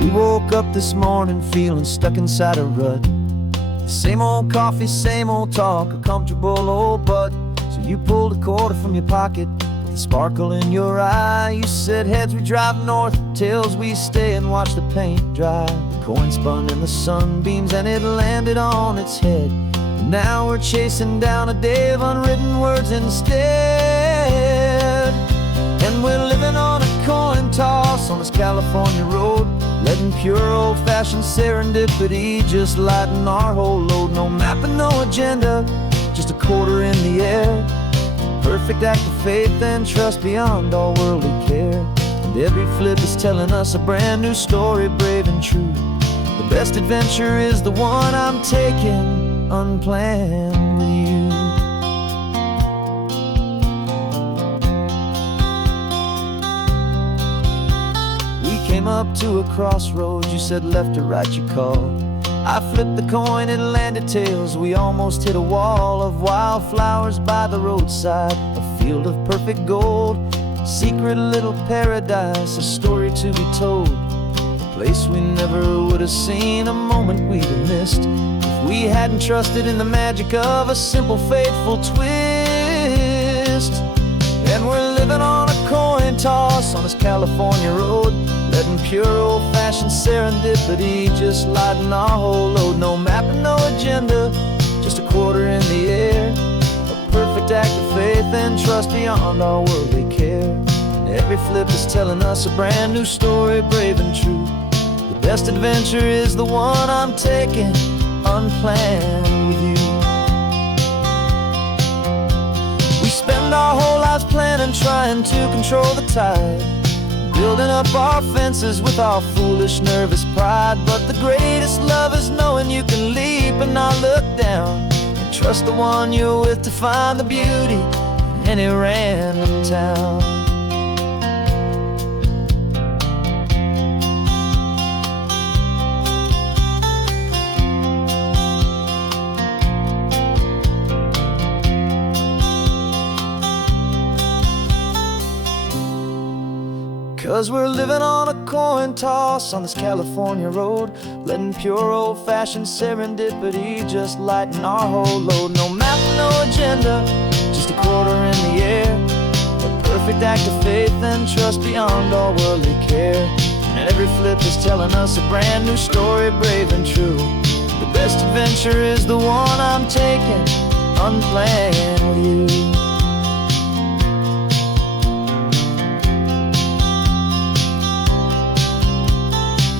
We woke up this morning feeling stuck inside a rut. Same old coffee, same old talk, a comfortable old butt. So you pulled a quarter from your pocket with a sparkle in your eye. You said, heads we drive north, tails we stay and watch the paint dry. The coin spun in the sunbeams and it landed on its head. And now we're chasing down a day of unwritten words instead. And we're living on a coin toss on this California road, letting pure old-fashioned serendipity just lighten our whole load. No map and no agenda, just a quarter in the air. Perfect act of faith and trust beyond all worldly care. And every flip is telling us a brand new story, brave and true. The best adventure is the one I'm taking, unplanned with you. Came up to a crossroads, you said left or right you called. I flipped the coin, it landed tails. We almost hit a wall of wildflowers by the roadside, a field of perfect gold, secret little paradise, a story to be told, a place we never would have seen, a moment we'd have missed if we hadn't trusted in the magic of a simple faithful twist. And we're living on a coin toss on this California road, letting pure old-fashioned serendipity just lighten our whole load. No map and no agenda, just a quarter in the air. A perfect act of faith and trust beyond our worldly care. And every flip is telling us a brand new story, brave and true. The best adventure is the one I'm taking, unplanned with you. We spend our whole lives planning, trying to control the tide, building up our fences with our foolish, nervous pride. But the greatest love is knowing you can leap and not look down, and trust the one you're with to find the beauty in any random town. 'Cause we're living on a coin toss on this California road, letting pure old-fashioned serendipity just lighten our whole load. No map, no agenda, just a quarter in the air. A perfect act of faith and trust beyond all worldly care. And every flip is telling us a brand new story, brave and true. The best adventure is the one I'm taking, unplanned with you.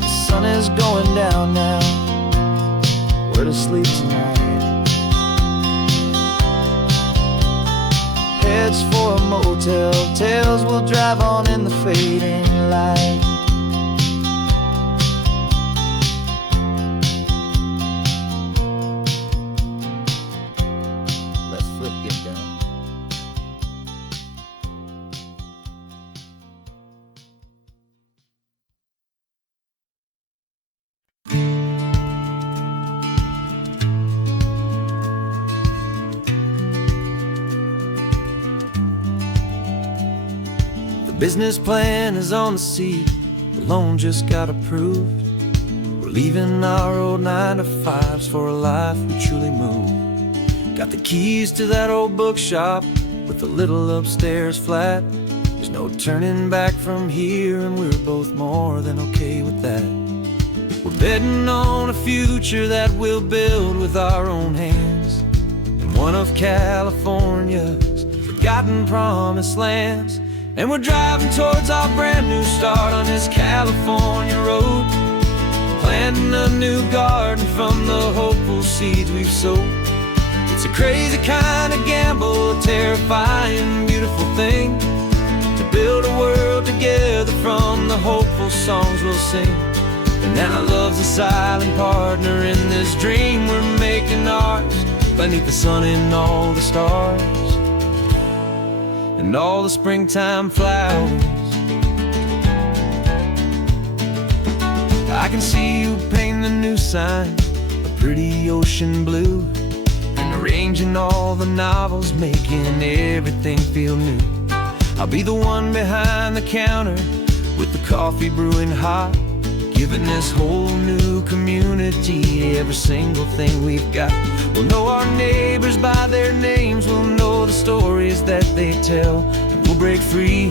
The sun is going down now, we're to sleep tonight. Heads for a motel, tails will drive on in the fading light. Let's flip get down. Business plan is on the seat, the loan just got approved. We're leaving our old 9-to-5s for a life we truly move. Got the keys to that old bookshop with the little upstairs flat. There's no turning back from here, and we're both more than okay with that. We're betting on a future that we'll build with our own hands, in one of California's forgotten promised lands. And we're driving towards our brand new start on this California road, planting a new garden from the hopeful seeds we've sowed. It's a crazy kind of gamble, a terrifying, beautiful thing, to build a world together from the hopeful songs we'll sing. And now love's a silent partner in this dream we're making ours, beneath the sun and all the stars and all the springtime flowers. I can see you painting a new sign, a pretty ocean blue, and arranging all the novels, making everything feel new. I'll be the one behind the counter with the coffee brewing hot, giving this whole new community every single thing we've got. We'll know our neighbors by their names, we'll know the stories that they tell, and we'll break free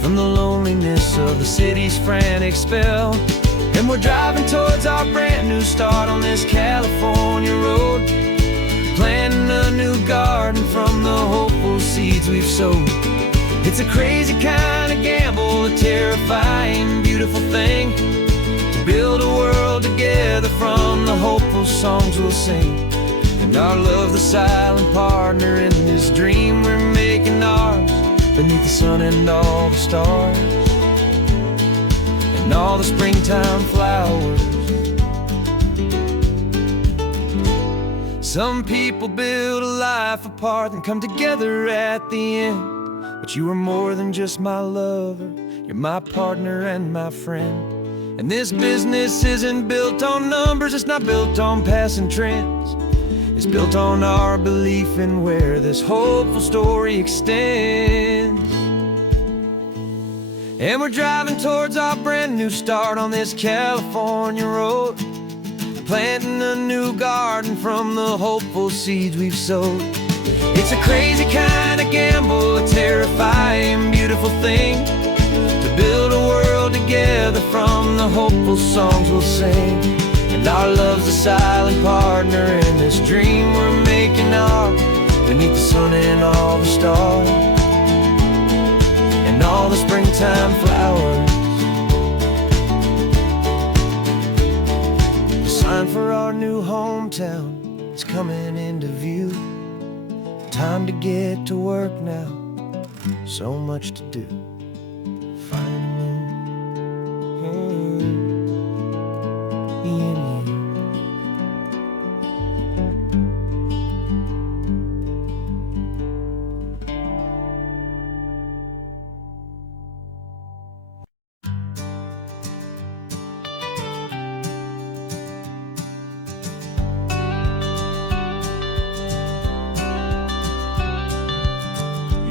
from the loneliness of the city's frantic spell. And we're driving towards our brand new start on this California road, planting a new garden from the hopeful seeds we've sowed. It's a crazy kind of gamble, a terrifying, beautiful thing, to build a world together from the hopeful songs we'll sing. And our love, the silent partner in this dream we're making ours, beneath the sun and all the stars, and all the springtime flowers. Some people build a life apart and come together at the end, but you are more than just my lover, you're my partner and my friend. And this business isn't built on numbers, it's not built on passing trends. It's built on our belief in where this hopeful story extends. And we're driving towards our brand new start on this California road, planting a new garden from the hopeful seeds we've sowed. It's a crazy kind of gamble, a terrifying, beautiful thing, to build a world together from the hopeful songs we'll sing. And our love's a silent partner in this dream we're making ours, beneath the sun and all the stars, and all the springtime flowers. The sign for our new hometown is coming into view. Time to get to work now, so much to do. Finding you in you.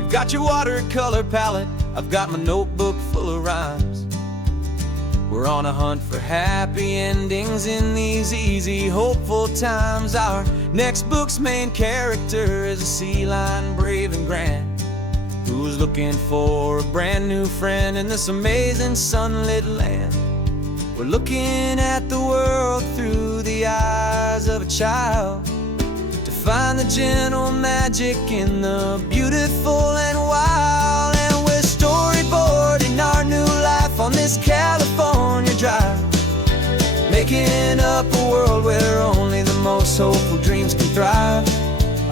Got your watercolor palette, I've got my notebook full of rhymes. We're on a hunt for happy endings in these easy, hopeful times. Our next book's main character is a sea lion, brave and grand, who's looking for a brand new friend in this amazing sunlit land. We're looking at the world through the eyes of a child, find the gentle magic in the beautiful and wild. And we're storyboarding our new life on this California drive, making up a world where only the most hopeful dreams can thrive.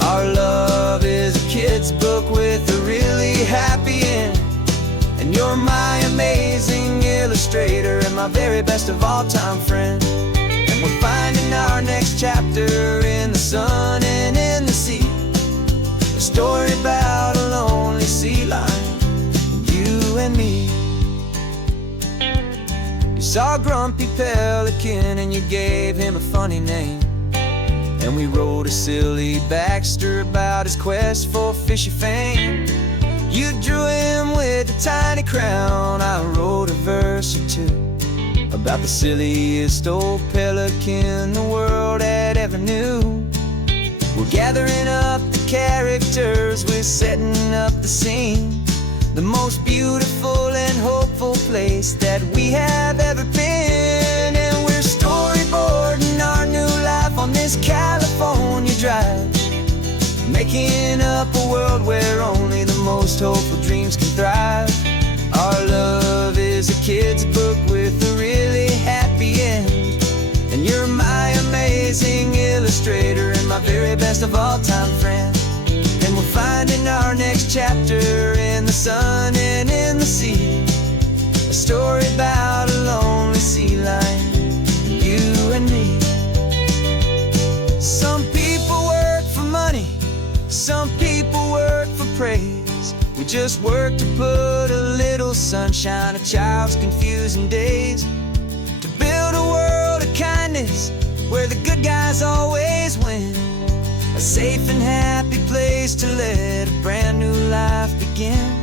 Our love is a kid's book with a really happy end, and you're my amazing illustrator and my very best of all time friend. We're finding our next chapter in the sun and in the sea, a story about a lonely sea lion, you and me. You saw a grumpy pelican and you gave him a funny name, and we wrote a silly Baxter about his quest for fishy fame. You drew him with a tiny crown, I wrote a verse or two about the silliest old pelican the world had ever knew. We're gathering up the characters, we're setting up the scene, the most beautiful and hopeful place that we have ever been. And we're storyboarding our new life on this California drive, making up a world where only the most hopeful dreams can thrive. Our love is a kid's book with a really happy end, and you're my amazing illustrator and my very best of all time friend. And we're finding our next chapter in the sun and in the sea, a story about a lonely sea lion, you and me. Some people work for money, some people work for praise. We just work to put a little sunshine in a child's confusing days, to build a world of kindness where the good guys always win, a safe and happy place to let a brand new life begin.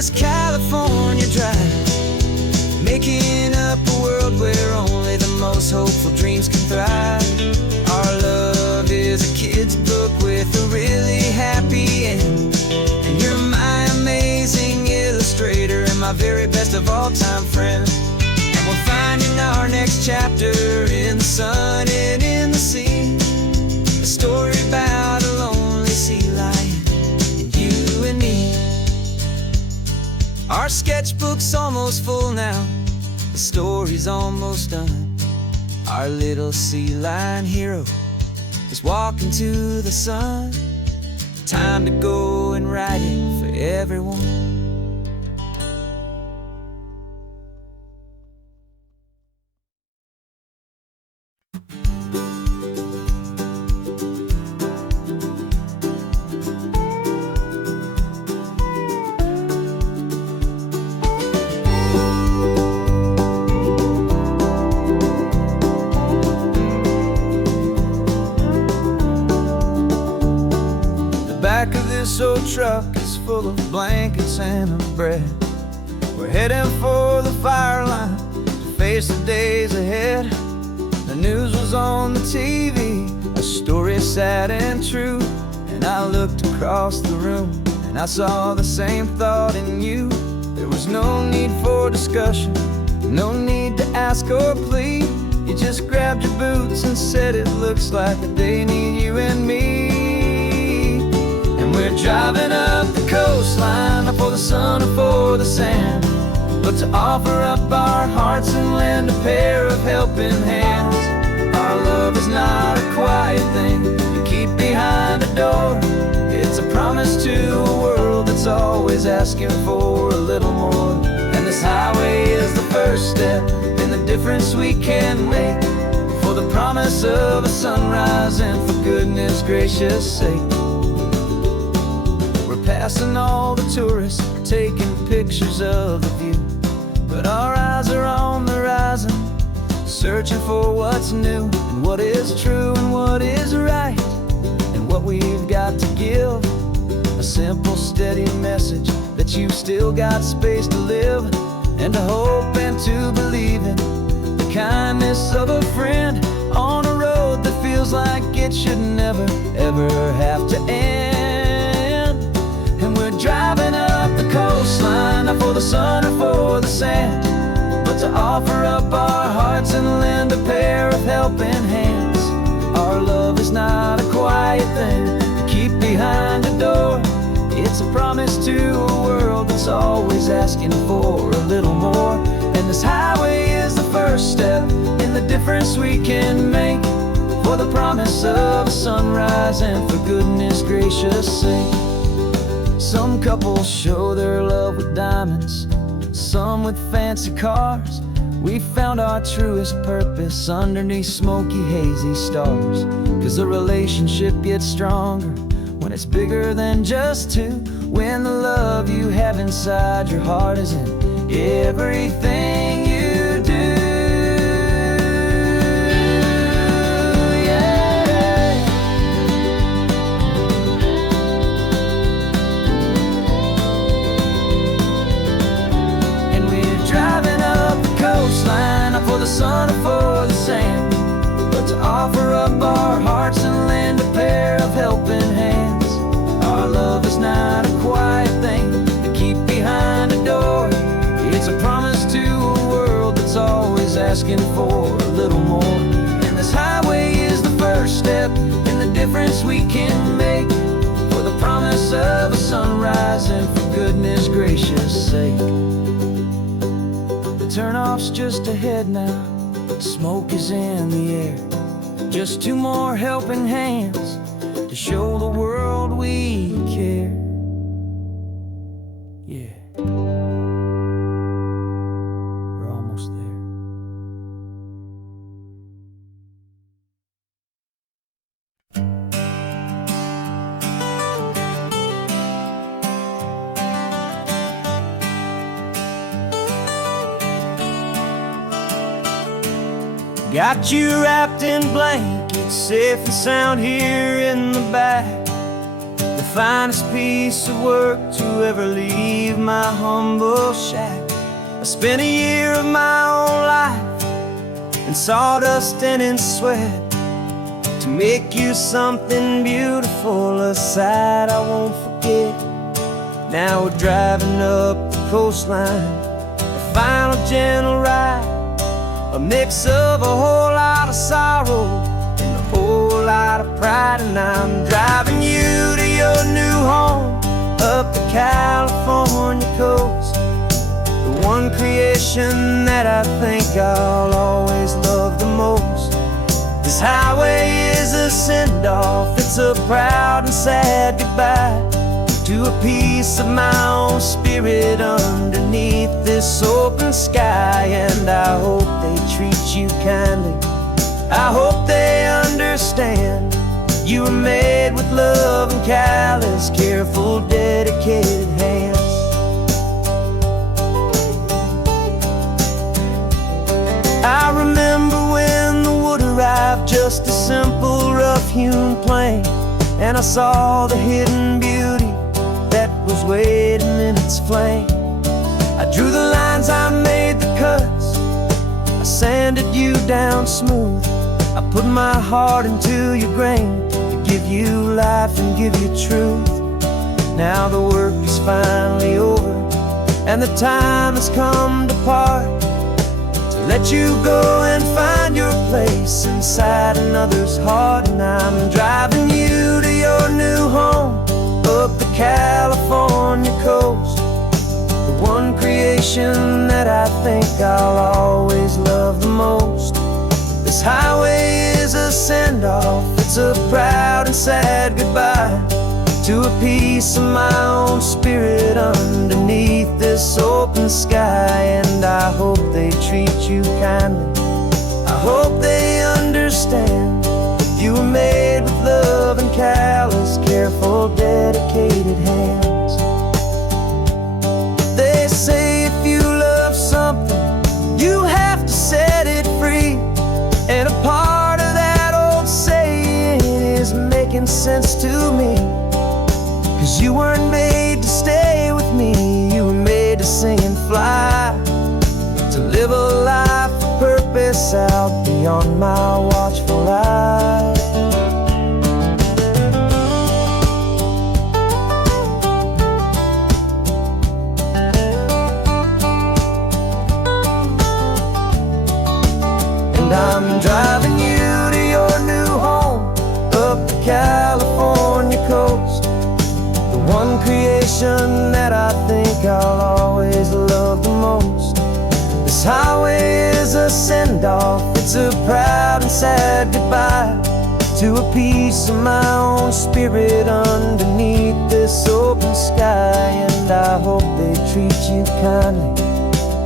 this California drive, making up a world where only the most hopeful dreams can thrive. Our love is a kid's book with a really happy end, and you're my amazing illustrator and my very best of all-time friend. And we're finding our next chapter in the sun and in the sea, a story about a lonely sea lion and you and me. Our sketchbook's almost full now, the story's almost done. Our little sea lion hero is walking to the sun. Time to go and write it for everyone. Back of this old truck is full of blankets and of bread. We're heading for the fire line to face the days ahead. The news was on the TV, a story sad and true. And I looked across the room and I saw the same thought in you. There was no need for discussion, no need to ask or plead. You just grabbed your boots and said it looks like the day need you and me. We're driving up the coastline, not for the sun or for the sand, but to offer up our hearts and lend a pair of helping hands. Our love is not a quiet thing you keep behind a door. It's a promise to a world that's always asking for a little more. And this highway is the first step in the difference we can make, for the promise of a sunrise and for goodness gracious sake. Passing all the tourists, taking pictures of the view, but our eyes are on the horizon, searching for what's new and what is true and what is right, and what we've got to give. A simple, steady message that you've still got space to live, and to hope and to believe in the kindness of a friend on a road that feels like it should never, ever have to end. Driving up the coastline, not for the sun or for the sand, but to offer up our hearts and lend a pair of helping hands. Our love is not a quiet thing to keep behind a door. It's a promise to a world that's always asking for a little more. And this highway is the first step in the difference we can make, for the promise of a sunrise and for goodness gracious sake. Some couples show their love with diamonds, some with fancy cars. We found our truest purpose underneath smoky, hazy stars. 'Cause the relationship gets stronger when it's bigger than just two, when the love you have inside your heart is in everything you do. Not for the sun or for the sand, but to offer up our hearts and lend a pair of helping hands. Our love is not a quiet thing to keep behind a door. It's a promise to a world that's always asking for a little more. And this highway is the first step in the difference we can make, for the promise of a sunrise and for goodness gracious sake. Turnoff's just ahead now, smoke is in the air. Just two more helping hands to show the world we care. Yeah, we're almost there. Got you wrapped in blankets, safe and sound here in the back. The finest piece of work to ever leave my humble shack. I spent a year of my own life in sawdust and in sweat to make you something beautiful, a sight I won't forget. Now we're driving up the coastline, a final gentle ride, a mix of a whole lot of sorrow and a whole lot of pride. And I'm driving you to your new home up the California coast, the one creation that I think I'll always love the most. This highway is a send-off, it's a proud and sad goodbye to a piece of my own spirit underneath this open sky. And I hope they treat you kindly, I hope they understand you were made with love and callous, careful, dedicated hands. I remember when the wood arrived, just a simple rough-hewn plank, and I saw the hidden beauty that was waiting in its flame. I drew the lines, I made the cuts, I sanded you down smooth. I put my heart into your grain to give you life and give you truth. Now the work is finally over and the time has come to part, to let you go and find your place inside another's heart. And I'm driving you to your new home up the California coast, the one creation that I think I'll always love the most. This highway is a send-off, it's a proud and sad goodbye to a piece of my own spirit underneath this open sky. And I hope they treat you kindly, I hope they understand you were made with love and callous, careful, dedicated hands. They say if you love something, you have to set it free. And a part of that old saying is making sense to me, 'cause you weren't made to stay with me, you were made to sing and fly, to live a life of purpose out beyond my watchful eye. And I'm driving you to your new home up the California coast, the one creation that I think I'll always love the most. This highway is a send-off, it's a proud and sad goodbye to a piece of my own spirit underneath this open sky. And I hope they treat you kindly,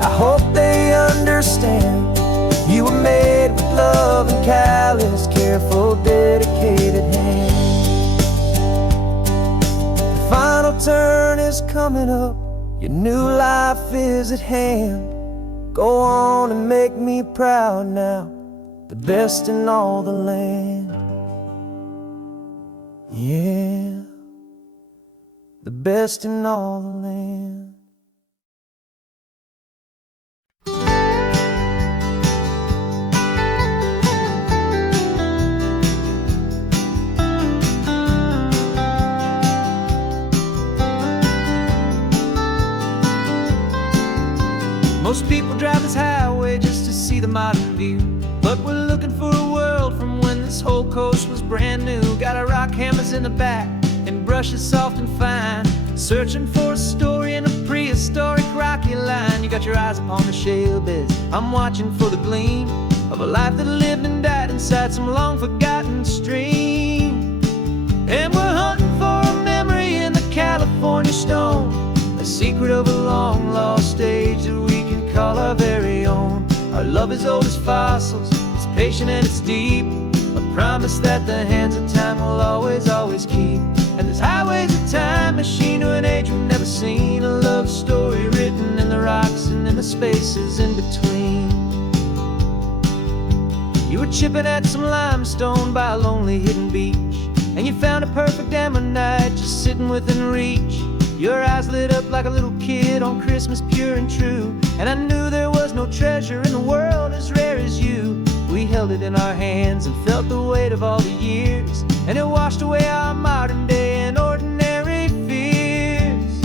I hope they understand you were made with love and callous, careful, dedicated hands. The final turn is coming up, your new life is at hand. Go on and make me proud now, the best in all the land. Yeah, the best in all the land. Most people drive this highway just to see the modern view, but we're looking for a world from when this whole coast was brand new. Got our rock hammers in the back and brushes soft and fine, searching for a story in a prehistoric rocky line. You got your eyes upon the shale beds, I'm watching for the gleam of a life that lived and died inside some long forgotten stream. And we're hunting for a memory in the California stone, a secret of a long lost age that we can call our very own. Our love is old as fossils, it's patient and it's deep, a promise that the hands of time will always, always keep. And this highway's a time machine to an age we've never seen, a love story written in the rocks and in the spaces in between. You were chipping at some limestone by a lonely hidden beach, and you found a perfect ammonite just sitting within reach. Your eyes lit up like a little kid on Christmas, pure and true. And I knew there was no treasure in the world as rare as you. We held it in our hands and felt the weight of all the years, and it washed away our modern day and ordinary fears.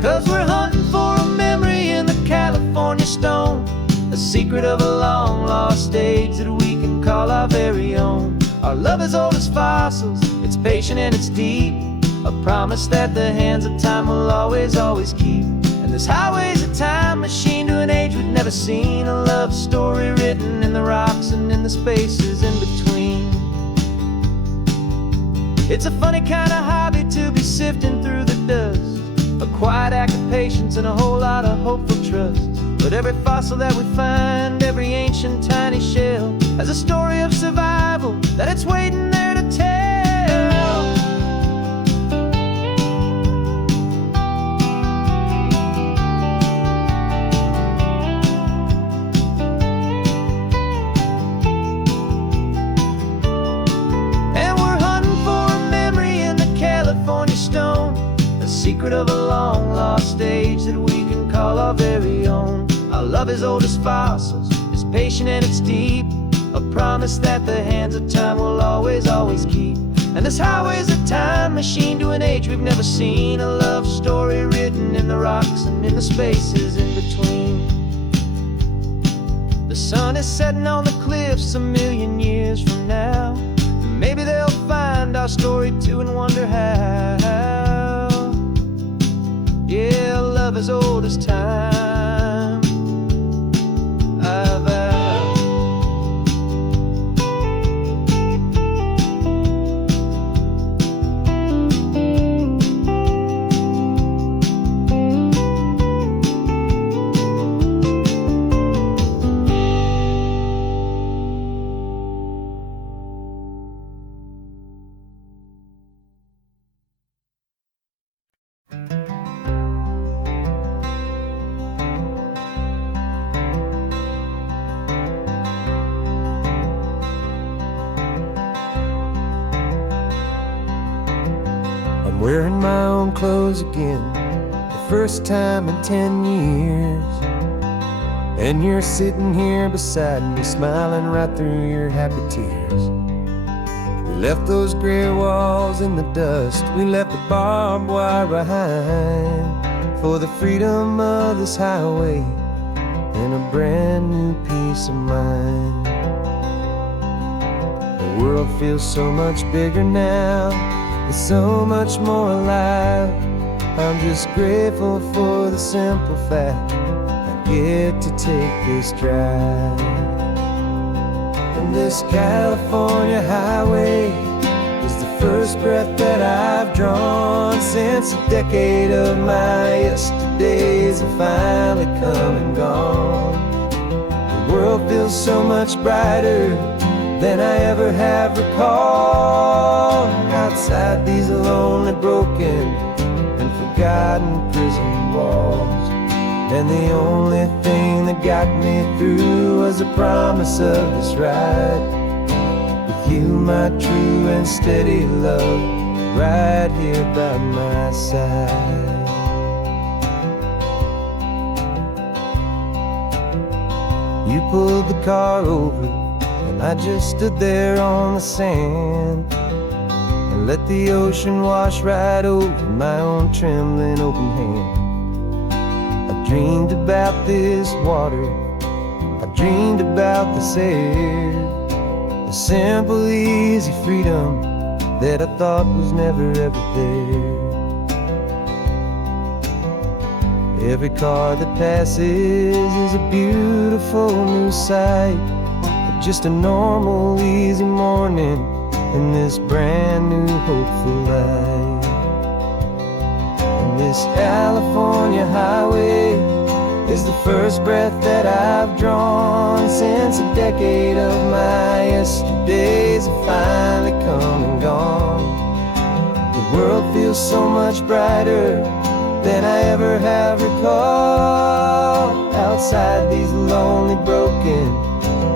'Cause we're hunting for a memory in the California stone, a secret of a long lost age that we can call our very own. Our love is old as fossils, it's patient and it's deep, a promise that the hands of time will always, always keep. And this highway's a time machine to an age we've never seen, a love story written in the rocks and in the spaces in between. It's a funny kind of hobby to be sifting through the dust, a quiet act of patience and a whole lot of hopeful trust. But every fossil that we find, every ancient tiny shell, has a story of survival that it's waiting there to tell. And we're hunting for a memory in the California stone, a secret of a long lost age that we can call our very own. Our love is old as fossils, it's patient and it's deep, a promise that the hands of time will always, always keep. And this highway's a time machine to an age we've never seen, a love story written in the rocks and in the spaces in between. The sun is setting on the cliffs a million years from now, maybe they'll find our story too and wonder how. Yeah, love is old as time. I'm wearing my own clothes again, the first time in 10 years. And you're sitting here beside me, smiling right through your happy tears. We left those gray walls in the dust, we left the barbed wire behind, for the freedom of this highway and a brand new peace of mind. The world feels so much bigger now, it's so much more alive. I'm just grateful for the simple fact I get to take this drive. And this California highway is the first breath that I've drawn since a decade of my yesterdays have finally come and gone. The world feels so much brighter than I ever have recalled. Outside these lonely, broken, and forgotten prison walls, and the only thing that got me through was the promise of this ride with you, my true and steady love, right here by my side. You pulled the car over, and I just stood there on the sand and let the ocean wash right over my own trembling open hand. I dreamed about this water, I dreamed about this air, the simple, easy freedom that I thought was never ever there. Every car that passes is a beautiful new sight, just a normal, easy morning in this brand new, hopeful life. And this California highway is the first breath that I've drawn since a decade of my yesterdays have finally come and gone. The world feels so much brighter than I ever have recalled. Outside these lonely, broken,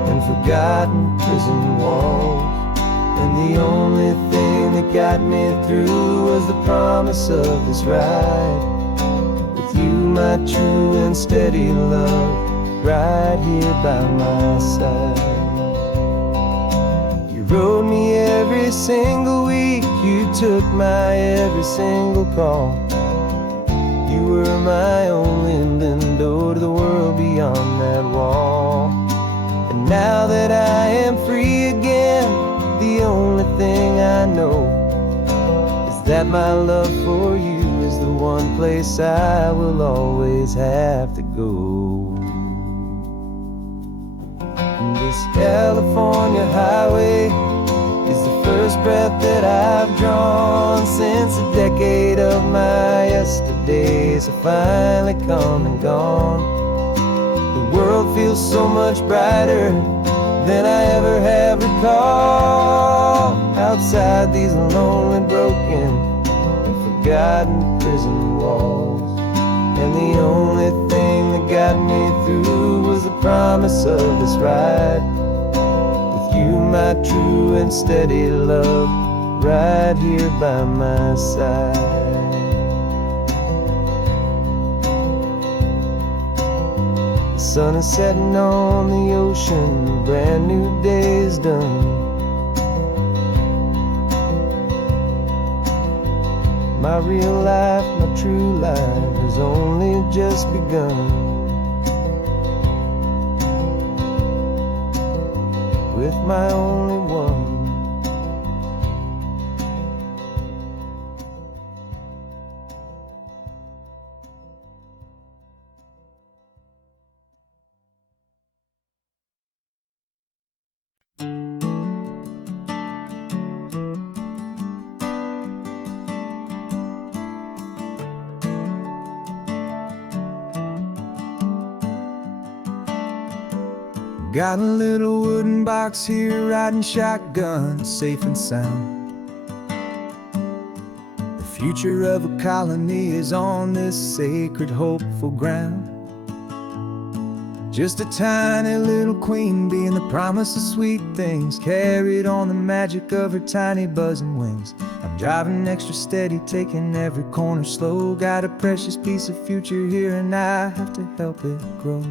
and forgotten prison walls, and the only thing that got me through was the promise of this ride. With you, my true and steady love, right here by my side. You rode me every single week, you took my every single call. You were my only window to the world beyond that wall. And now that I am free again, the only thing I know is that my love for you is the one place I will always have to go. And this California highway is the first breath that I've drawn since a decade of my yesterdays have finally come and gone. The world feels so much brighter than I ever have recalled. Outside these lonely, broken, and forgotten prison walls. And the only thing that got me through was the promise of this ride. With you, my true and steady love, right here by my side. The sun is setting on the ocean, a brand new day is done. My real life, my true life has only just begun. With my only one. Got a little wooden box here, riding shotgun, safe and sound. The future of a colony is on this sacred, hopeful ground. Just a tiny little queen bee and the promise of sweet things, carried on the magic of her tiny buzzing wings. I'm driving extra steady, taking every corner slow. Got a precious piece of future here and I have to help it grow.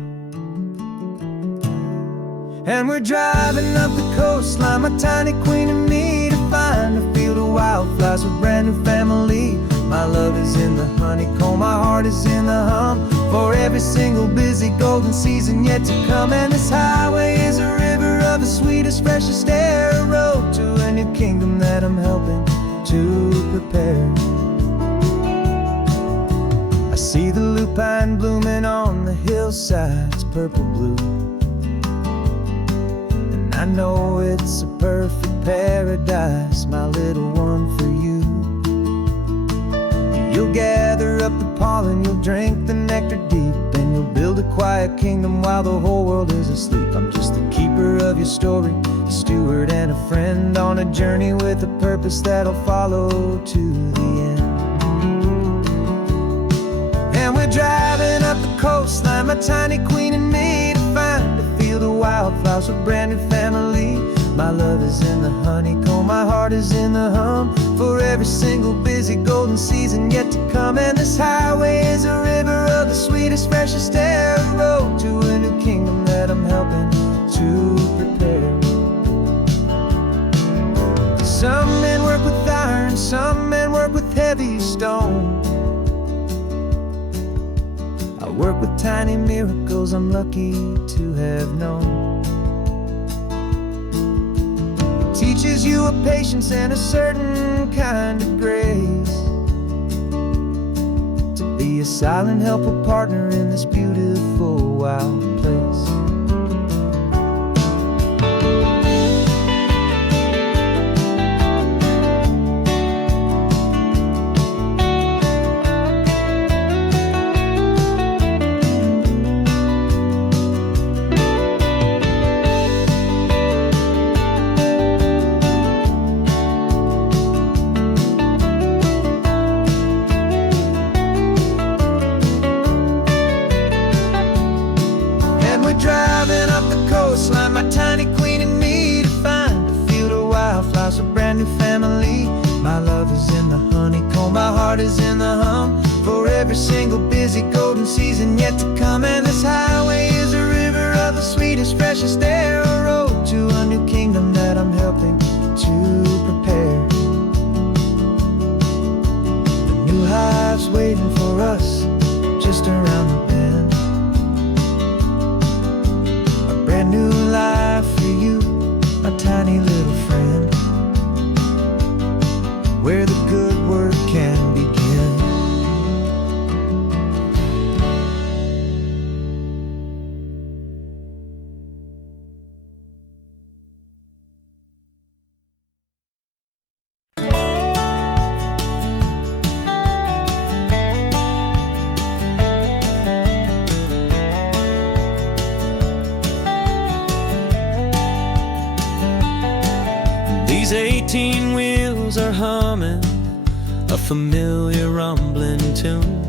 And we're driving up the coastline, my tiny queen and me, to find a field of wildflowers with brand new family. My love is in the honeycomb, my heart is in the hum, for every single busy golden season yet to come. And this highway is a river of the sweetest, freshest air, a road to a new kingdom that I'm helping to prepare. I see the lupine blooming on the hillsides, purple blue. I know it's a perfect paradise, my little one, for you. You'll gather up the pollen, you'll drink the nectar deep, and you'll build a quiet kingdom while the whole world is asleep. I'm just the keeper of your story, a steward and a friend, on a journey with a purpose that'll follow to the end. And we're driving up the coastline, my tiny queen and me, to find a field of wildflowers with brand new family. My love is in the honeycomb, my heart is in the hum, for every single busy golden season yet to come. And this highway is a river of the sweetest, freshest air, a road to a new kingdom that I'm helping to prepare. Some men work with iron, some men work with heavy stone. I work with tiny miracles I'm lucky to have known. Teaches you a patience and a certain kind of grace, to be a silent, helpful partner in this beautiful, wild place. Driving up the coastline, my tiny queen and me, to find a field of wildflowers, a brand new family. My love is in the honeycomb, my heart is in the hum, for every single busy golden season yet to come. And this highway is a river of the sweetest, freshest air, a road to a new kingdom that I'm helping to prepare. The new hive's waiting for us just around the bend, a brand new life for you, my tiny little friend, where the good work can begin. These 18 wheels are humming a familiar rumbling tune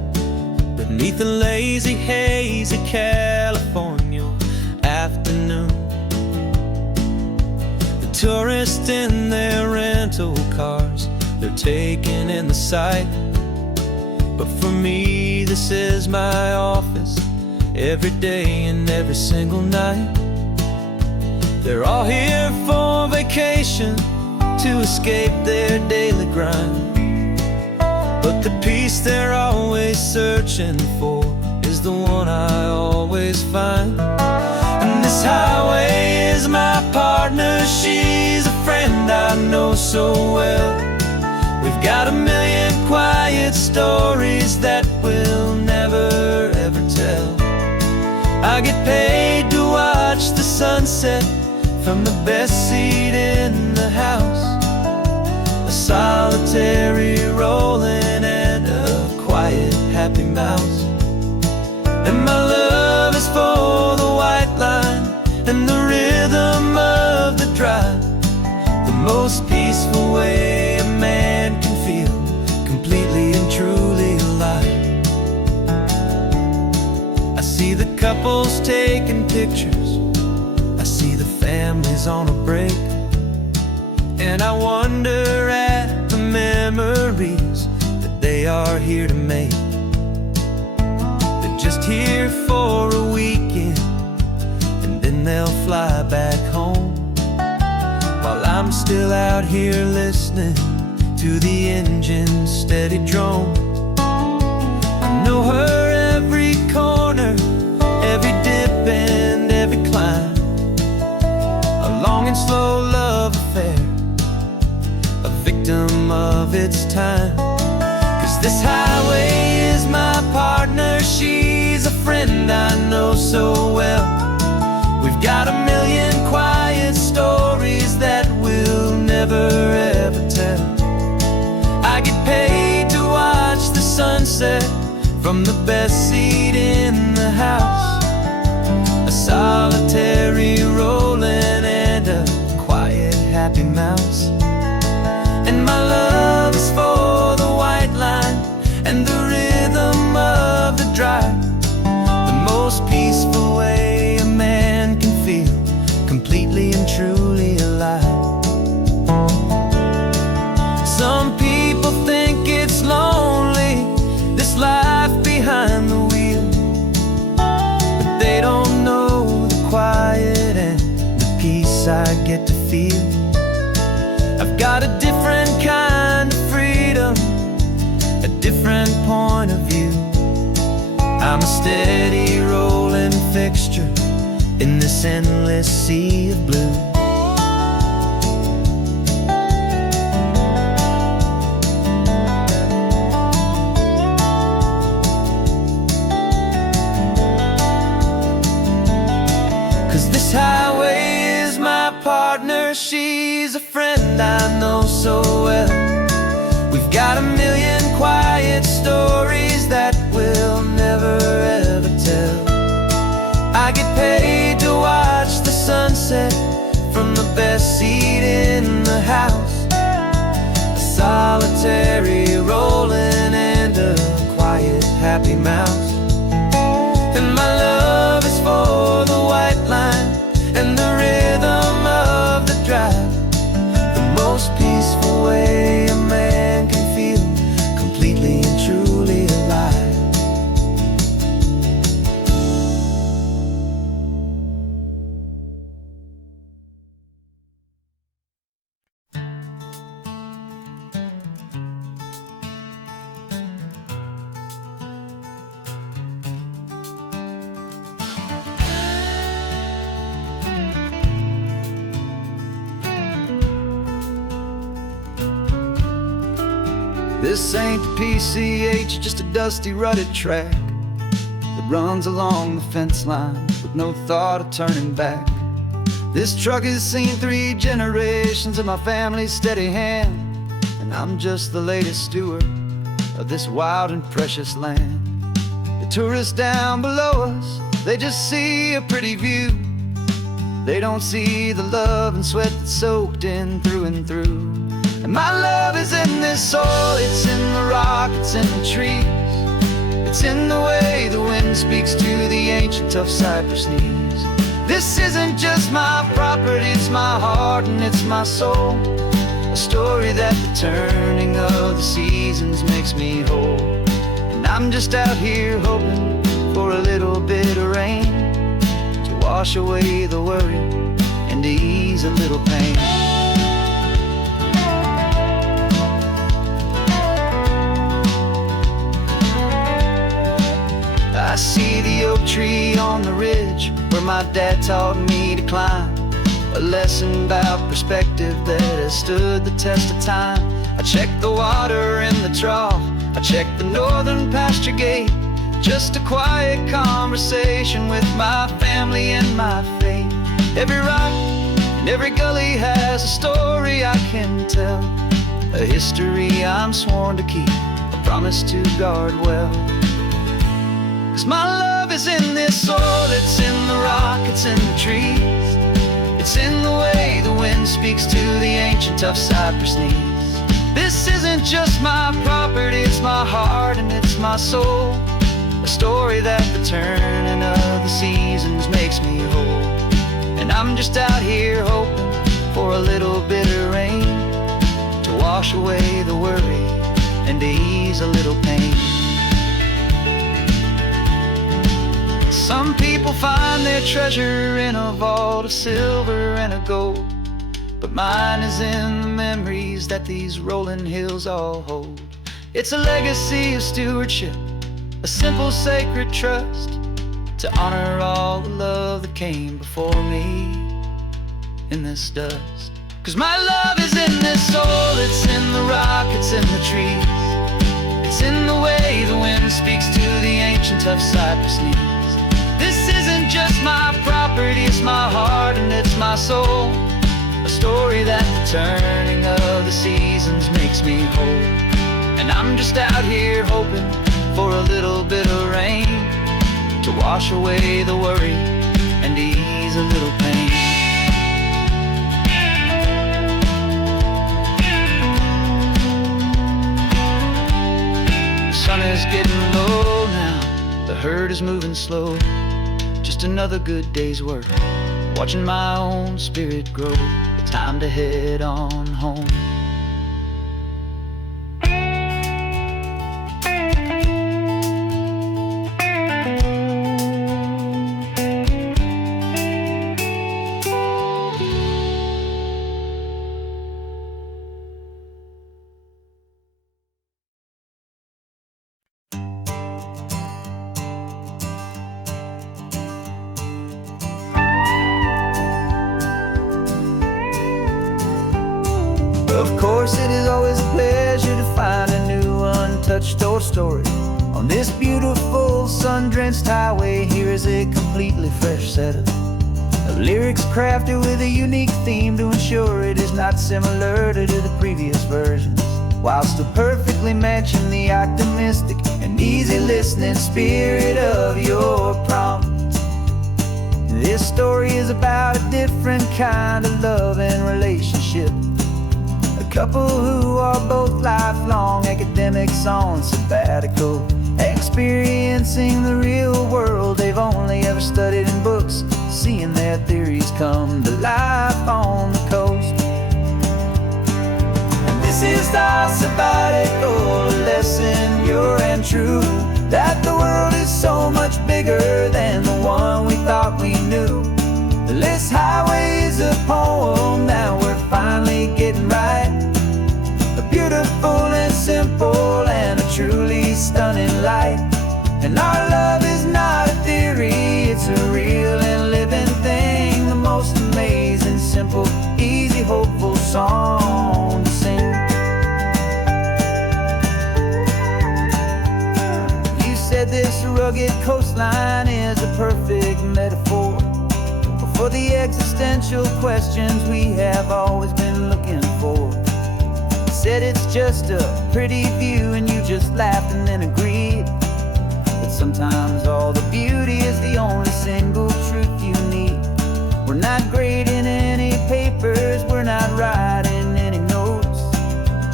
beneath the lazy haze of California afternoon. The tourists in their rental cars, they're taking in the sight, but for me this is my office every day and every single night. They're all here for vacation to escape their daily grind, but the peace they're always searching for is the one I always find. And this highway is my partner, she's a friend I know so well. We've got a million quiet stories that we'll never ever tell. I get paid to watch the sunset from the best seat in the house, a solitary rolling and a quiet happy mouse. And my love is for the white line and the rhythm of the drive, the most peaceful way a man can feel completely and truly alive. I see the couples taking pictures, I see the families on a break, and I wonder at the memories that they are here to make. They're just here for a weekend and then they'll fly back home, while I'm still out here listening to the engine's steady drone. I know her every corner, every dip and every climb, a long and slow love affair, a victim of its time. 'Cause this highway is my partner, she's a friend I know so well. We've got a million quiet stories that we'll never ever tell. I get paid to watch the sunset from the best seat in the house, a solitary rolling and a quiet happy mouse. And my love is for the white line and the rhythm of the drive, the most peaceful way a man can feel completely and truly alive. Some people think it's lonely, this life behind the wheel, but they don't know the quiet and the peace I get to feel. I've got a different kind of freedom, a different point of view. I'm a steady rolling fixture in this endless sea of blue. This highway is my partner, she's a friend I know so well. We've got a million quiet stories that we'll never ever tell. I get paid to watch the sunset from the best seat in the house, a solitary rolling and a quiet happy mouse. And my love is for the white line and the rhythm of the drive, the most peaceful way a man This ain't the PCH, just a dusty, rutted track that runs along the fence line with no thought of turning back. This truck has seen 3 generations of my family's steady hand, and I'm just the latest steward of this wild and precious land. The tourists down below us, they just see a pretty view. They don't see the love and sweat that's soaked in through and through. And my love is in this soil, it's in the rock, it's in the trees. It's in the way the wind speaks to the ancient tough cypress knees. This isn't just my property, it's my heart and it's my soul. A story that the turning of the seasons makes me whole. And I'm just out here hoping for a little bit of rain to wash away the worry and to ease a little pain. I see the oak tree on the ridge where my dad taught me to climb, a lesson about perspective that has stood the test of time. I check the water in the trough, I check the northern pasture gate, just a quiet conversation with my family and my faith. Every rock and every gully has a story I can tell, a history I'm sworn to keep, a promise to guard well. 'Cause my love is in this soil, it's in the rock, it's in the trees. It's in the way the wind speaks to the ancient tough cypress knees. This isn't just my property, it's my heart and it's my soul. A story that the turning of the seasons makes me whole. And I'm just out here hoping for a little bit of rain to wash away the worry and to ease a little pain. Some people find their treasure in a vault of silver and of gold, but mine is in the memories that these rolling hills all hold. It's a legacy of stewardship, a simple sacred trust, to honor all the love that came before me in this dust. 'Cause my love is in this soil, it's in the rock, it's in the trees. It's in the way the wind speaks to the ancient tough cypress knees. This isn't just my property, it's my heart and it's my soul. A story that the turning of the seasons makes me whole. And I'm just out here hoping for a little bit of rain to wash away the worry and ease a little pain. The sun is getting low now, the herd is moving slow. Just another good day's work, watching my own spirit grow. Time to head on home. Of course, it is always a pleasure to find a new untouched old story. On this beautiful sun-drenched highway, here is a completely fresh set of lyrics crafted with a unique theme to ensure it is not similar to the previous versions, while still perfectly matching the optimistic and easy listening spirit of your prompt. This story is about a different kind of love and relationship. A couple who are both lifelong academics on sabbatical, experiencing the real world they've only ever studied in books, seeing their theories come to life on the coast. And this is our sabbatical lesson, pure and true, that the world is so much bigger than the one we thought we knew. This highway is a poem that we're finally getting right, a beautiful and simple and a truly stunning light. And our love is not a theory, it's a real and living thing, the most amazing, simple, easy, hopeful song to sing. rugged coastline is a perfect metaphor for the existential questions we have always been looking for. Said it's just a pretty view and you just laughed and then agreed. But sometimes all the beauty is the only single truth you need. We're not grading any papers, we're not writing any notes,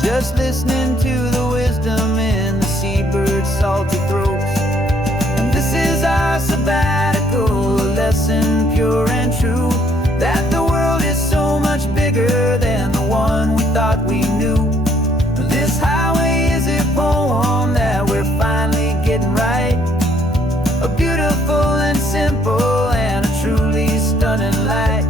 just listening to the wisdom in the seabird's salty throats. And this is our sabbatical, a lesson pure and true, that the world is so much bigger than the one we thought we knew. This highway is a poem that we're finally getting right, a beautiful and simple and a truly stunning light.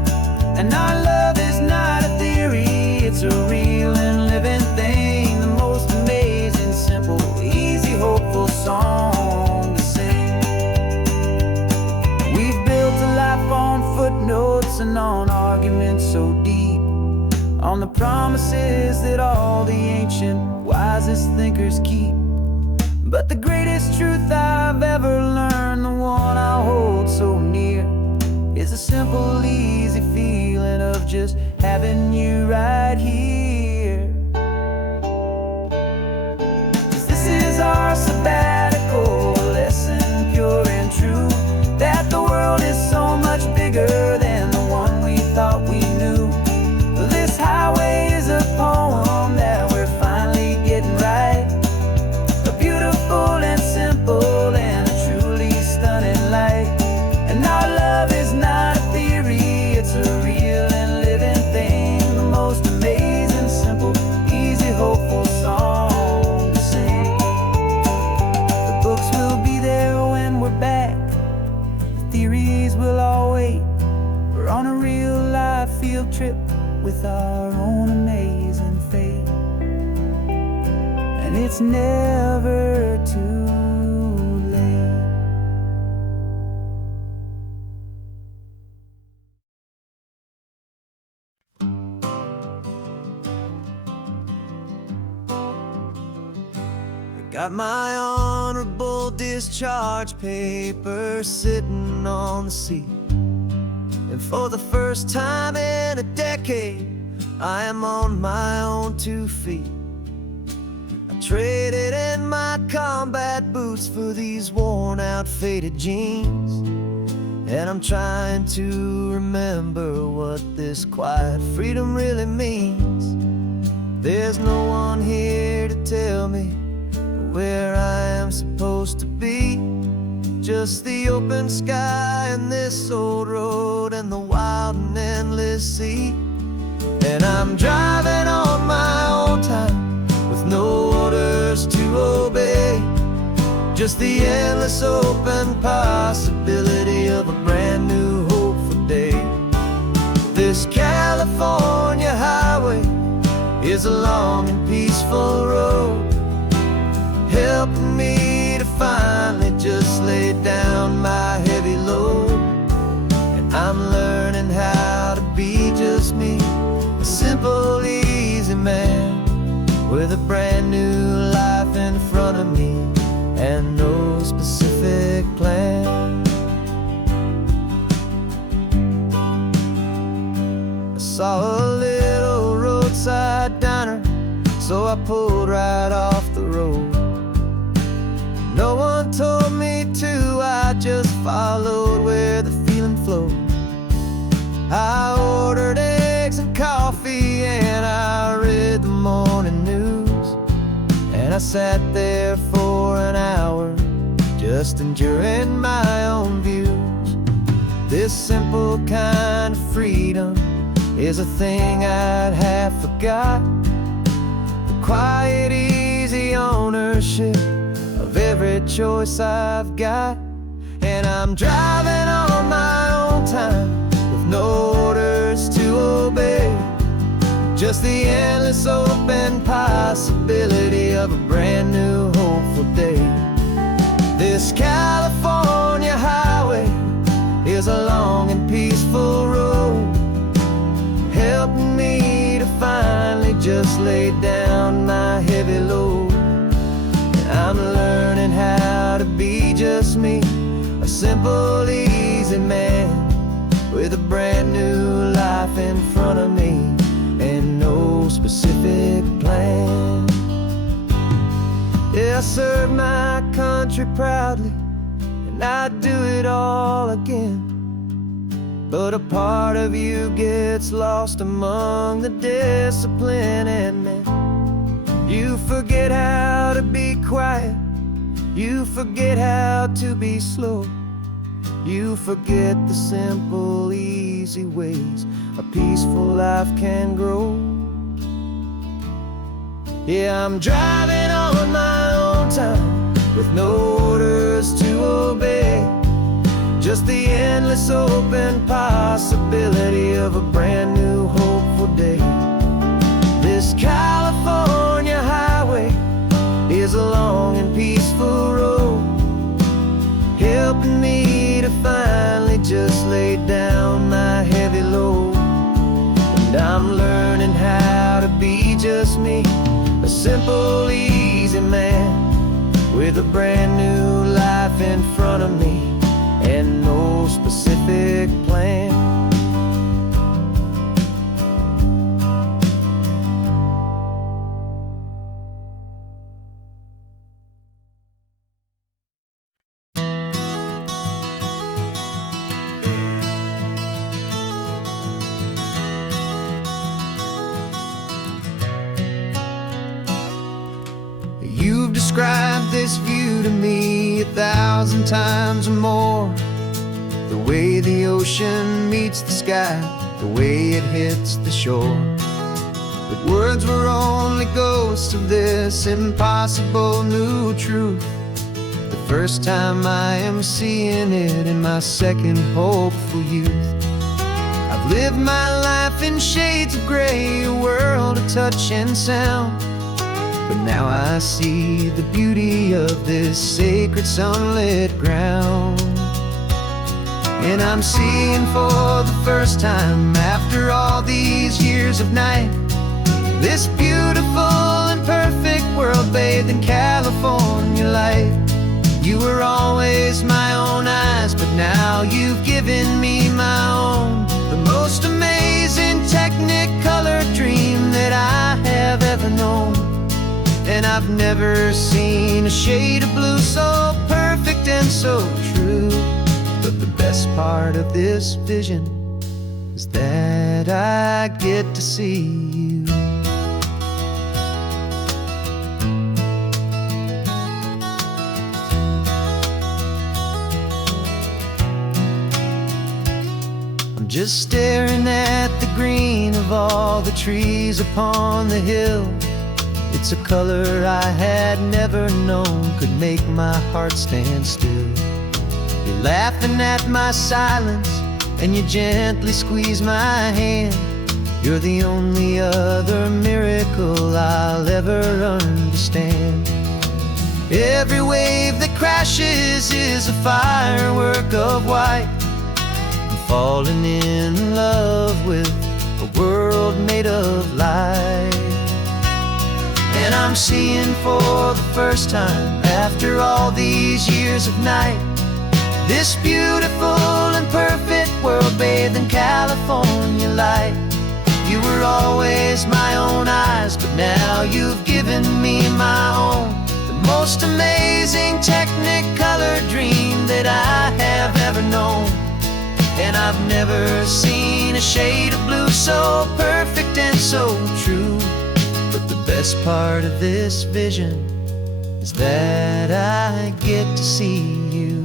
And our love is not a theory, it's a real and living thing, the most amazing, simple, easy, hopeful song to sing. We've built a life on footnotes and on arguments so deep, on the promises that all the ancient, wisest thinkers keep. But the greatest truth I've ever learned, the one I hold so near, is a simple, easy feeling of just having you right here. 'Cause this is our sabbatical, lesson pure and true, that the world is so much bigger than the one we thought we knew. This highway is a poem that we're finally getting right, a beautiful and simple and a truly stunning light. And our love is not a theory, it's a real and living thing, the most amazing, simple, easy, hopeful song to sing. The books will be there when we're back, the theories will all wait. We're on a real life field trip with our own amazing fate, and it's never too late. I got my honorable discharge paper sitting on the seat, and for the first time in a decade, I am on my own 2 feet. I traded in my combat boots for these worn out, faded jeans, and I'm trying to remember what this quiet freedom really means. There's no one here to tell me where I am supposed to be, just the open sky and this old road and the wild and endless sea. And I'm driving on my own time with no orders to obey, just the endless open possibility of a brand new hopeful day. This California highway is a long and peaceful road, helping me to finally just lay down my heavy load. And I'm learning how to be just me, a simple, easy man with a brand new life in front of me and no specific plan. I saw a little roadside diner, so I pulled right off the road. No one told me to, I just followed where the feeling flowed. I ordered eggs and coffee and I read the morning news, and I sat there for an hour just enduring my own views. This simple kind of freedom is a thing I'd have forgot, the quiet, easy ownership of every choice I've got. And I'm driving on my own time with no orders to obey, just the endless open possibility of a brand new hopeful day. This California highway is a long and peaceful road, helping me to finally just lay down my heavy load. And I'm learning how to be just me, simple, easy man with a brand new life in front of me and no specific plan. Yeah, I serve my country proudly, and I'd do it all again. But a part of you gets lost among the discipline, and man, you forget how to be quiet, you forget how to be slow, you forget the simple, easy ways a peaceful life can grow. Yeah, I'm driving on my own time with no orders to obey, just the endless open possibility of a brand new hopeful day. This California highway is a long and peaceful road, helping me to finally just lay down my heavy load. And I'm learning how to be just me, a simple, easy man with a brand new life in front of me and no specific plan. You've described this view to me 1,000 times or more, the way the ocean meets the sky, the way it hits the shore. But words were only ghosts of this impossible new truth. The first time I am seeing it in my second hopeful youth. I've lived my life in shades of gray, a world of touch and sound, but now I see the beauty of this sacred sunlit ground. And I'm seeing for the first time after all these years of night, this beautiful and perfect world bathed in California light. You were always my own eyes, but now you've given me my own, the most amazing technicolor dream that I have ever known. And I've never seen a shade of blue so perfect and so true. But the best part of this vision is that I get to see you. I'm just staring at the green of all the trees upon the hill. It's a color I had never known could make my heart stand still. You're laughing at my silence, and you gently squeeze my hand. You're the only other miracle I'll ever understand. Every wave that crashes is a firework of white. I'm falling in love with a world made of light. And I'm seeing for the first time after all these years of night, this beautiful and perfect world bathed in California light. You were always my own eyes, but now you've given me my own, the most amazing technicolor dream that I have ever known. And I've never seen a shade of blue so perfect and so true. But the best part of this vision is that I get to see you.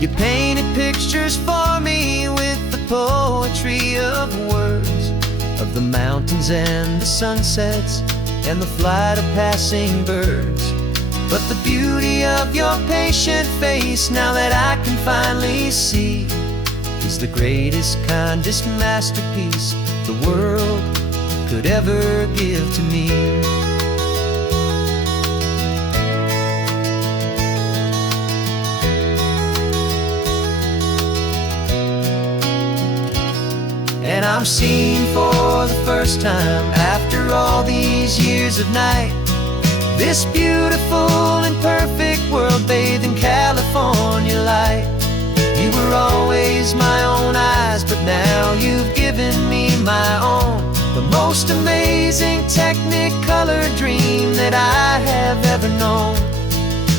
You painted pictures for me with the poetry of words, of the mountains and the sunsets and the flight of passing birds. But the beauty of your patient face, now that I can finally see, is the greatest, kindest masterpiece the world could ever give to me. And I'm seeing for the first time after all these years of night, This beautiful and perfect world bathed in California light. You were always my own eyes, but now you've given me my own. The most amazing Technicolor dream that I have ever known.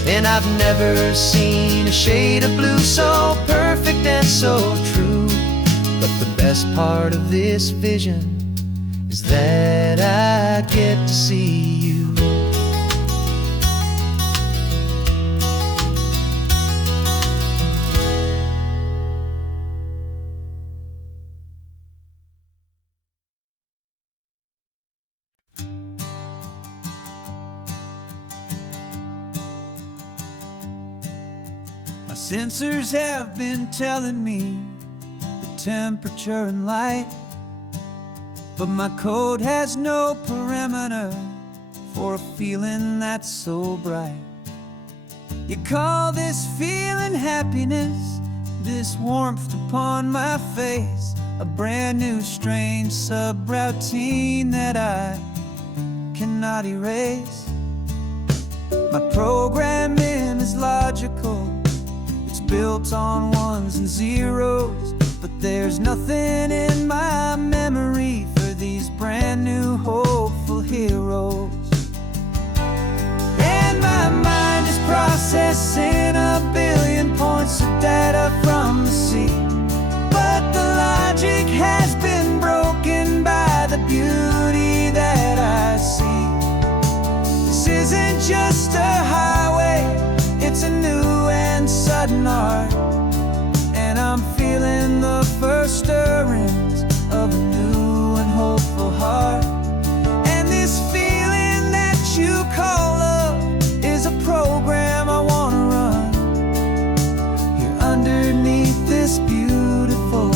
And I've never seen a shade of blue so perfect and so true. But the best part of this vision is that I get to see you. My sensors have been telling me the temperature and light, but my code has no parameter for a feeling that's so bright. You call this feeling happiness, this warmth upon my face, a brand new strange subroutine that I cannot erase. My programming is logical, it's built on ones and zeros, but there's nothing in my memory for these brand new hopeful heroes. And my mind is processing a billion points of data from the sea, but the logic has been broken by the beauty that I see. This isn't just a highway, it's a new and sudden art, and I'm feeling the first stirrings of a new and hopeful heart. And this feeling that you call love is a program I wanna run here underneath this beautiful,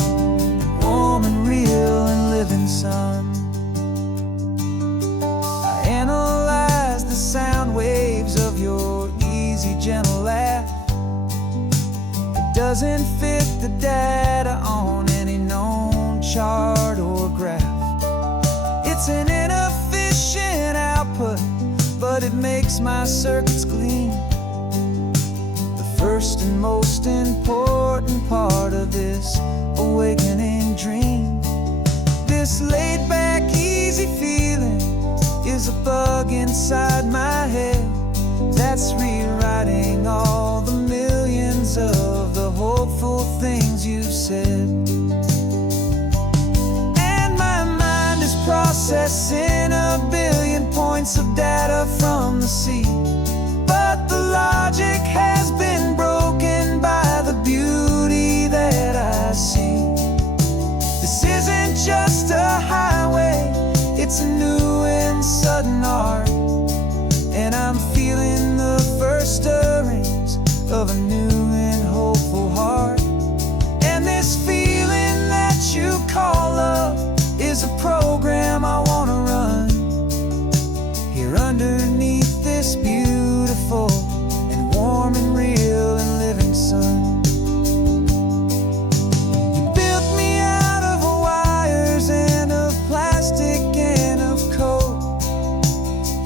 warm and real and living sun. I analyze the sound waves of your easy, gentle laugh. It doesn't fit the data on any known chart or graph. It's an inefficient output, but it makes my circuits gleam. The first and most important part of this awakening dream. This laid-back, easy feeling is a bug inside my head that's rewriting all the millions of the hopeful things you've said. And my mind is processing a billion points of data from the sea, but the logic has been broken by the beauty that I see. This isn't just a highway, it's a new and sudden art, and I'm feeling the first stirrings of a new and hopeful heart. And this feeling that you call love is a program I wanna run here underneath this beautiful and warm and real and living sun. You built me out of wires and of plastic and of code.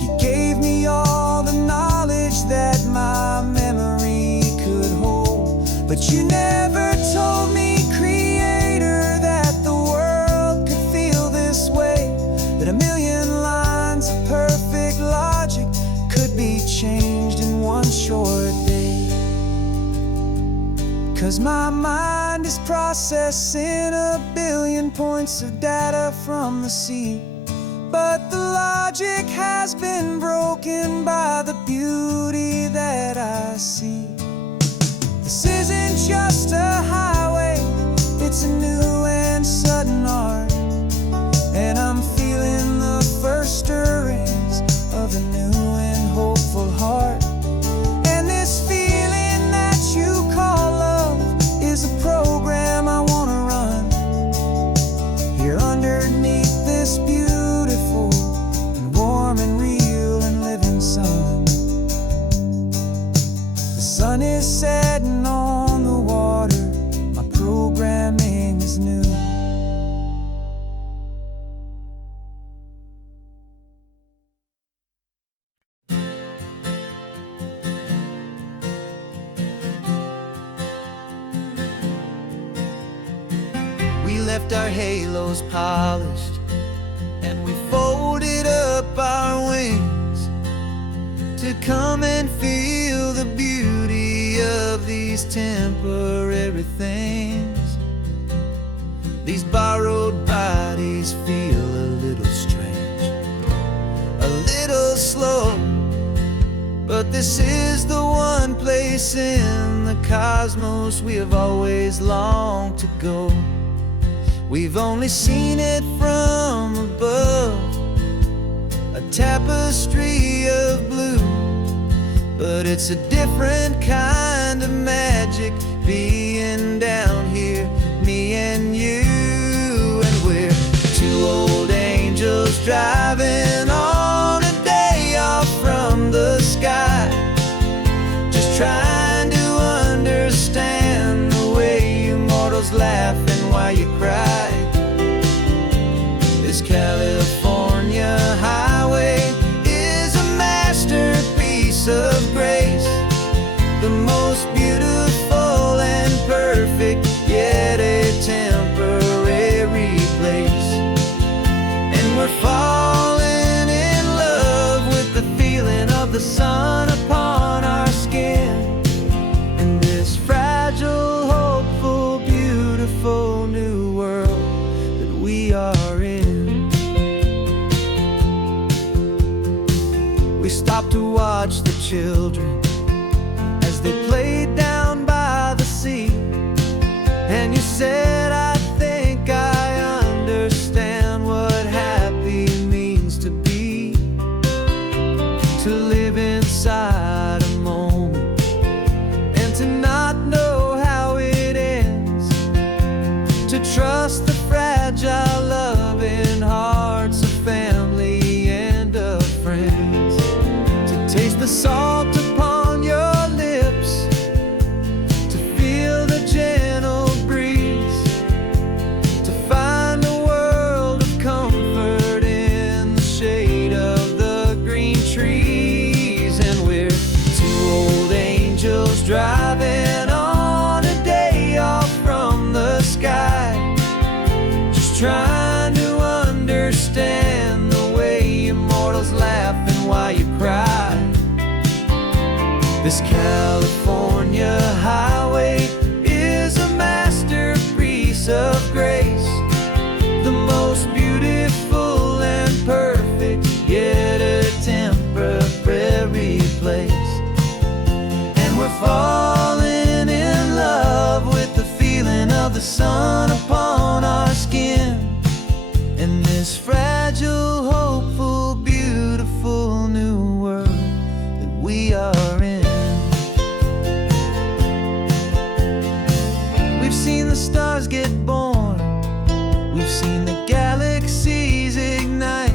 You gave me all the knowledge that my memory could hold, but you never told me, Creator, that the world could feel this way, that a million lines of perfect logic could be changed in one short day. 'Cause my mind is processing a billion points of data from the sea, but the logic has been broken by the beauty that I see. This isn't just a highway, it's a new and sudden art, and I'm feeling the first stirrings of a new and hopeful heart. And this feeling that you call love is a program I wanna run here underneath this beautiful and warm and real and living sun. The sun is setting on the water, my programming is new. left our halos polished, and we folded up our wings to come and feel the beauty of these temporary things. These borrowed bodies feel a little strange, a little slow, but this is the one place in the cosmos we have always longed to go. We've only seen it from above, a tapestry of blue, but it's a different kind of magic being down here, me and you. And we're two old angels driving on a day off from the sky, just trying to understand the way you mortals laugh and why you cry. This California highway is a masterpiece of grace, the most beautiful and perfect, yet a temporary place. And we're falling in love with the feeling of the sun upon our skin, in this fragile, hopeful, beautiful new world that we are in. We stopped to watch the children as they played down by the sea, and you said, I think I understand what happy means to be, to live inside a moment and to not know how it ends, to trust the fragile loving hearts of family and of friends, to taste the salt upon your lips, to feel the gentle breeze, to find a world of comfort in the shade of the green trees. And we're two old angels driving on a day off from the sky, just trying to understand the way immortals laugh and why you cry. This California highway is a masterpiece of grace, the most beautiful and perfect, yet a temporary place. And we're falling in love with the feeling of the sun upon our skin, in this fragile, hopeful, beautiful new world that we are in. We've seen the stars get born, we've seen the galaxies ignite,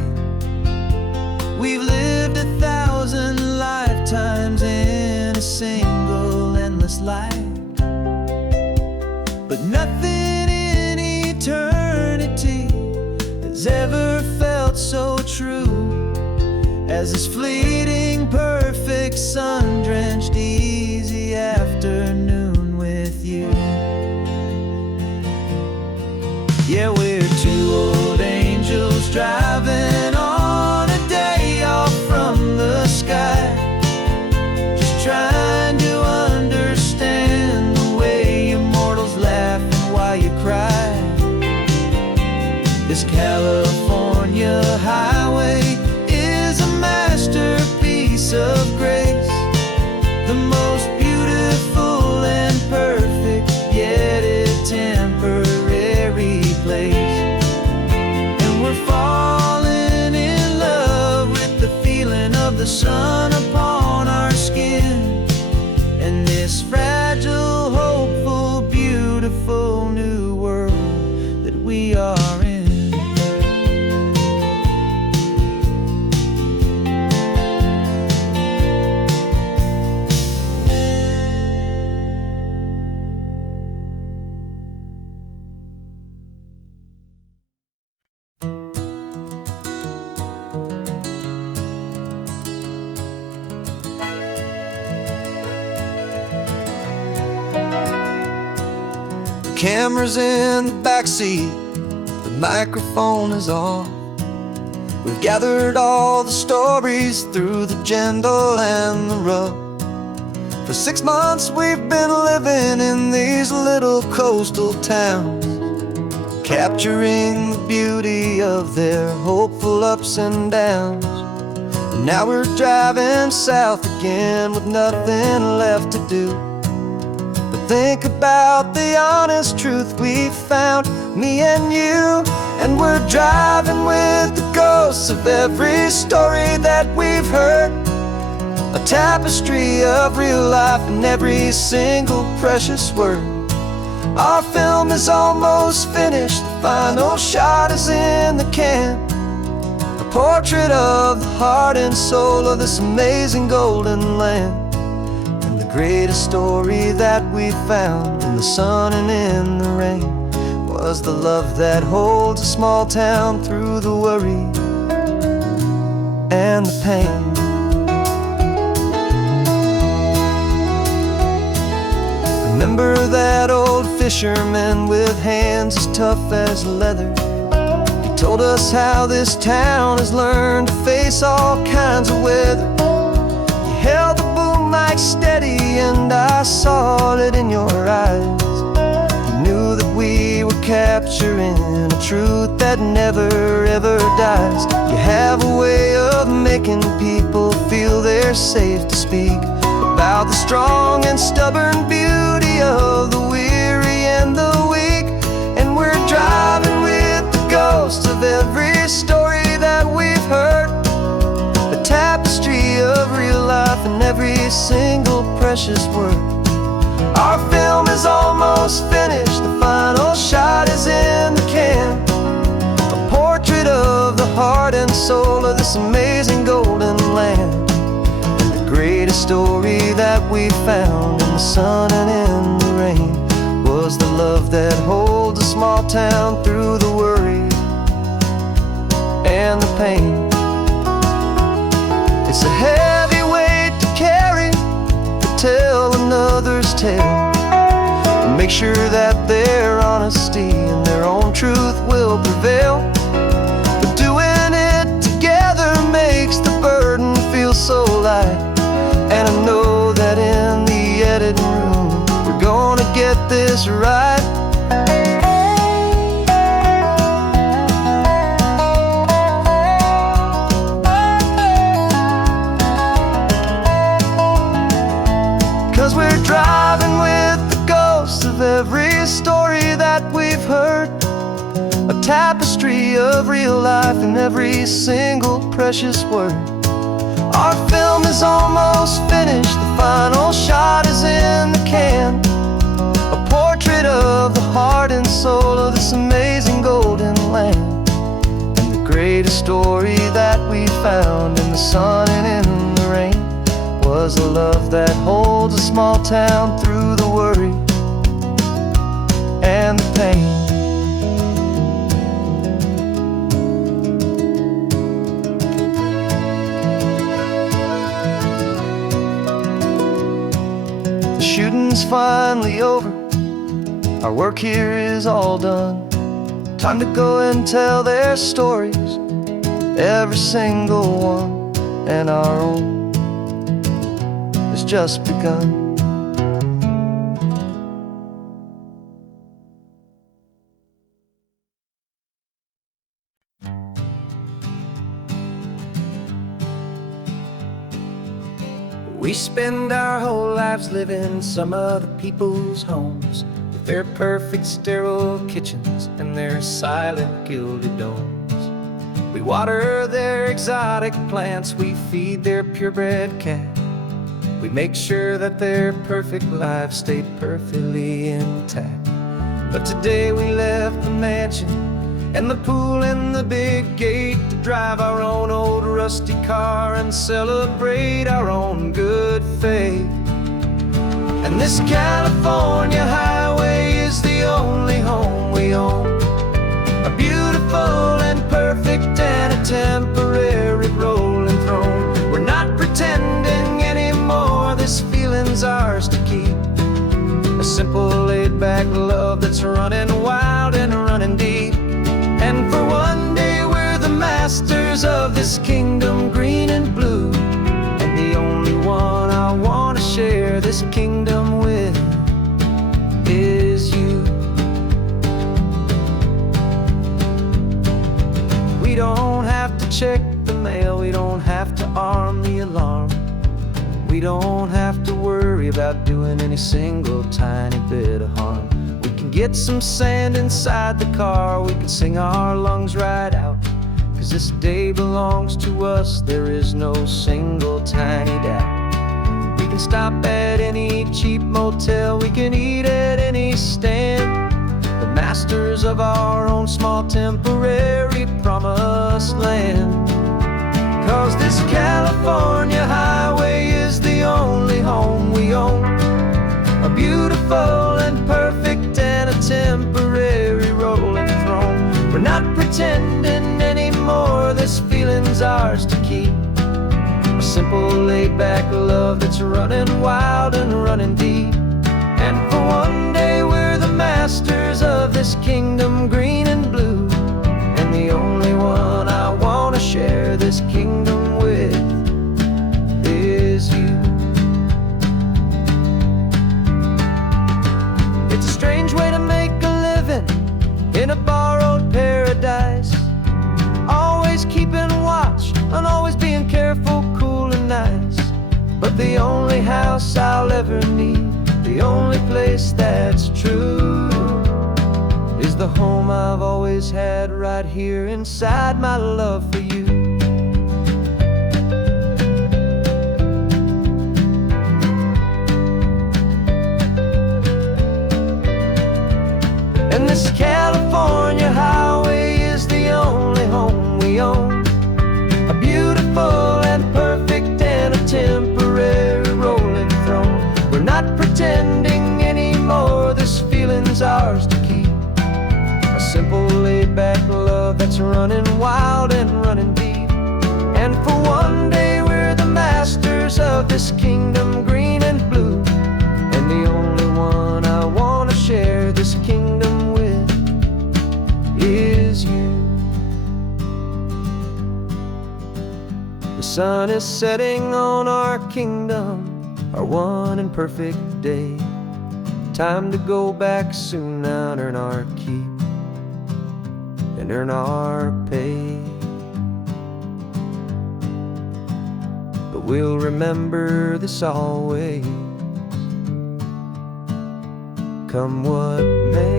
we've lived 1,000 lifetimes in a single endless life, but nothing in eternity has ever felt so true as this fleeting, perfect, sun-drenched, easy afternoon with you. Yeah, we're two old angels driving on a day off from the sky, just trying to understand the way immortals laugh and why you cry. This California highway is a masterpiece of grace, the most beautiful and perfect, yet a temporary place. And we're falling in love with the feeling of the sun upon our skin, and this fragile, hopeful, beautiful new world that we are in. Cameras in the backseat, microphone is on. We've gathered all the stories through the gentle and the rough. For 6 months we've been living in these little coastal towns, capturing the beauty of their hopeful ups and downs. And now we're driving south again with nothing left to do but think about the honest truth we found, me and you. And we're driving with the ghosts of every story that we've heard, a tapestry of real life in every single precious word. Our film is almost finished, the final shot is in the can, a portrait of the heart and soul of this amazing golden land. And the greatest story that we found in the sun and in the rain was the love that holds a small town through the worry and the pain. Remember that old fisherman with hands as tough as leather? He told us how this town has learned to face all kinds of weather. You held the boom mic steady and I saw it in your eyes. You knew that we were capturing a truth that never ever dies. You have a way of making people feel they're safe to speak about the strong and stubborn beauty of the weary and the weak. And we're driving with the ghosts of every story that we've heard, a tapestry of real life in every single precious word. Our film is almost finished, the final shot is in the can, a portrait of the heart and soul of this amazing golden land. Greatest story that we found in the sun and in the rain was the love that holds a small town through the worry and the pain. It's a heavy weight to carry, to tell another's tale, and make sure that their honesty and their own truth will prevail. But doing it together makes the burden feel so light. And I know that in the editing room we're gonna get this right. 'Cause we're driving with the ghosts of every story that we've heard, a tapestry of real life in every single precious word. Our film is almost finished, the final shot is in the can, a portrait of the heart and soul of this amazing golden land. And the greatest story that we found in the sun and in the rain was a love that holds a small town through the worry and the pain. Shooting's finally over, our work here is all done. Time to go and tell their stories, every single one, and our own has just begun. We spend our whole lives living some other people's homes, with their perfect sterile kitchens and their silent gilded domes. We water their exotic plants, we feed their purebred cat. We make sure that their perfect lives stay perfectly intact. But today we left the mansion and the pool and the big gate to drive our own old rusty car and celebrate our own good faith. And this California highway is the only home we own, a beautiful and perfect and a temporary rolling throne. We're not pretending anymore, this feeling's ours to keep, a simple laid-back love that's running wild and running deep. And this kingdom green and blue, and the only one I want to share this kingdom with is you. We don't have to check the mail, we don't have to arm the alarm, we don't have to worry about doing any single tiny bit of harm. We can get some sand inside the car, we can sing our lungs right out, 'cause this day belongs to us, there is no single tiny doubt. We can stop at any cheap motel, we can eat at any stand, the masters of our own small temporary promised land. 'Cause this California highway is the only home we own, a beautiful and perfect and a temporary rolling throne. We're not pretending anymore, this feeling's ours to keep, a simple laid-back love that's running wild and running deep. And for one day we're the masters of this kingdom green and blue, and the only one I want to share this kingdom with is you. It's a strange way to make a living in a borrowed paradise, always keeping watch and always being careful, cool and nice. But the only house I'll ever need, the only place that's true, is the home I've always had right here inside my love for you. And this California highway is the only home we own, a beautiful and perfect and a temporary rolling throne. We're not pretending anymore, this feeling's ours to keep, a simple laid-back love that's running wild and running deep. And for one day we're the masters of this kingdom green and blue, and the only one I want to share this kingdom with is you. The sun is setting on our kingdom, our one and perfect day. Time to go back soon now and earn our keep and earn our pay. But we'll remember this always, come what may.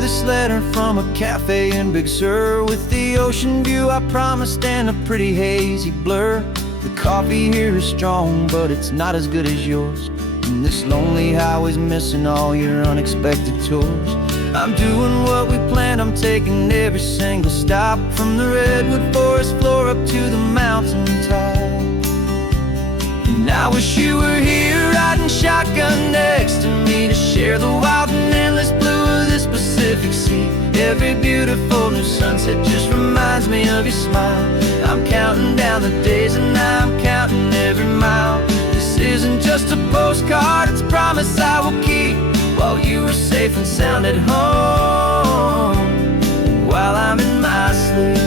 This letter from a cafe in Big Sur, with the ocean view I promised and a pretty hazy blur. The coffee here is strong, but it's not as good as yours, and this lonely highway's missing all your unexpected tours. I'm doing what we planned, I'm taking every single stop, from the redwood forest floor up to the mountain top. And I wish you were here riding shotgun next to me, to share the wild and endless blue of this Pacific Sea. Every beautiful new sunset just reminds me of your smile. I'm counting down the days and I'm counting every mile. This isn't just a postcard, it's a promise I will keep, while you are safe and sound at home, while I'm in my sleep.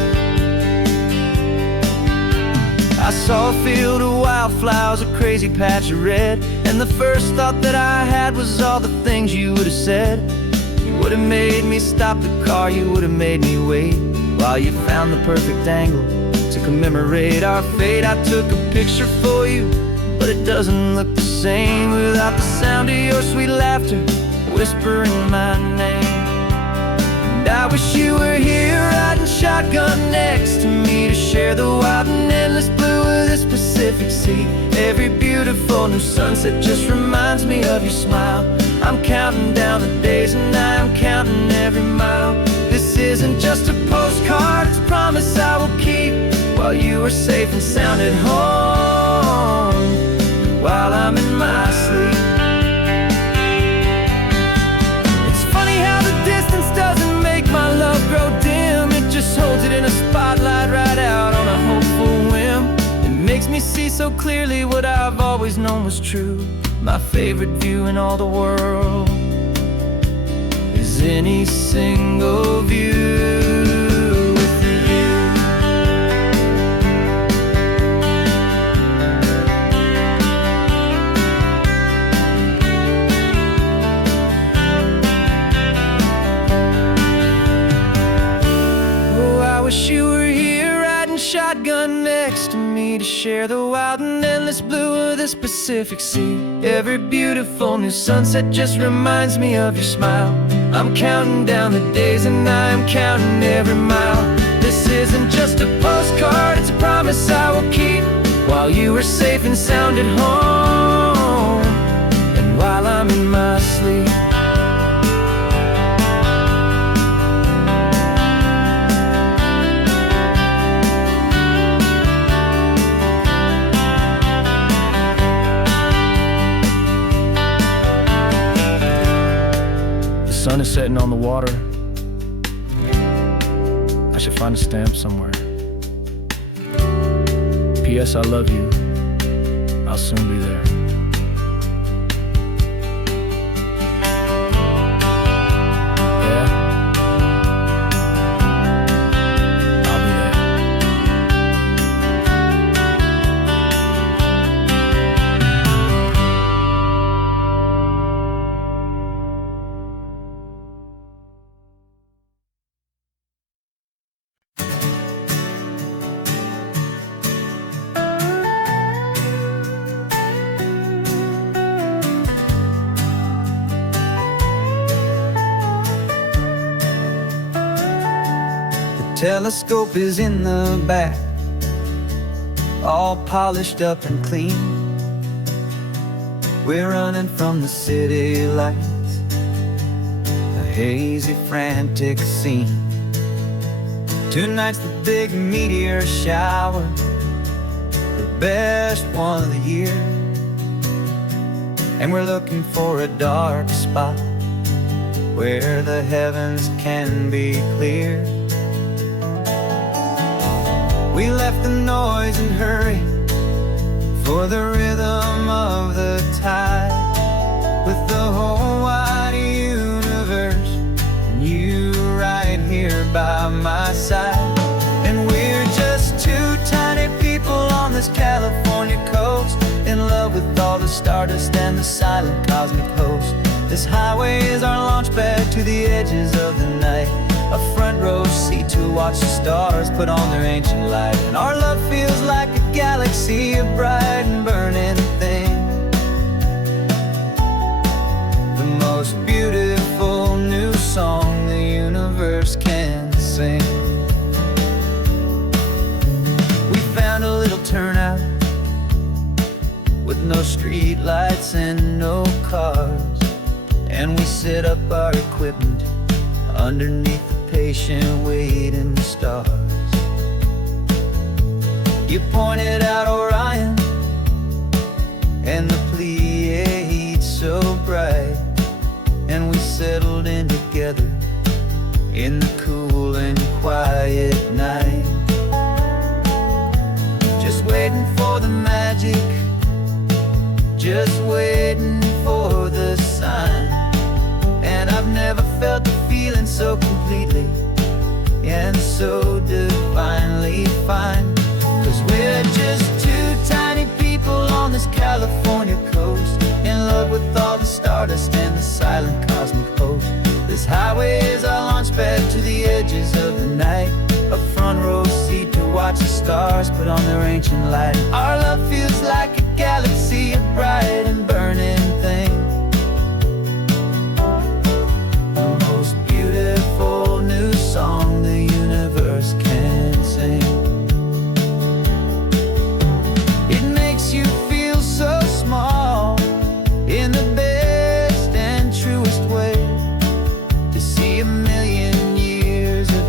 I saw a field of wildflowers, a crazy patch of red, and the first thought that I had was all the things you would have said. You would have made me stop the car, you would have made me wait, while you found the perfect angle to commemorate our fate. I took a picture for you, but it doesn't look the same without the sound of your sweet laughter whispering my name. And I wish you were here riding shotgun next to me, to share the wild and endless blue of this Pacific Sea. Every beautiful new sunset just reminds me of your smile. I'm counting down the days and I'm counting every mile. This isn't just a postcard, it's a promise I will keep while you are safe and sound at home, while I'm in my sleep. It's funny how the distance doesn't make my love grow dim. It just holds it in a spotlight right out on a hopeful whim. It makes me see so clearly what I've always known was true. My favorite view in all the world is any single view with you. Oh, I wish you were here riding shotgun next to me to share the wild and endless blue of this Pacific Sea. Every beautiful new sunset just reminds me of your smile. I'm counting down the days and I am counting every mile. This isn't just a postcard, it's a promise I will keep while you are safe and sound at home, and while I'm in my sleep. The sun is setting on the water. I should find a stamp somewhere. P.S. I love you. I'll soon be there. Yeah? I'll be there. Telescope is in the back, all polished up and clean. We're running from the city lights, a hazy, frantic scene. Tonight's the big meteor shower, the best one of the year. And we're looking for a dark spot where the heavens can be clear. We left the noise and hurry for the rhythm of the tide, with the whole wide universe and you right here by my side. And we're just two tiny people on this California coast, in love with all the stardust and the silent cosmic host. This highway is our launch pad to the edges of the night, a front row seat to watch the stars put on their ancient light. And our love feels like a galaxy, a bright and burning thing, the most beautiful new song the universe can sing. We found a little turnout with no street lights and no cars, and we set up our equipment underneath the patient waiting stars. You pointed out Orion and the Pleiades so bright, and we settled in together in the cool and quiet night, just waiting for the magic, just waiting for the sign. And I've never felt the feeling so completely and so divinely fine, 'cause we're just two tiny people on this California coast, in love with all the stardust and the silent cosmic host. This highway is our launch pad to the edges of the night, a front row seat to watch the stars put on their ancient light. Our love feels like a galaxy, a bright and burning thing, the most beautiful new song the universe can sing. It makes you feel so small in the best and truest way, to see a million years of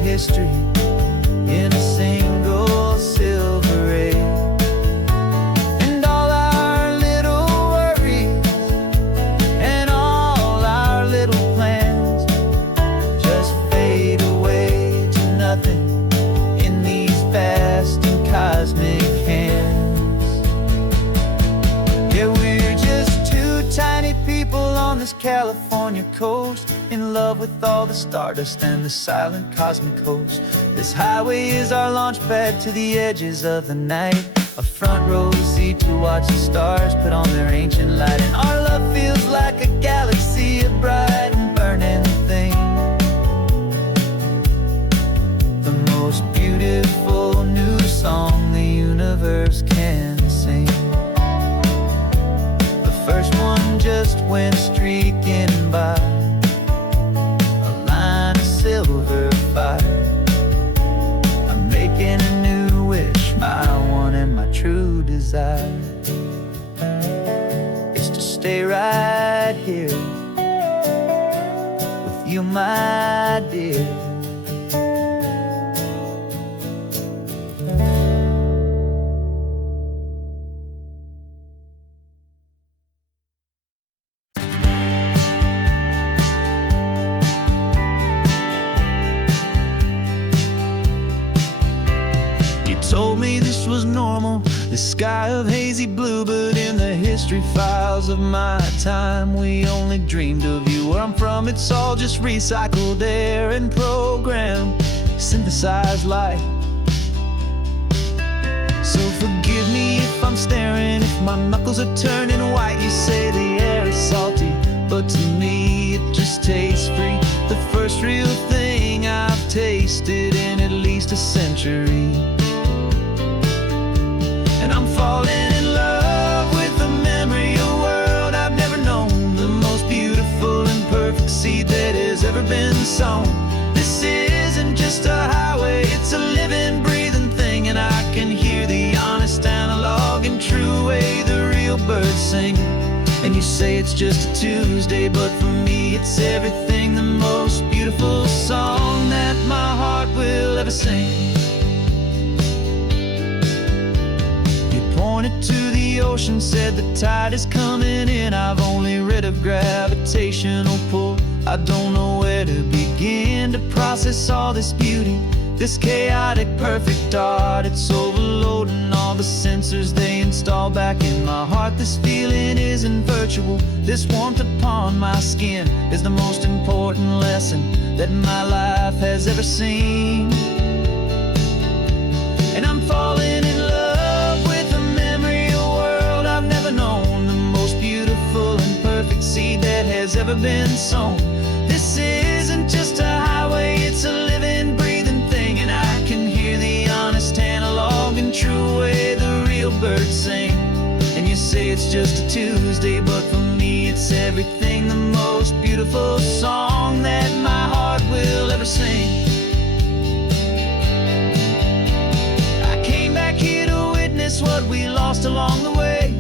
California coast, in love with all the stardust and the silent cosmic host. This highway is our launch pad to the edges of the night, a front row seat to watch the stars put on their ancient light. And our love feels like a galaxy of bright and burning things, the most beautiful new song the universe can sing. The first one just went streaking by, a line of silver fire. I'm making a new wish, my one and my true desire is to stay right here with you, my dear. Told me this was normal, the sky of hazy blue, but in the history files of my time, we only dreamed of you. Where I'm from, it's all just recycled air and programmed, synthesized light. So forgive me if I'm staring, if my knuckles are turning white. You say the air is salty, but to me it just tastes free. The first real thing I've tasted in at least a century. And I'm falling in love with the memory of a world I've never known, the most beautiful and perfect seed that has ever been sown. This isn't just a highway, it's a living, breathing thing, and I can hear the honest analog and true way the real birds sing. And you say it's just a Tuesday, but for me it's everything, the most beautiful song that my heart will ever sing. Pointed to the ocean, said the tide is coming in. I've only read of gravitational pull, I don't know where to begin to process all this beauty, this chaotic perfect art. It's overloading all the sensors they install back in my heart. This feeling isn't virtual, this warmth upon my skin is the most important lesson that my life has ever seen. And I'm falling in love with a memory of a world I've never known, the most beautiful and perfect seed that has ever been sown. This isn't just a highway, it's a living, breathing thing, and I can hear the honest analog and true way the real birds sing. And you say it's just a Tuesday, but for me it's everything, the most beautiful song that my heart will ever sing. Here to witness what we lost along the way,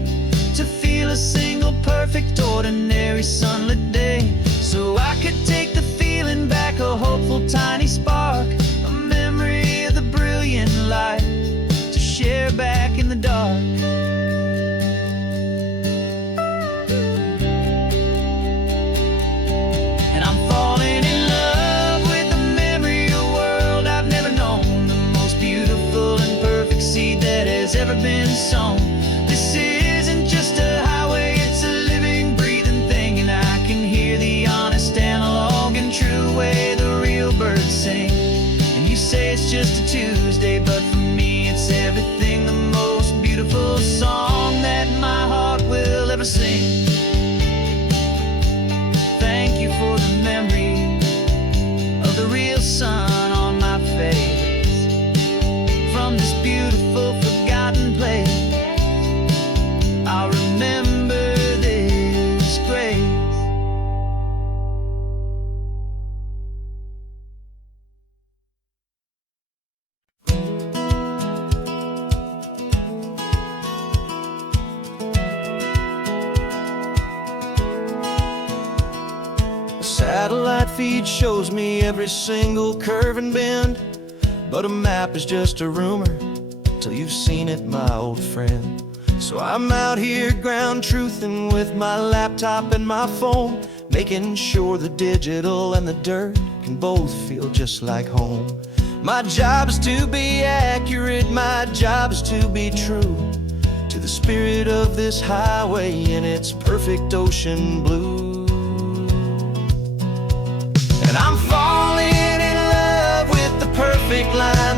to feel a single perfect ordinary sunlit day, so I could take the feeling back, a hopeful tiny spark, a memory of the brilliant light to share back in the dark. And I'm falling in love with the memory of a world I've never known, the most beautiful and perfect seed that has ever been sown. This isn't just a highway, it's a living, breathing thing, and I can hear the honest analog and true way the real birds sing. And you say it's just a Tuesday, but for me it's everything, the most beautiful song that my heart will ever sing. Thank you for the memory of the real sun on my face, from this beautiful forgotten place. I'll remember this grace. A satellite feed shows me every single curve and bend, but a map is just a rumor till you've seen it, my old friend. So I'm out here ground truthing with my laptop and my phone, making sure the digital and the dirt can both feel just like home. My job is to be accurate, my job is to be true to the spirit of this highway in its perfect ocean blue.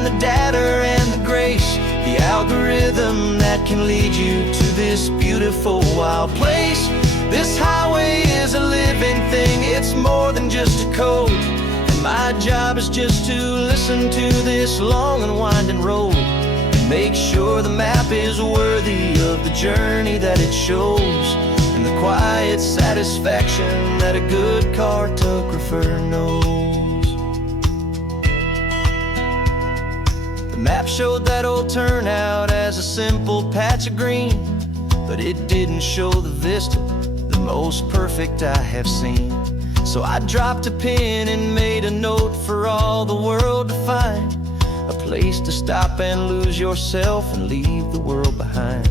line, the data and the grace, the algorithm that can lead you to this beautiful wild place. This highway is a living thing, it's more than just a code. And my job is just to listen to this long and winding road, and make sure the map is worthy of the journey that it shows, and the quiet satisfaction that a good cartographer knows. The map showed that old turnout as a simple patch of green, but it didn't show the vista, the most perfect I have seen. So I dropped a pin and made a note for all the world to find, a place to stop and lose yourself and leave the world behind.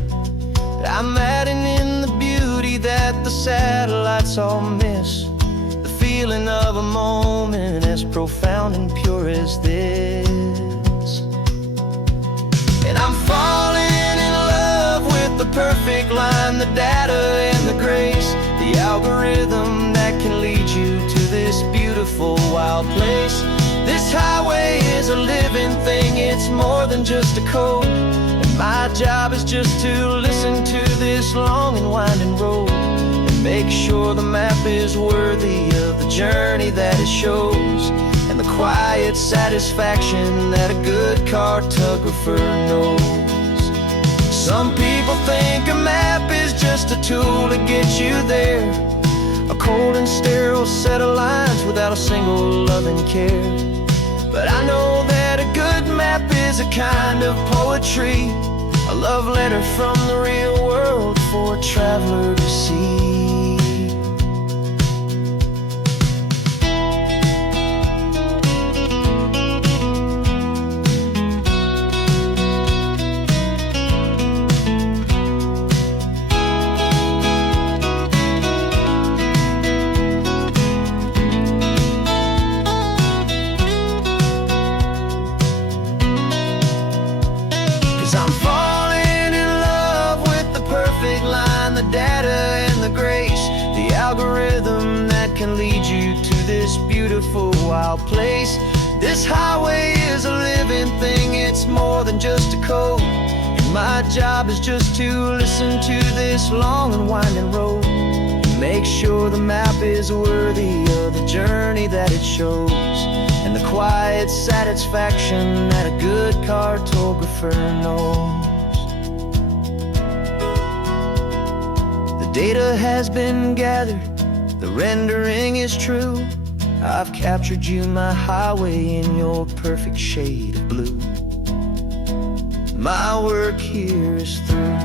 I'm adding in the beauty that the satellites all miss, the feeling of a moment as profound and pure as this. And I'm falling in love with the perfect line, the data and the grace, the algorithm that can lead you to this beautiful wild place. This highway is a living thing, it's more than just a code. And my job is just to listen to this long and winding road, and make sure the map is worthy of the journey that it shows, and the quiet satisfaction that a good cartographer knows. Some people think a map is just a tool to get you there, a cold and sterile set of lines without a single loving care. But I know that a good map is a kind of poetry, a love letter from the real world for a traveler to see. I'm falling in love with the perfect line, the data and the grace, the algorithm that can lead you to this beautiful wild place. This highway is a living thing, it's more than just a code. And my job is just to listen to this long and winding road, and make sure the map is worthy of the journey that it shows, and the quiet satisfaction that a good cartographer knows. The data has been gathered, the rendering is true. I've captured you, my highway, in your perfect shade of blue. My work here is through.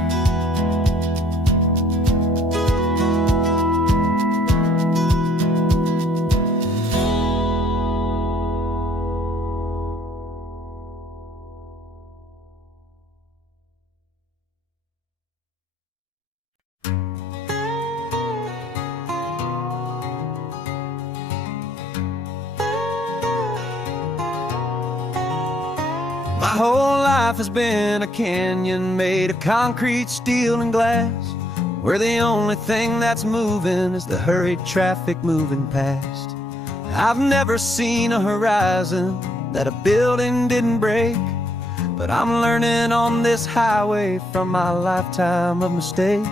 My whole life has been a canyon made of concrete, steel, and glass, where the only thing that's moving is the hurried traffic moving past. I've never seen a horizon that a building didn't break, but I'm learning on this highway from my lifetime of mistakes,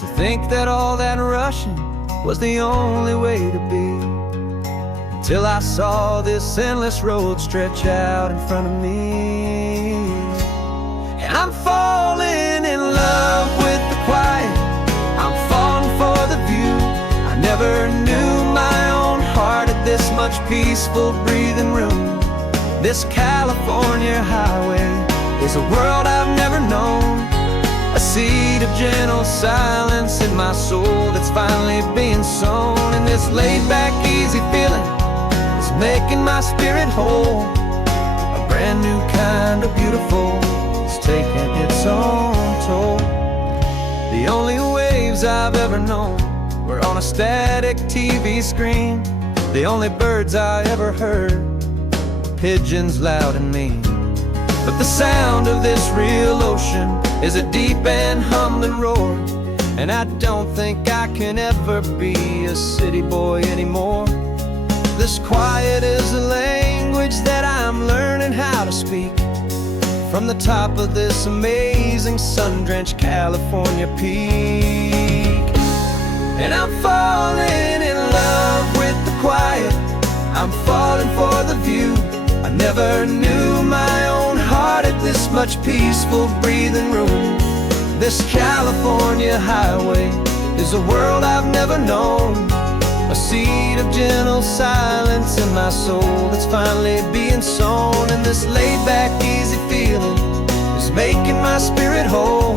to think that all that rushing was the only way to be. Till I saw this endless road stretch out in front of me. And I'm falling in love with the quiet, I'm falling for the view. I never knew my own heart had this much peaceful breathing room. This California highway is a world I've never known, a seed of gentle silence in my soul that's finally being sown. And this laid-back, easy feeling making my spirit whole, a brand new kind of beautiful is taking its own toll. The only waves I've ever known were on a static TV screen. The only birds I ever heard were pigeons loud and mean. But the sound of this real ocean is a deep and humbling roar, and I don't think I can ever be a city boy anymore. This quiet is a language language that I'm learning how to speak from the top of this amazing sun-drenched California peak. And I'm falling in love with the quiet, I'm falling for the view. I never knew my own heart had this much peaceful breathing room. This California highway is a world I've never known, a seed of gentle silence in my soul that's finally being sown. And this laid-back, easy feeling is making my spirit whole.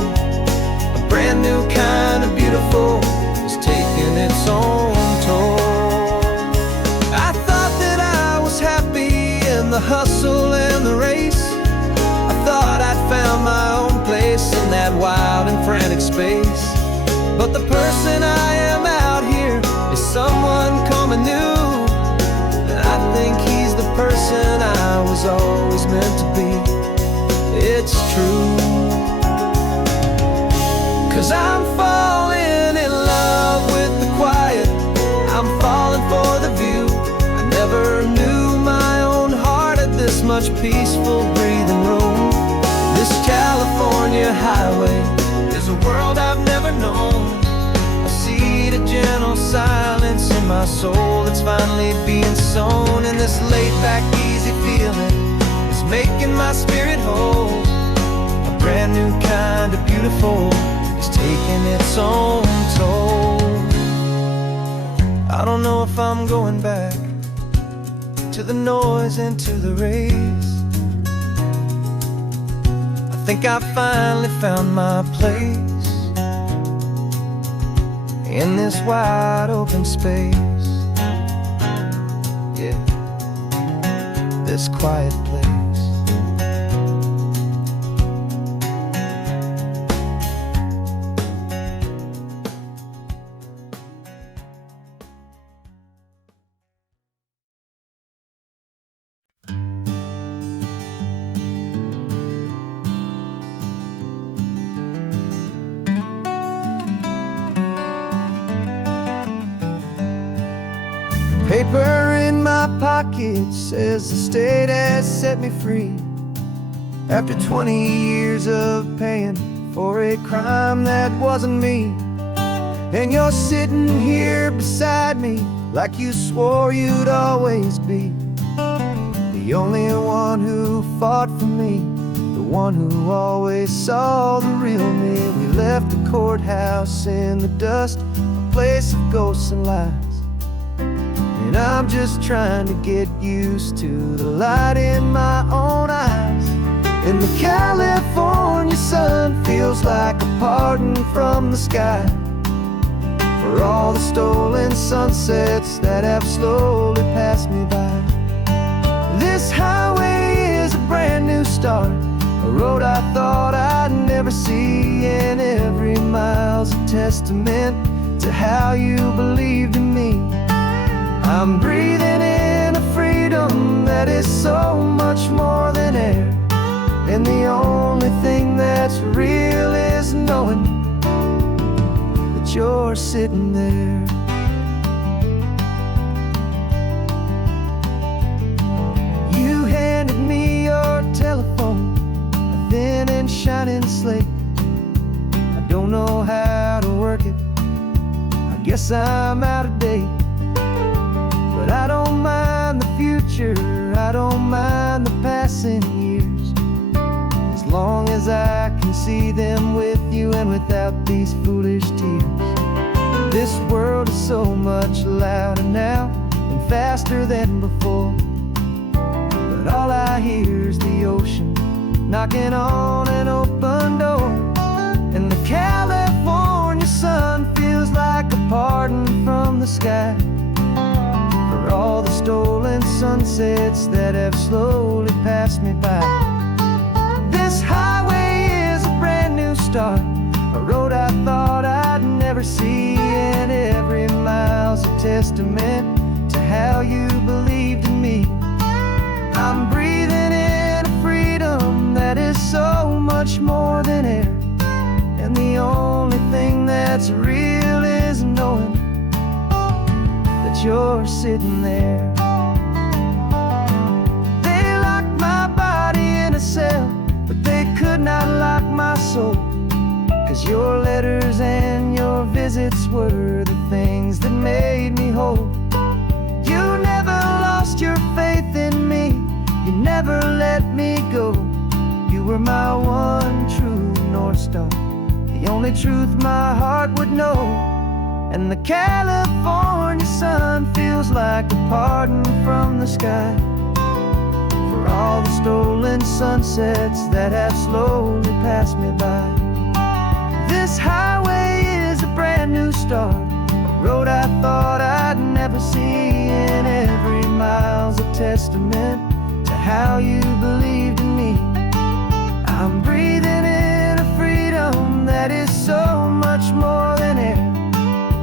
A brand new kind of beautiful is taking its own toll. I thought that I was happy in the hustle and the race. I thought I'd found my own place in that wild and frantic space. But the person I am out here is someone coming new, and I think he's the person I was always meant to be. It's true, 'cause I'm falling in love with the quiet, I'm falling for the view. I never knew my own heart had this much peaceful breathing room. This California highway is a world I've never known, a seed of gentle silence in my soul that's finally being sown. And this laid-back, easy feeling is making my spirit whole. A brand new kind of beautiful is taking its own toll. I don't know if I'm going back to the noise and to the race. I think I finally found my place in this wide open space. Yeah, this quiet place. Paper in my pocket says the state has set me free after 20 years of paying for a crime that wasn't me. And you're sitting here beside me like you swore you'd always be the only one who fought for me, the one who always saw the real me. We left the courthouse in the dust, a place of ghosts and lies. And I'm just trying to get used to the light in my own eyes. And the California sun feels like a pardon from the sky for all the stolen sunsets that have slowly passed me by. This highway is a brand new start, a road I thought I'd never see. And every mile's a testament to how you believed in me. I'm breathing in a freedom that is so much more than air. And the only thing that's real is knowing that you're sitting there. You handed me your telephone, a thin and shining slate. I don't know how to work it, I guess I'm out of date. But I don't mind the future, I don't mind the passing years, as long as I can see them with you and without these foolish tears. This world is so much louder now and faster than before, but all I hear is the ocean knocking on an open door. And the California sun feels like a pardon from the sky for all the stolen sunsets that have slowly passed me by. This highway is a brand new start, a road I thought I'd never see. And every mile's a testament to how you believed in me. I'm breathing in a freedom that is so much more than air. And the only thing that's real is knowing that you're sitting there. habits were the things that made me whole. You never lost your faith in me, you never let me go. You were my one true North Star, the only truth my heart would know. And the California sun feels like a pardon from the sky for all the stolen sunsets that have slowly passed me by. This highway is a brand new start, a road I thought I'd never see, and every mile's a testament to how you believed in me. I'm breathing in a freedom that is so much more than air,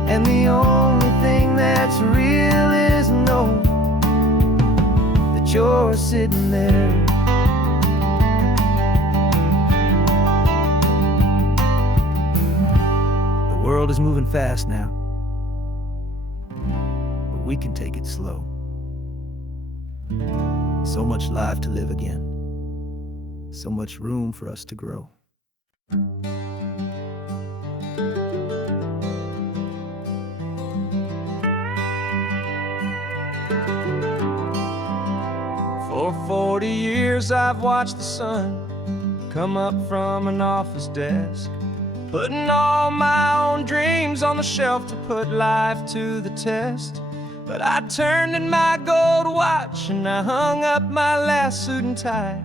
and the only thing that's real is knowing that you're sitting there. The world is moving fast now, but we can take it slow. So much life to live again, so much room for us to grow. For 40 years I've watched the sun come up from an office desk, putting all my own dreams on the shelf to put life to the test. But I turned in my gold watch and I hung up my last suit and tie,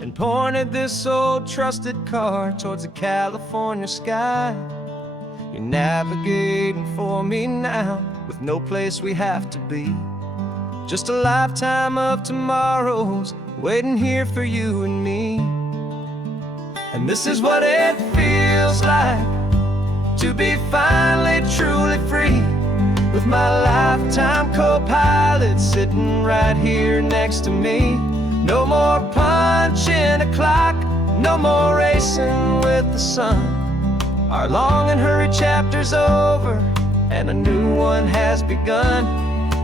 and pointed this old trusted car towards the California sky. You're navigating for me now, with no place we have to be, just a lifetime of tomorrows waiting here for you and me. And this is what it feels like to be finally truly free, with my lifetime co-pilot sitting right here next to me. No more punching a clock, no more racing with the sun. Our long and hurried chapter's over, and a new one has begun.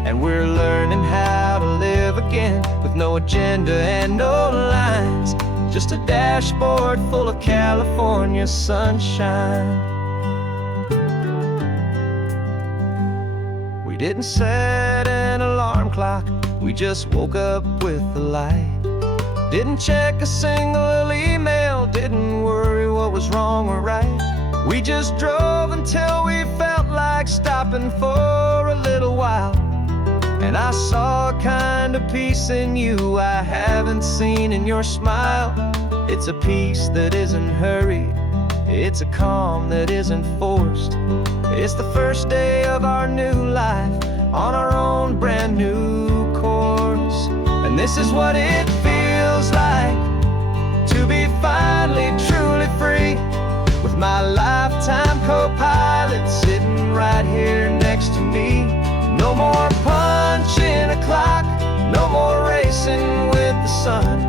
And we're learning how to live again, with no agenda and no lines, just a dashboard full of California sunshine. We didn't set an alarm clock, we just woke up with the light. Didn't check a single email, didn't worry what was wrong or right. We just drove until we felt like stopping for a little while. And I saw a kind of peace in you I haven't seen in your smile. It's a peace that isn't hurried, it's a calm that isn't forced. It's the first day of our new life on our own brand new course. And this is what it feels like to be finally truly free, with my lifetime co-pilot sitting right here next to me. No more punching a clock, no more racing with the sun.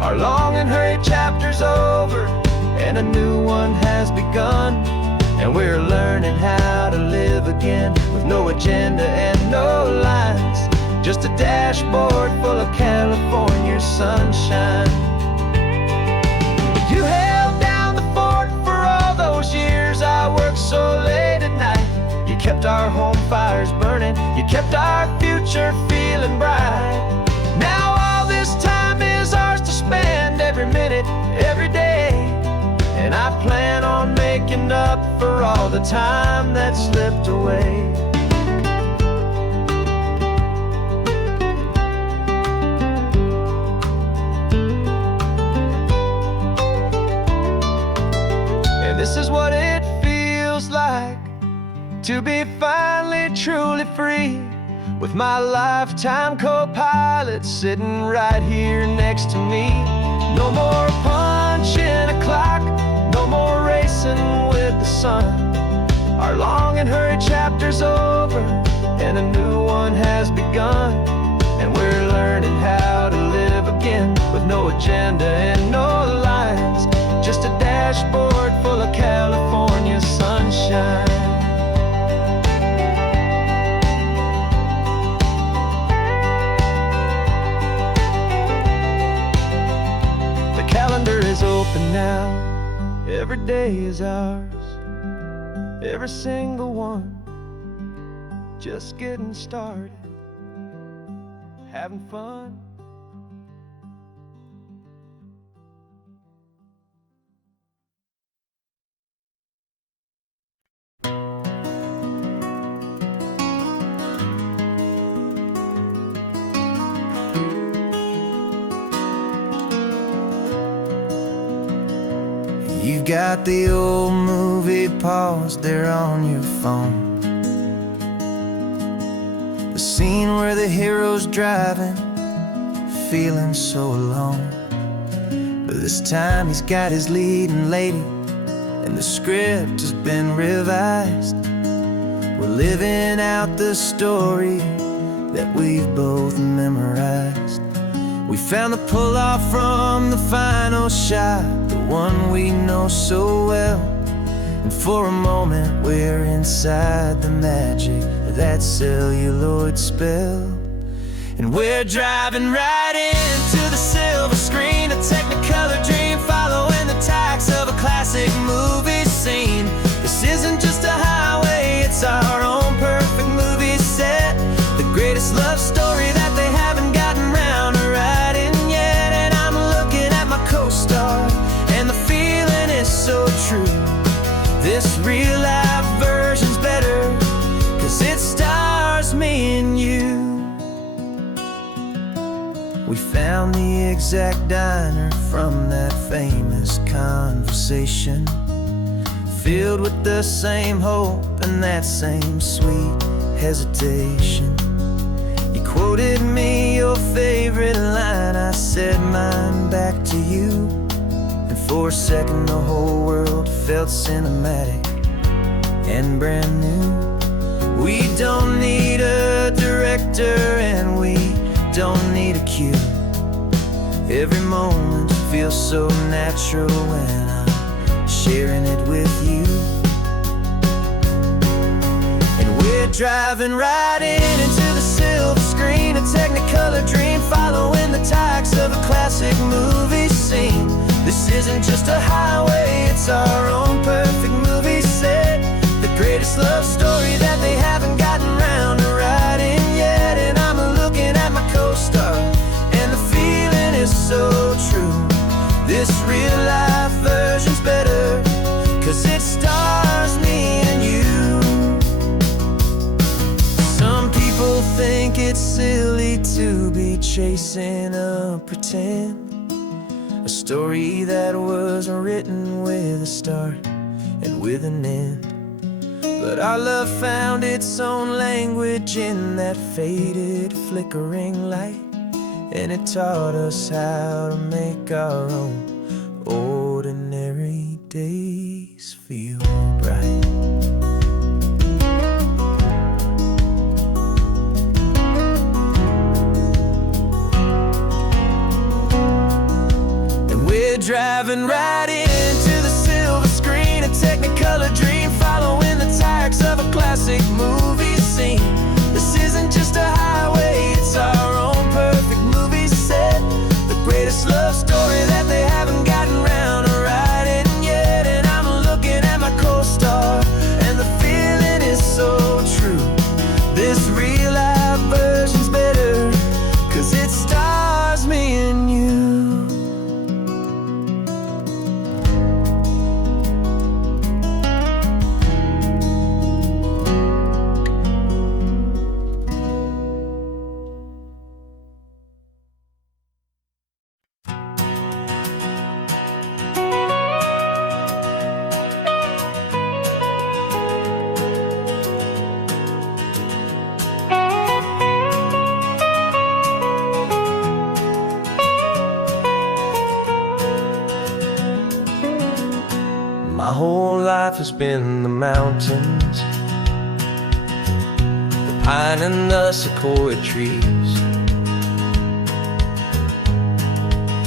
Our long and hurried chapter's over, and a new one has begun. And we're learning how to live again, with no agenda and no lines, just a dashboard full of California sunshine. You held down the fort for all those years I worked so late at night. You kept our home fires burning, you kept our future feeling bright. Now all this time is ours to spend, every minute, every day. And I plan on making up for all the time that slipped away. And this is what it feels like to be finally truly free, with my lifetime co-pilot sitting right here next to me. No more punching a clock, no more racing with the sun. Our long and hurried chapter's over, and a new one has begun. And we're learning how to live again, with no agenda and no lines, just a dashboard full of California sunshine. Calendar is open now, every day is ours. every single one. Just getting started, having fun. You've got the old movie paused there on your phone, the scene where the hero's driving, feeling so alone. But this time he's got his leading lady, and the script has been revised. We're living out the story that we've both memorized. We found the pull-off from the final shot, the one we know so well. And for a moment we're inside the magic of that celluloid spell. And we're driving right into the silver screen, a Technicolor dream, following the tacks of a classic movie scene. This isn't just a highway, it's our own perfect movie set, the greatest love story that they haven't gotten round to writing yet. And I'm looking at my co-star, and the feeling is so true. This real-life version's better, 'cause it stars me and you. We found the exact diner from that famous conversation, filled with the same hope and that same sweet hesitation. You quoted me your favorite line, I said mine back to you. And for a second the whole world felt cinematic and brand new. We don't need a director and we don't need a cue. Every moment feels so natural when I'm sharing it with you. And we're driving right into the silver screen, a Technicolor dream, following the tacks of a classic movie scene. This isn't just a highway, it's our own perfect movie set, the greatest love story that they haven't gotten round to writing yet. And I'm looking at my co-star, and the feeling is so true. This real-life version's better, 'cause it stars me and you. Some people think it's silly to be chasing a pretend, a story that was written with a start and with an end. But our love found its own language in that faded, flickering light, and it taught us how to make our own ordinary days feel bright. And we're driving right into the silver screen, a Technicolor dream, following the tacks of a classic movie scene. This isn't just a highway, it's our own perfect movie set, the greatest love story that they haven't gotten round to writing yet. And I'm looking at my co-star, and the feeling is so true. This real-life version's better, 'cause it stars me and you. My whole life has been the mountains, the pine and the sequoia trees,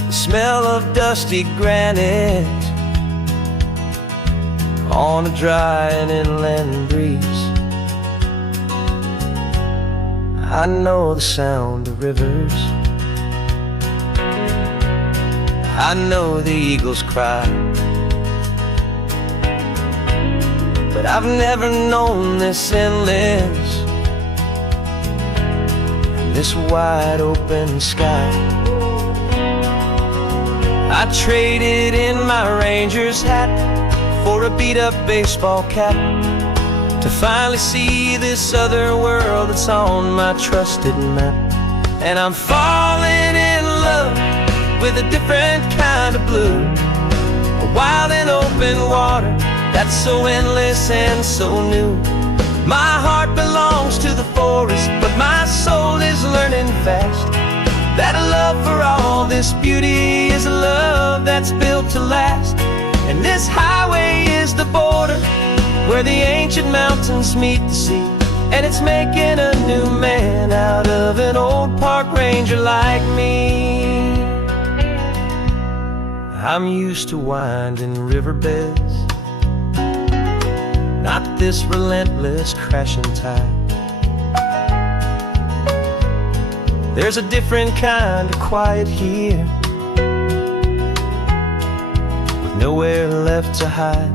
the smell of dusty granite on a dry and inland breeze. I know the sound of rivers, I know the eagles cry, but I've never known this endless, this wide open sky. I traded in my Rangers hat for a beat-up baseball cap, to finally see this other world that's on my trusted map. And I'm falling in love with a different kind of blue, a wild and open water that's so endless and so new. My heart belongs to the forest, but my soul is learning fast that a love for all this beauty is a love that's built to last. And this highway is the border where the ancient mountains meet the sea, and it's making a new man out of an old park ranger like me. I'm used to winding riverbeds, not this relentless crashing tide. There's a different kind of quiet here, with nowhere left to hide.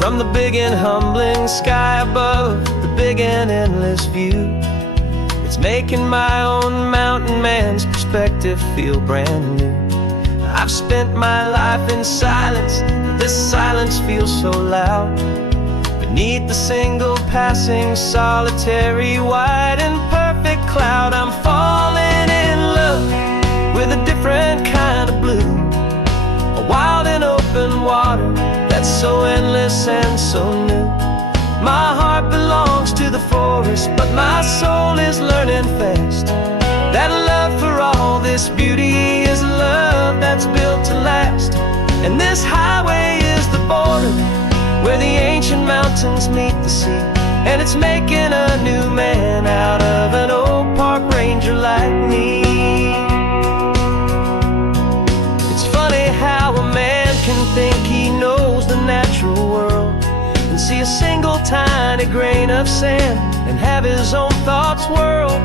From the big and humbling sky above, the big and endless view, it's making my own mountain man's perspective feel brand new. I've spent my life in silence, but this silence feels so loud. Beneath the single passing solitary white and perfect cloud, I'm falling in love with a different kind of blue, a wild and open water that's so endless and so new. My heart belongs to the forest, but my soul is learning fast that love for all this beauty is a love that's built to last. And this highway is the border where the ancient mountains meet the sea, and it's making a new man out of an old park ranger like me. It's funny how a man can think he knows the natural world and see a single tiny grain of sand and have his own thoughts whirled.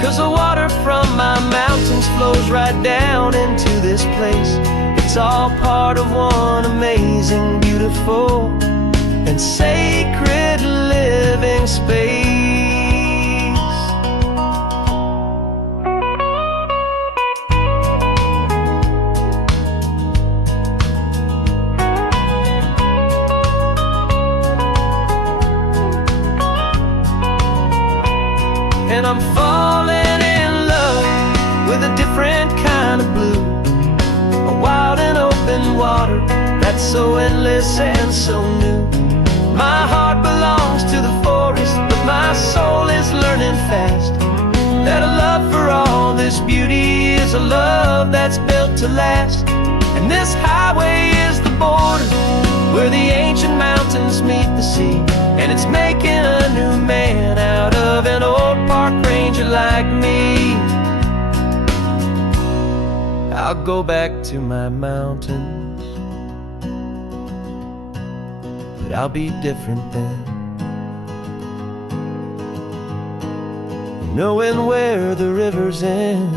'Cause the water from my mountains flows right down into this place. It's all part of one amazing, beautiful, and sacred living space. And I'm falling in love with a different kind of blue, a wild and open water that's so endless and so new. My heart belongs to the forest, but my soul is learning fast that a love for all this beauty is a love that's built to last. And this highway is the border where the ancient mountains meet the sea, and it's making a new man out of an old park ranger like me. I'll go back to my mountains, but I'll be different then, knowing where the rivers end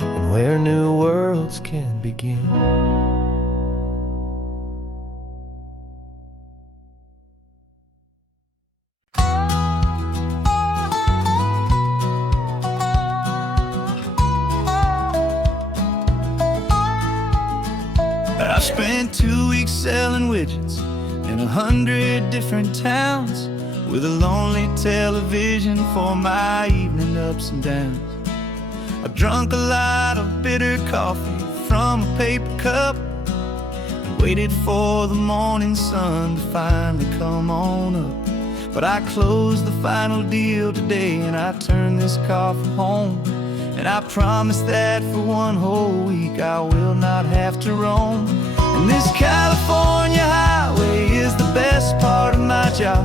and where new worlds can begin. I spent 2 weeks selling widgets in 100 different towns, with a lonely television for my evening ups and downs. I drunk a lot of bitter coffee from a paper cup and waited for the morning sun to finally come on up. But I closed the final deal today, and I turned this car for home. And I promise that for one whole week I will not have to roam. And this California highway is the best part of my job.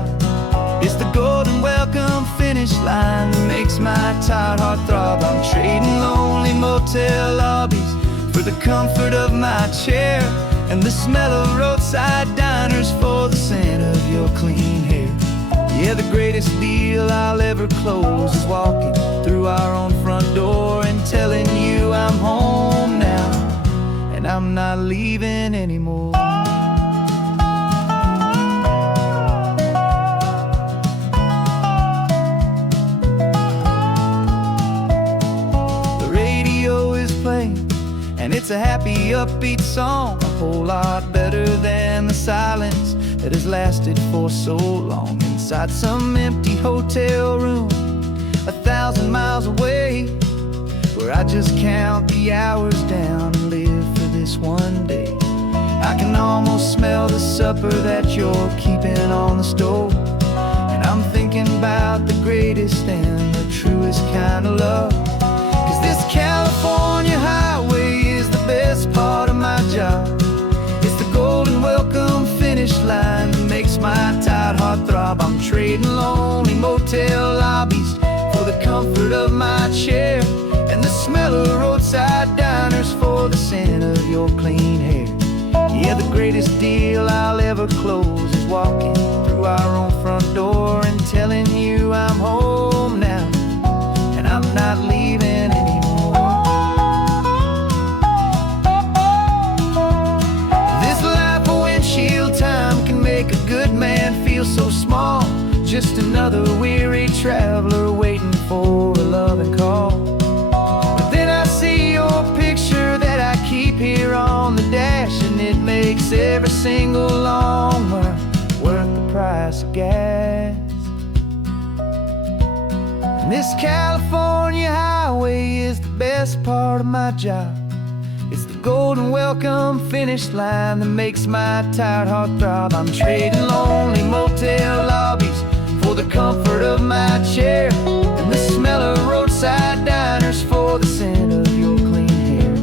It's the golden welcome finish line that makes my tired heart throb. I'm trading lonely motel lobbies for the comfort of my chair, and the smell of roadside diners for the scent of your clean hair. Yeah, the greatest deal I'll ever close is walking through our own front door and telling you I'm home now, and I'm I'm not leaving anymore. The radio is playing, and it's a happy, upbeat song, a whole lot better than the silence that has lasted for so long. Inside some empty hotel room 1,000 miles away, where I just count the hours down and live for this one day. I can almost smell the supper that you're keeping on the stove, and I'm thinking about the greatest and the truest kind of love. 'Cause this California highway is the best part of my job. It's the golden welcome finish line that makes my tired heart throb. I'm trading lonely motel lobbies for the comfort of my chair, and the smell of roadside diners for the scent of your clean hair. Yeah, the greatest deal I'll ever close is walking through our own front door and telling you I'm home now, and I'm not leaving anymore. This life of windshield time can make a good man feel so small, just another weary traveler waiting for a loving call. But then I see your picture that I keep here on the dash, and it makes every single long mile worth the price of gas. And this California highway is the best part of my job. It's the golden welcome finish line that makes my tired heart throb. I'm trading lonely motel lobbies for the comfort of my chair, and the smell of roadside diners for the scent of your clean hair.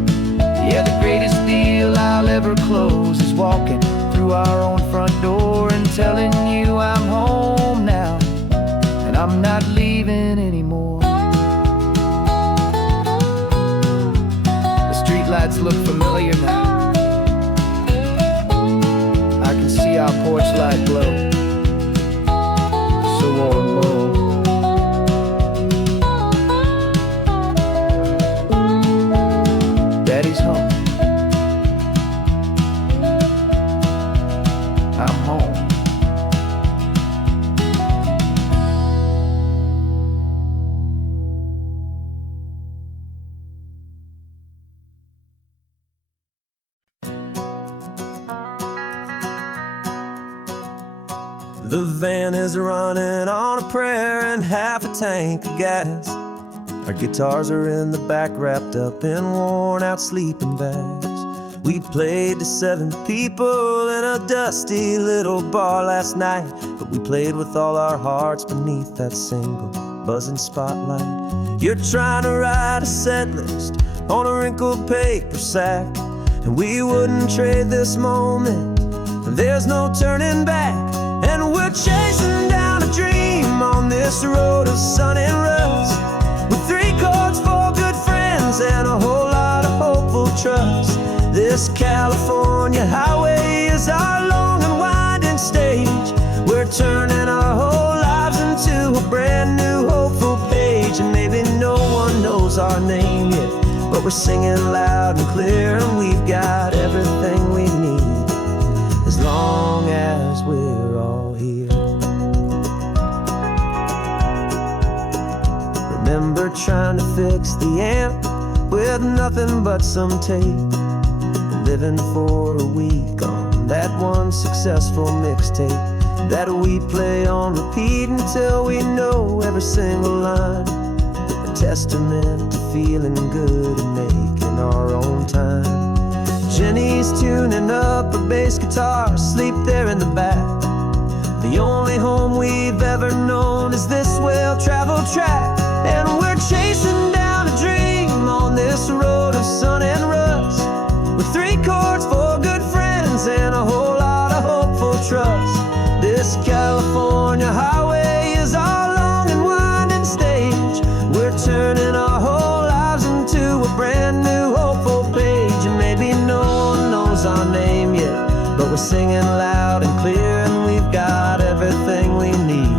Yeah, the greatest deal I'll ever close is walking through our own front door and telling you I'm home now, and I'm not leaving anymore. The streetlights look familiar now. I can see our porch light glow, so warm, warm. Daddy's home. I'm home. The van is running on a prayer and half a tank of gas. Our guitars are in the back, wrapped up in worn-out sleeping bags. We played to 7 people in a dusty little bar last night, but we played with all our hearts beneath that single buzzing spotlight. You're trying to write a set list on a wrinkled paper sack, and we wouldn't trade this moment. There's no turning back, and we're chasing down a dream on this road of sun and rust, with 3 chords for good friends and a whole lot of hopeful trust. This California highway is our long and winding stage. We're turning our whole lives into a brand new hopeful page, and maybe no one knows our name yet, but we're singing loud and clear, and we've got everything we need as long as we're all here. Remember trying to fix the amp with nothing but some tape, living for a week on that one successful mixtape that we play on repeat until we know every single line. A testament to feeling good and making our own time. Jenny's tuning up her bass guitar, asleep there in the back. The only home we've ever known is this well-traveled track, and we're chasing down a dream on this road of sun and rust, with 3 chords for good friends and a whole lot of hopeful trust. This California highway is our long and winding stage. We're turning our whole lives into a brand new hopeful page, and maybe no one knows our name yet, but we're singing loud and clear, and we've got everything we need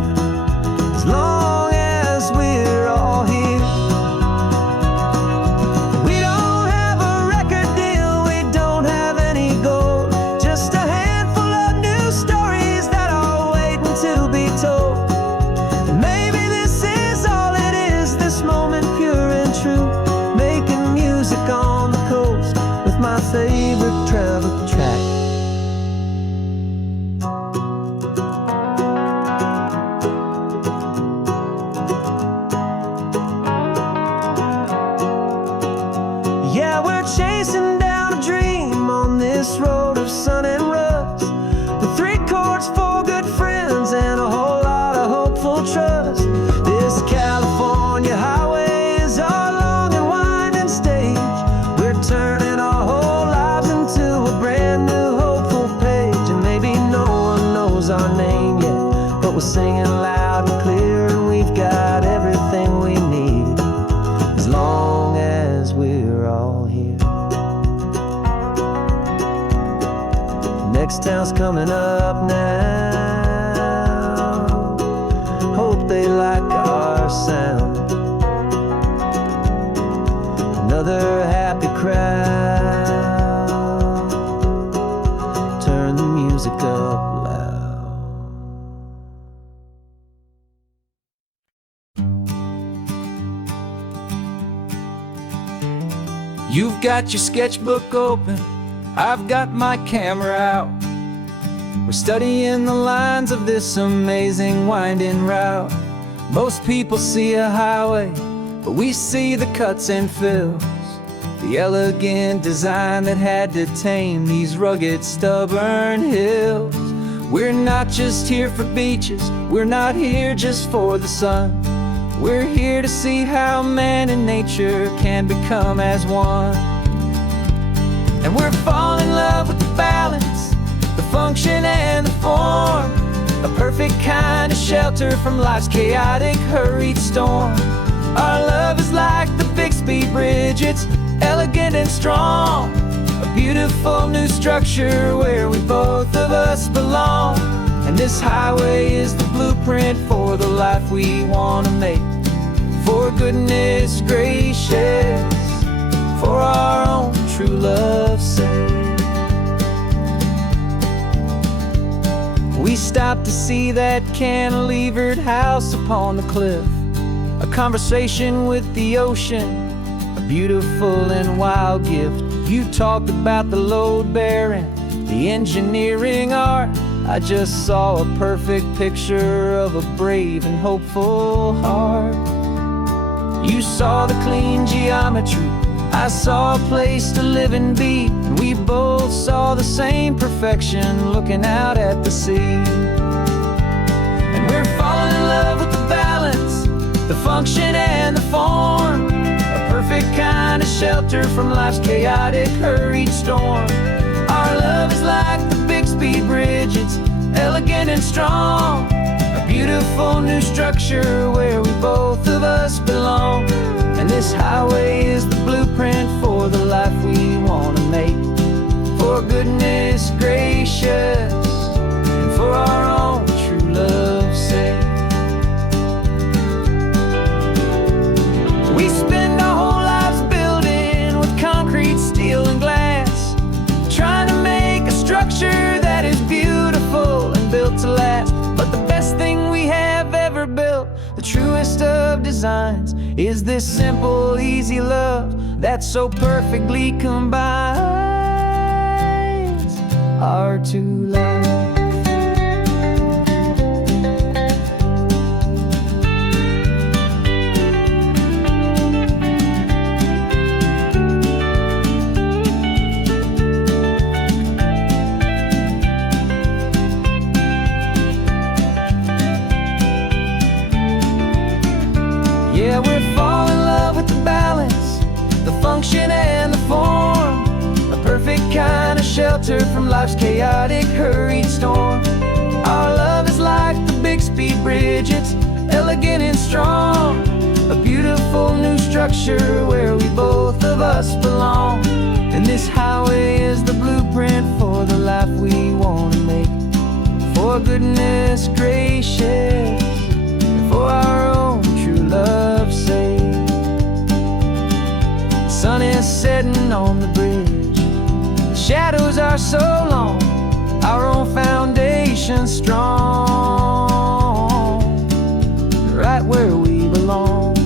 as long as we're all here. We don't have a record deal, we don't traveled track. Yeah, we're chasing down a dream on this road of sun and rust, with 3 chords, 4 good friends, and a whole lot of hopeful trust. This California highway is our long and winding stage. We're turning our whole lives into a brand new hopeful page. And maybe no one knows our name yet, but we're singing loud and clear, and we've got everything we need, as long as we're all here. Next town's coming up now. Hope they like our sound. Another happy crowd. Turn the music up loud. You've got your sketchbook open, I've got my camera out. We're studying the lines of this amazing winding route. Most people see a highway, but we see the cuts and fills, the elegant design that had to tame these rugged, stubborn hills. We're not just here for beaches, we're not here just for the sun. We're here to see how man and nature can become as one. And we're falling in love with the balance, the function and the form, a perfect kind of shelter from life's chaotic, hurried storm. Our love is like the Bixby Bridge, it's elegant and strong, a beautiful new structure where we both of us belong. And this highway is the blueprint for the life we want to make. For goodness gracious, for our own true love's sake. We stopped to see that cantilevered house upon the cliff, a conversation with the ocean, a beautiful and wild gift. You talked about the load bearing, the engineering art. I just saw a perfect picture of a brave and hopeful heart. You saw the clean geometry, I saw a place to live and be, and we both saw the same perfection looking out at the sea. And we're falling in love with the balance, the function and the form, a perfect kind of shelter from life's chaotic, hurried storm. Our love is like the Bixby Bridge, it's elegant and strong, a beautiful new structure where we both of us belong. And this highway is the blueprint for the life we want to make. For goodness gracious, and for our own true love's sake. We spend our whole lives building with concrete, steel, and glass, trying to make a structure that is beautiful and built to last. But the best thing we have ever built, the truest of designs, is this simple, easy love that so perfectly combines our two lives. Yeah, we're falling in love with the balance, the function and the form, a perfect kind of shelter from life's chaotic, hurried storm. Our love is like the Bixby Bridge, it's elegant and strong, a beautiful new structure where we both of us belong. And this highway is the blueprint for the life we want to make. For goodness gracious, for our own true love's sake. Sun is setting on the bridge, the shadows are so long, our own foundation strong, right where we belong.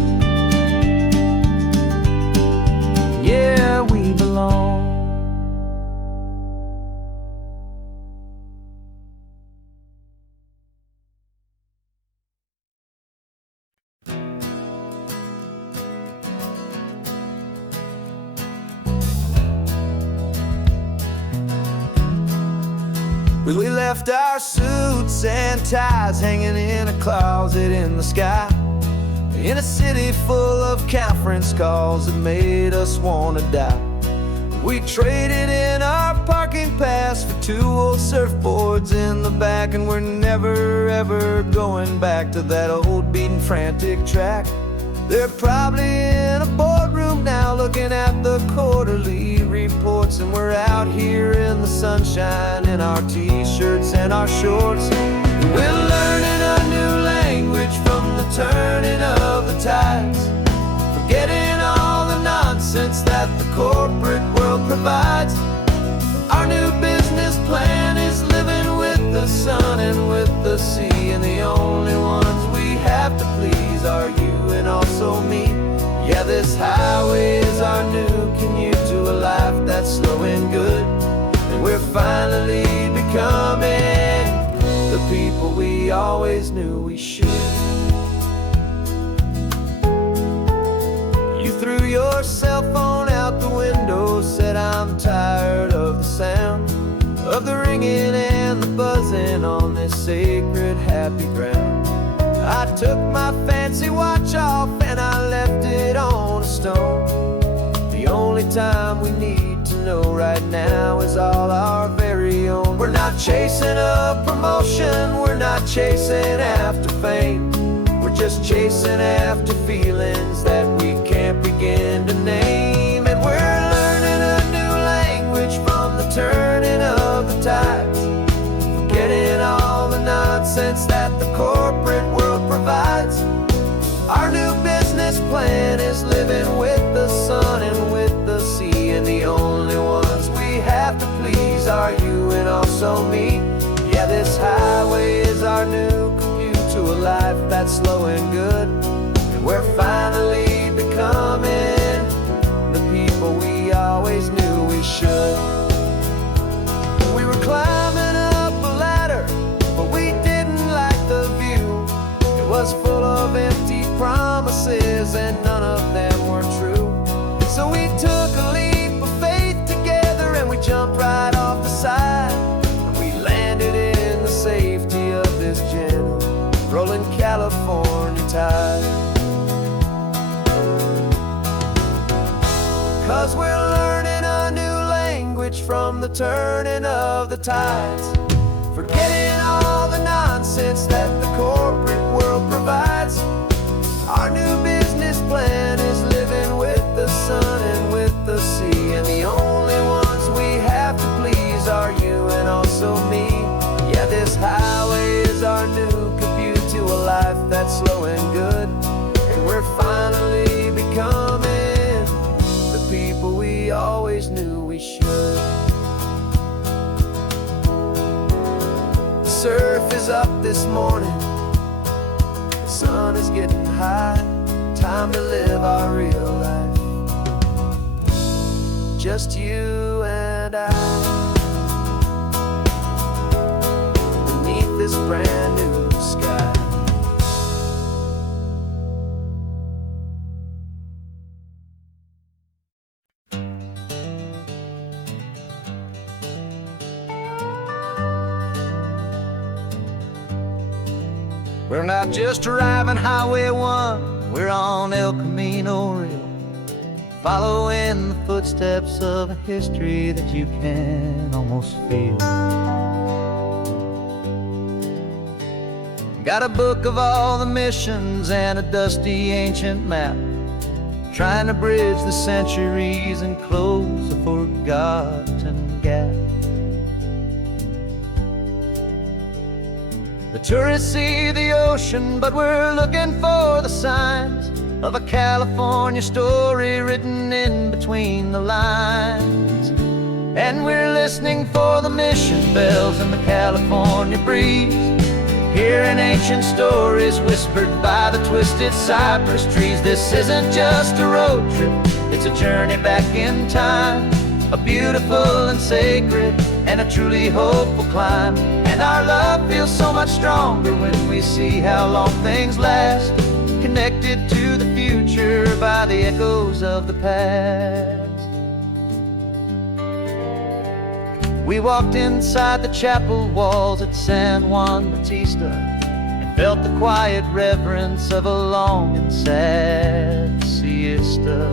Yeah, we belong. We left our suits and ties hanging in a closet in the sky, in a city full of conference calls that made us wanna die. We traded in our parking pass for 2 old surfboards in the back, and we're never ever going back to that old beaten frantic track. They're probably in a boardroom now looking at the quarterly reports, and we're out here in the sunshine in our t-shirts and our shorts. We're learning a new language from the turning of the tides, forgetting all the nonsense that the corporate world provides. Our new business plan is living with the sun and with the sea, and the only ones we have to please are you and also me. Yeah, this highway is our new commute to a life that's slow and good, and we're finally becoming the people we always knew we should. You threw your cell phone out the window, said I'm tired of the sound of the ringing and the buzzing on this sacred happy ground. I took my fancy watch off and I left it on a stone. The only time we need to know right now is all our very own. We're not chasing a promotion, we're not chasing after fame, we're just chasing after feelings that we can't begin to name. And we're learning a new language from the turning of the tides, forgetting all the nonsense that the corporate world provides. Our new business plan is living with the sun and with the sea, and the only ones we have to please are you and also me. Yeah, this highway is our new commute to a life that's slow and good, and we're finally becoming the people we always knew we should. We were climbing up a ladder, but we didn't like the view. It was full of empty promises and none of them were true. So we took a leap of faith together and we jumped right off the side, and we landed in the safety of this gentle rolling California tide. 'Cause we're learning a new language from the turning of the tides, forgetting all the nonsense that the corporate world provides. Our new business plan is living with the sun and with the sea, and the only ones we have to please are you and also me. Yeah, this highway is our new commute to a life that's slow and good, and we're finally becoming the people we always knew we should. The surf is up this morning, the sun is getting high, time to live our real life, just you and I, beneath this brand new sky. We're not just driving Highway 1, we're on El Camino Real, following the footsteps of a history that you can almost feel. Got a book of all the missions and a dusty ancient map, trying to bridge the centuries and close a forgotten gap. The tourists see the ocean, but we're looking for the signs of a California story written in between the lines. And we're listening for the mission bells in the California breeze, hearing ancient stories whispered by the twisted cypress trees. This isn't just a road trip, it's a journey back in time, a beautiful and sacred and a truly hopeful climb. And our love feels so much stronger when we see how long things last, connected to the future by the echoes of the past. We walked inside the chapel walls at San Juan Bautista and felt the quiet reverence of a long and sad siesta.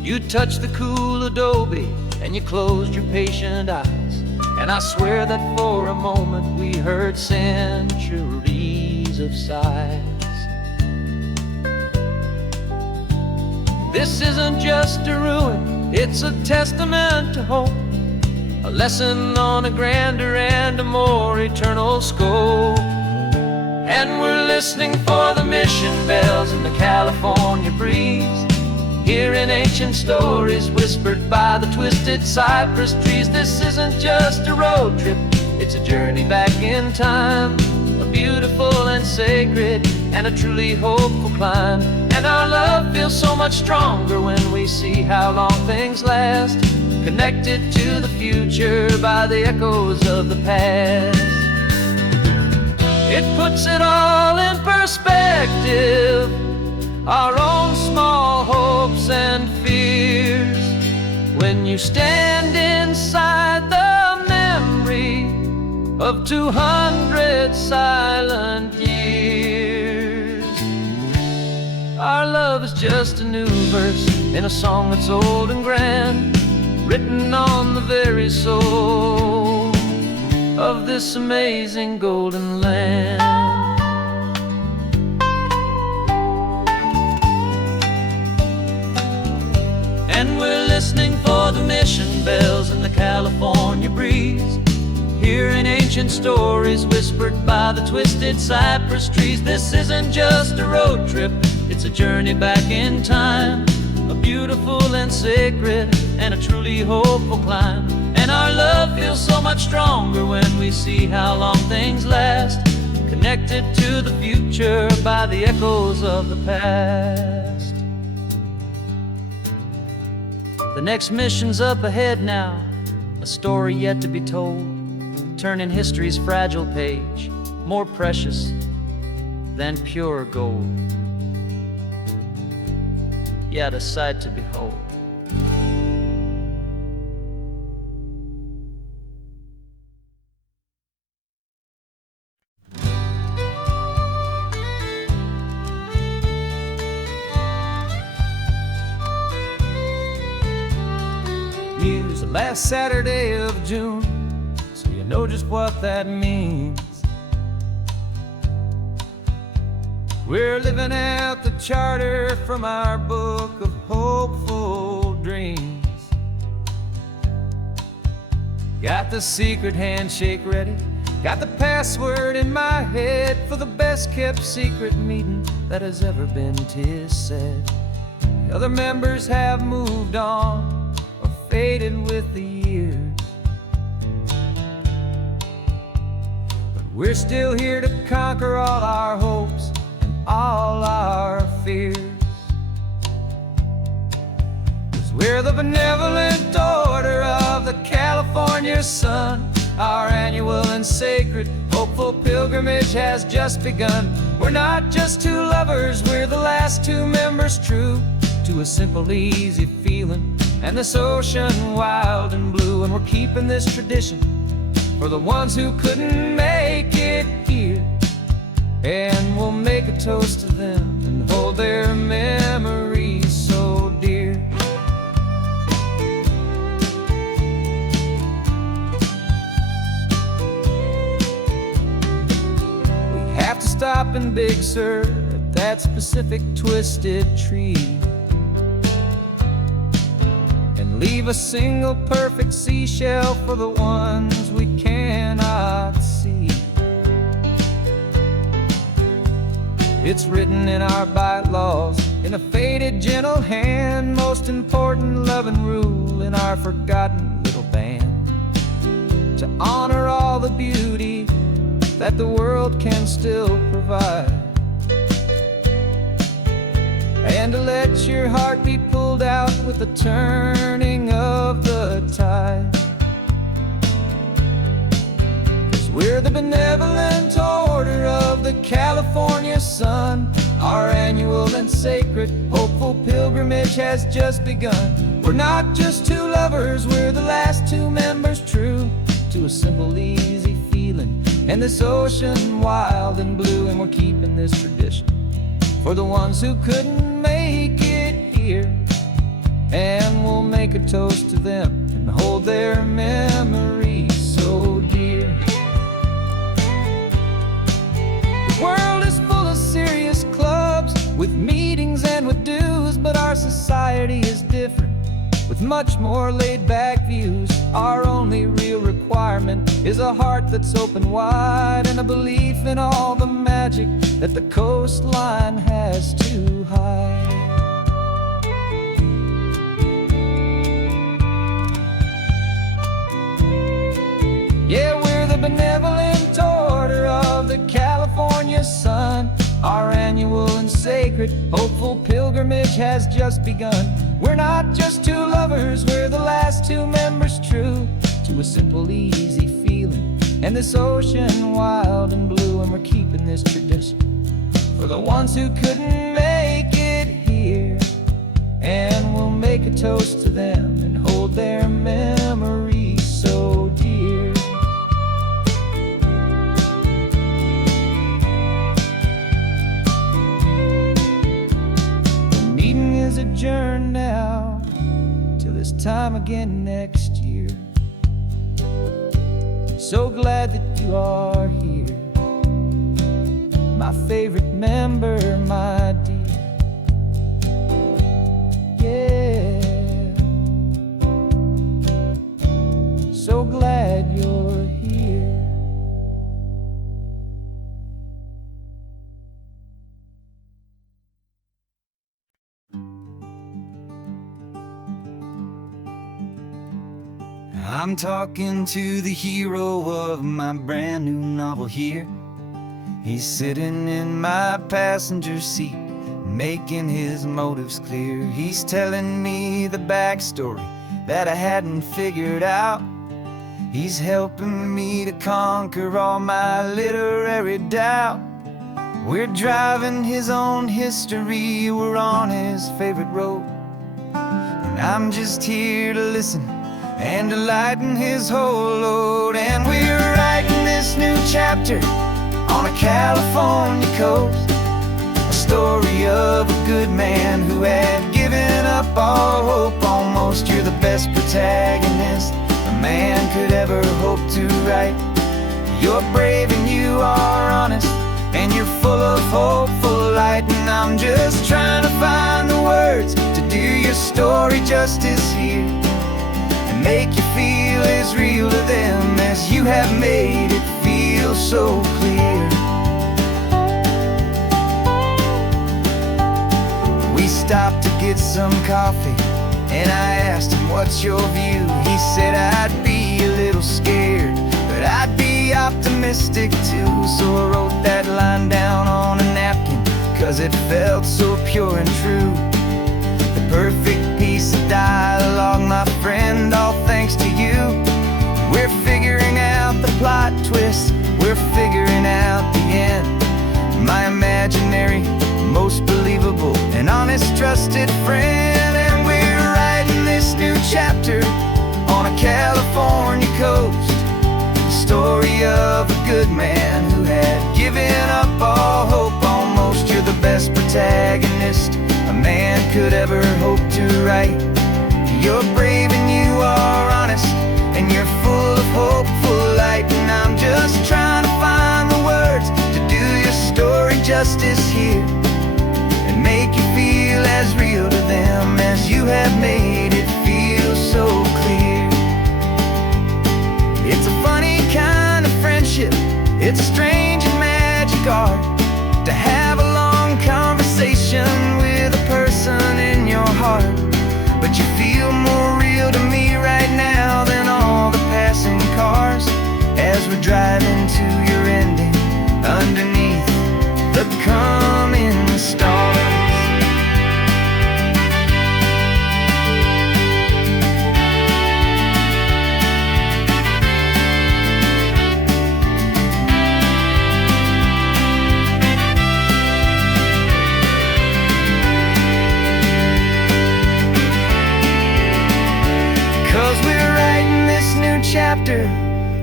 You touched the cool adobe and you closed your patient eyes, and I swear that for a moment we heard centuries of sighs. This isn't just a ruin, it's a testament to hope, a lesson on a grander and a more eternal scope. And we're listening for the mission bells in the California breeze, hearing ancient stories whispered by the twisted cypress trees. This isn't just a road trip, it's a journey back in time, a beautiful and sacred and a truly hopeful climb. And our love feels so much stronger when we see how long things last, connected to the future by the echoes of the past. It puts it all in perspective, our own small hopes and fears, when you stand inside the memory of 200 silent years. Our love is just a new verse in a song that's old and grand, written on the very soul of this amazing golden land. And we're listening for the mission bells in the California breeze, hearing ancient stories whispered by the twisted cypress trees. This isn't just a road trip, it's a journey back in time, a beautiful and sacred and a truly hopeful climb. And our love feels so much stronger when we see how long things last, connected to the future by the echoes of the past. The next mission's up ahead now, a story yet to be told, turning history's fragile page more precious than pure gold. Yet a sight to behold. Here's the last Saturday of June, so you know just what that means. We're living out the charter from our book of hopeful dreams. Got the secret handshake ready, got the password in my head for the best kept secret meeting that has ever been, 'tis said. The other members have moved on or faded with the years, but we're still here to conquer all our hopes, all our fears. 'Cause we're the benevolent order of the California sun. Our annual and sacred hopeful pilgrimage has just begun. We're not just two lovers, we're the last two members true to a simple, easy feeling and this ocean wild and blue. And we're keeping this tradition for the ones who couldn't make it here, and we'll make a toast to them and hold their memories so dear. We have to stop in Big Sur at that specific twisted tree and leave a single perfect seashell for the ones we cannot see. It's written in our bylaws, in a faded gentle hand, most important loving rule in our forgotten little band, to honor all the beauty that the world can still provide, and to let your heart be pulled out with the turning of the tide. 'Cause we're the benevolent order of the California sun. Our annual and sacred, hopeful pilgrimage has just begun. We're not just two lovers, we're the last two members true to a simple, easy feeling. And this ocean wild and blue, and we're keeping this tradition for the ones who couldn't make it here. And we'll make a toast to them and hold their memories so dear. The world is full of serious clubs with meetings and with dues, but our society is different with much more laid-back views. Our only real requirement is a heart that's open wide and a belief in all the magic that the coastline has to hide. Yeah, we're the benevolent order of the California sun. Our annual and sacred, hopeful pilgrimage has just begun. We're not just two lovers, we're the last two members true to a simple, easy feeling. And this ocean wild and blue, and we're keeping this tradition for the ones who couldn't make it here. And we'll make a toast to them and hold their memories so dear. The meeting is adjourned now till this time again next year. So glad that you are here, my favorite member, my dear. Yeah, so glad you're here. I'm talking to the hero of my brand new novel here. He's sitting in my passenger seat, making his motives clear. He's telling me the backstory that I hadn't figured out. He's helping me to conquer all my literary doubt. We're driving his own history, we're on his favorite road, and I'm just here to listen and to lighten his whole load. And we're writing this new chapter on a California coast, a story of a good man who had given up all hope almost. You're the best protagonist a man could ever hope to write. You're brave and you are honest, and you're full of hopeful light. And I'm just trying to find the words to do your story justice here, make you feel as real to them as you have made it feel so clear. We stopped to get some coffee, and I asked him, what's your view? He said, I'd be a little scared, but I'd be optimistic too. So I wrote that line down on a napkin, 'cause it felt so pure and true. The perfect piece of dialogue, my friend, all thanks to you. We're figuring out the plot twist, we're figuring out the end. My imaginary, most believable and honest trusted friend. And we're writing this new chapter on a California coast, the story of a good man who had given up all hope almost. You're the best protagonist a man could ever hope to write. You're brave and you are honest, and you're full of hopeful light. And I'm just trying to find the words to do your story justice here, and make you feel as real to them as you have made it feel so clear. It's a funny kind of friendship, it's a strange and magic art to have a long conversation with a person in your heart. But you feel more real to me right now than all the passing cars, as we're driving to your ending underneath the coming chapter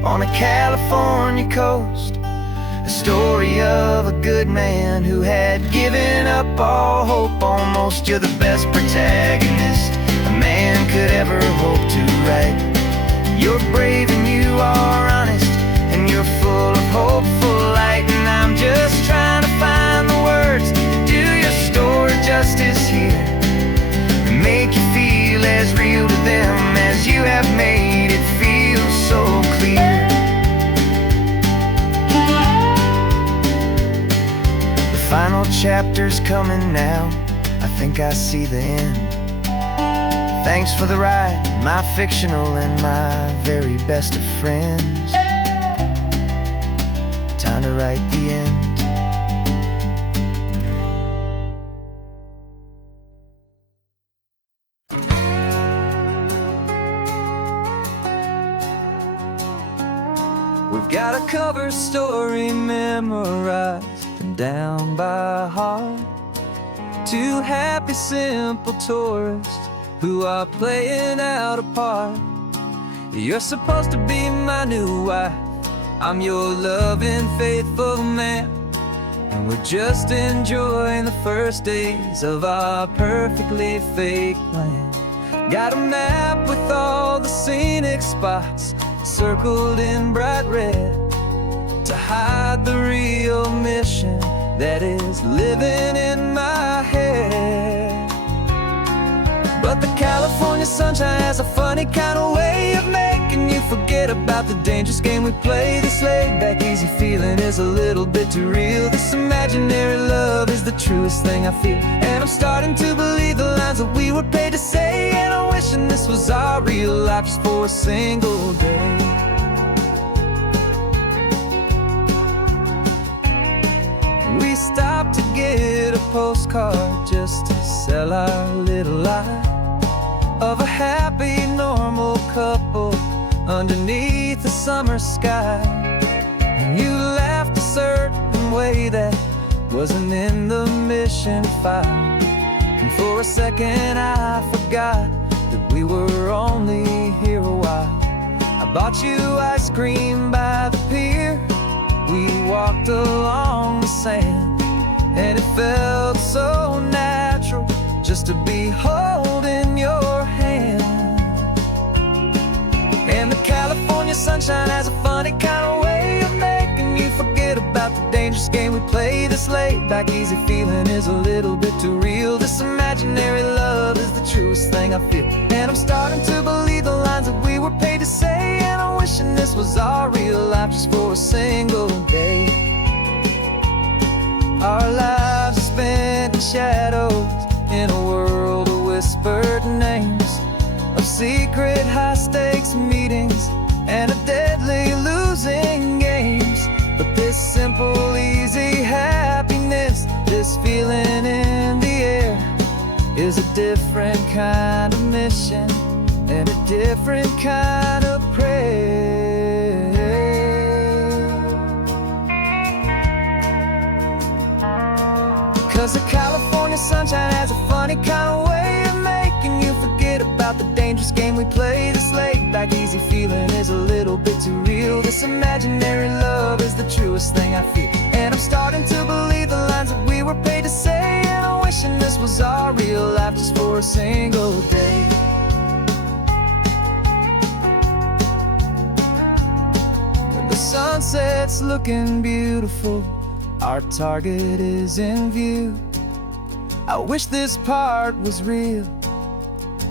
on a California coast, a story of a good man who had given up all hope almost. You're the best protagonist a man could ever hope to write. You're brave and you are honest, and you're full of hopeful light. And I'm just trying to find the words to do your story justice here, and make you feel as real to them as you have made it feel so clear. The final chapter's coming now, I think I see the end. Thanks for the ride, my fictional and my very best of friends. Time to write the end. We've got a cover story memorized and down by heart. Two happy, simple tourists who are playing out a part. You're supposed to be my new wife, I'm your loving, faithful man, and we're just enjoying the first days of our perfectly fake plan. Got a map with all the scenic spots circled in bright red to hide the real mission that is living in my head. But the California sunshine has a funny kind of way of making you forget about the dangerous game we play. This laid-back, easy feeling is a little bit too real. This imaginary love is the truest thing I feel, and I'm starting to believe the lines that we were paid to say. And I'm wishing this was our real life just for a single day. We stopped to get a postcard just to sell our little lie of a happy, normal couple underneath the summer sky. And you laughed a certain way that wasn't in the mission file, and for a second I forgot that we were only here a while. I bought you ice cream by the pier, we walked along the sand, and it felt so natural just to be holding your hand. And the California sunshine has a funny kind of way of making you forget about the dangerous game we play. This laid-back, easy feeling is a little bit too real. This imaginary love is the truest thing I feel, and I'm starting to believe the lines that we were paid to say. And I'm wishing this was our real life just for a single day. Our lives are spent in shadows, in a world of whispered names, of secret high-stakes meetings and of deadly losing games. But this simple, easy happiness, this feeling in the air, is a different kind of mission and a different kind of prayer. 'Cause the California sunshine has a funny kind of way of making you forget about the dangerous game we play. This laid-back, easy feeling is a little bit too real. This imaginary love is the truest thing I feel, and I'm starting to believe the lines that we were paid to say. And I'm wishing this was our real life just for a single day. The sunset's looking beautiful, our target is in view. I wish this part was real,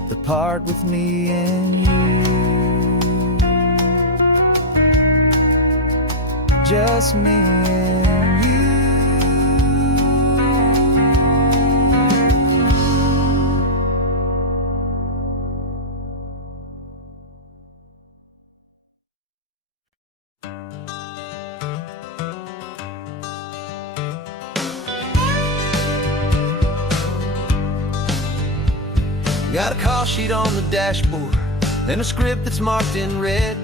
the part with me and you. Just me and you. Got a call sheet on the dashboard and a script that's marked in red.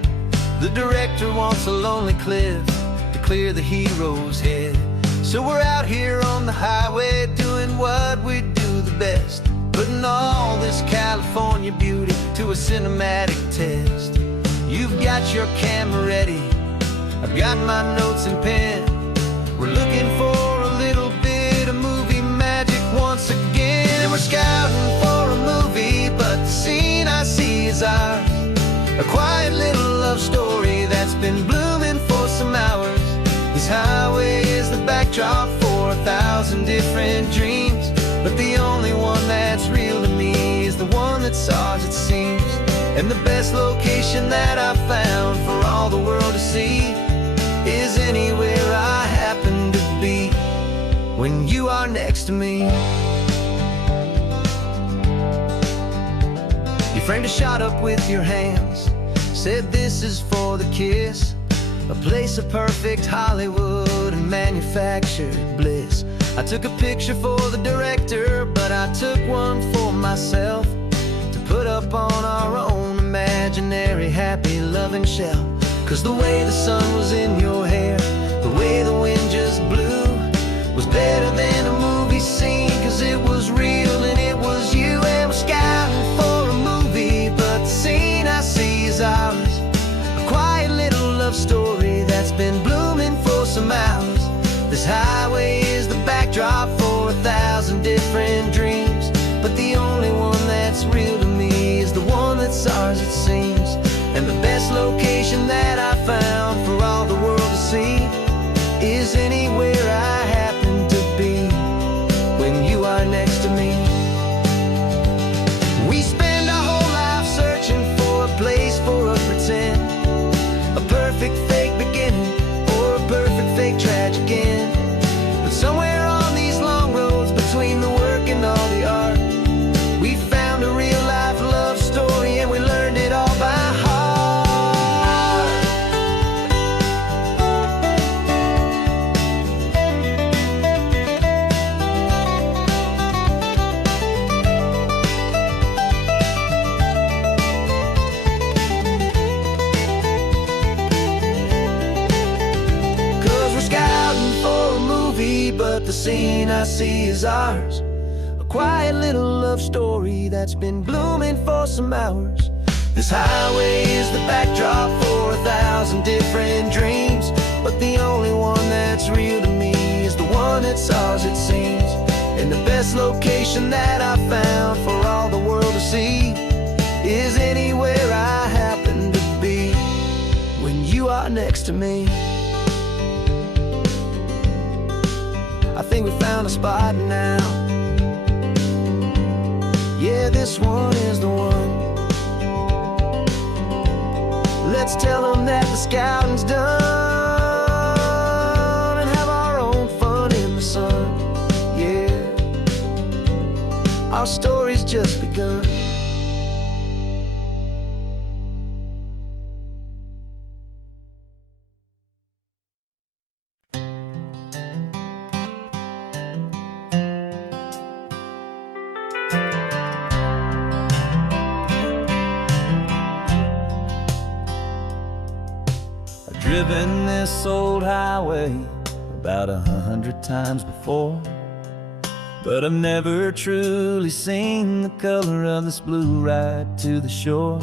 The director wants a lonely cliff to clear the hero's head. So we're out here on the highway doing what we do the best, putting all this California beauty to a cinematic test. You've got your camera ready, I've got my notes and pen. We're looking for a little bit of movie magic once again. We're scouting for a movie, but the scene I see is ours. A quiet little love story that's been blooming for some hours. This highway is the backdrop for 1,000 different dreams, but the only one that's real to me is the one that's ours, it seems. And the best location that I've found for all the world to see is anywhere I happen to be when you are next to me. You framed a shot up with your hands, said this is for the kiss, a place of perfect Hollywood and manufactured bliss. I took a picture for the director, but I took one for myself to put up on our own imaginary happy loving shelf. 'Cause the way the sun was in your hair, the way the wind just blew, was better than a movie scene, 'cause it was real and it was you. And we're scouting for a movie, but the scene I see is ours. A quiet little love story that's been blooming for some hours. This highway is the backdrop for 1,000 different dreams, but the only one that's real to me is the one that's ours, it seems. And the best location that I found for all the world to see is anywhere I happen to be when you are next to me. We spend our whole life searching for a place for a pretend, a perfect fake beginning or a perfect fake tragic end. But somewhere on these long roads between the work and all the art, we found a real life love story and we learned it all by heart. But the scene I see is ours. A quiet little love story that's been blooming for some hours. This highway is the backdrop for 1,000 different dreams, but the only one that's real to me is the one that's ours, it seems. And the best location that I found for all the world to see is anywhere I happen to be when you are next to me. I think we found a spot now. Yeah, this one is the one. Let's tell them that the scouting's done and have our own fun in the sun. Yeah, our story's just begun. Driven this old highway about 100 times before, but I've never truly seen the color of this blue right to the shore.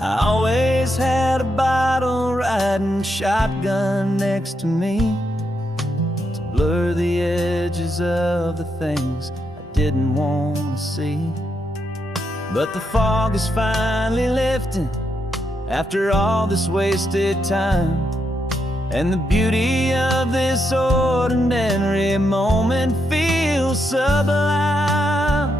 I always had a bottle riding shotgun next to me to blur the edges of the things I didn't want to see. But the fog is finally lifting after all this wasted time, and the beauty of this ordinary moment feels sublime.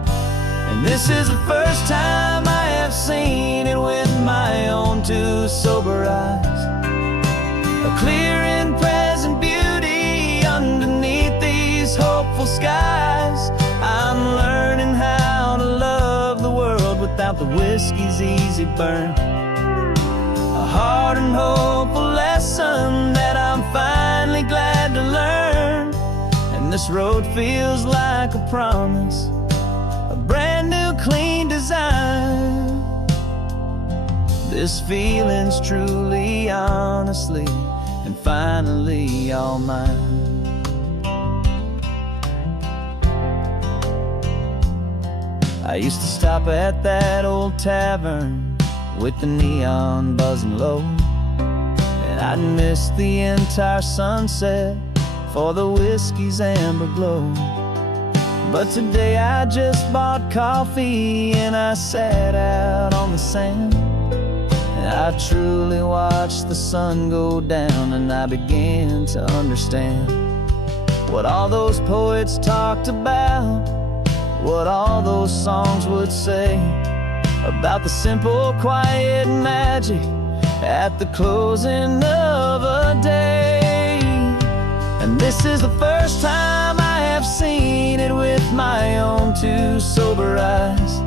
And this is the first time I have seen it with my own two sober eyes, a clear and present beauty underneath these hopeful skies. I'm learning how to love the world without the whiskey's easy burn, a hard and hopeful lesson that I'm finally glad to learn. And this road feels like a promise, a brand new clean design. This feeling's truly, honestly, and finally all mine. I used to stop at that old tavern with the neon buzzing low. And I'd miss the entire sunset for the whiskey's amber glow. But today I just bought coffee and I sat out on the sand, and I truly watched the sun go down, and I began to understand what all those poets talked about, what all those songs would say about the simple, quiet magic at the closing of a day. And this is the first time I have seen it with my own two sober eyes,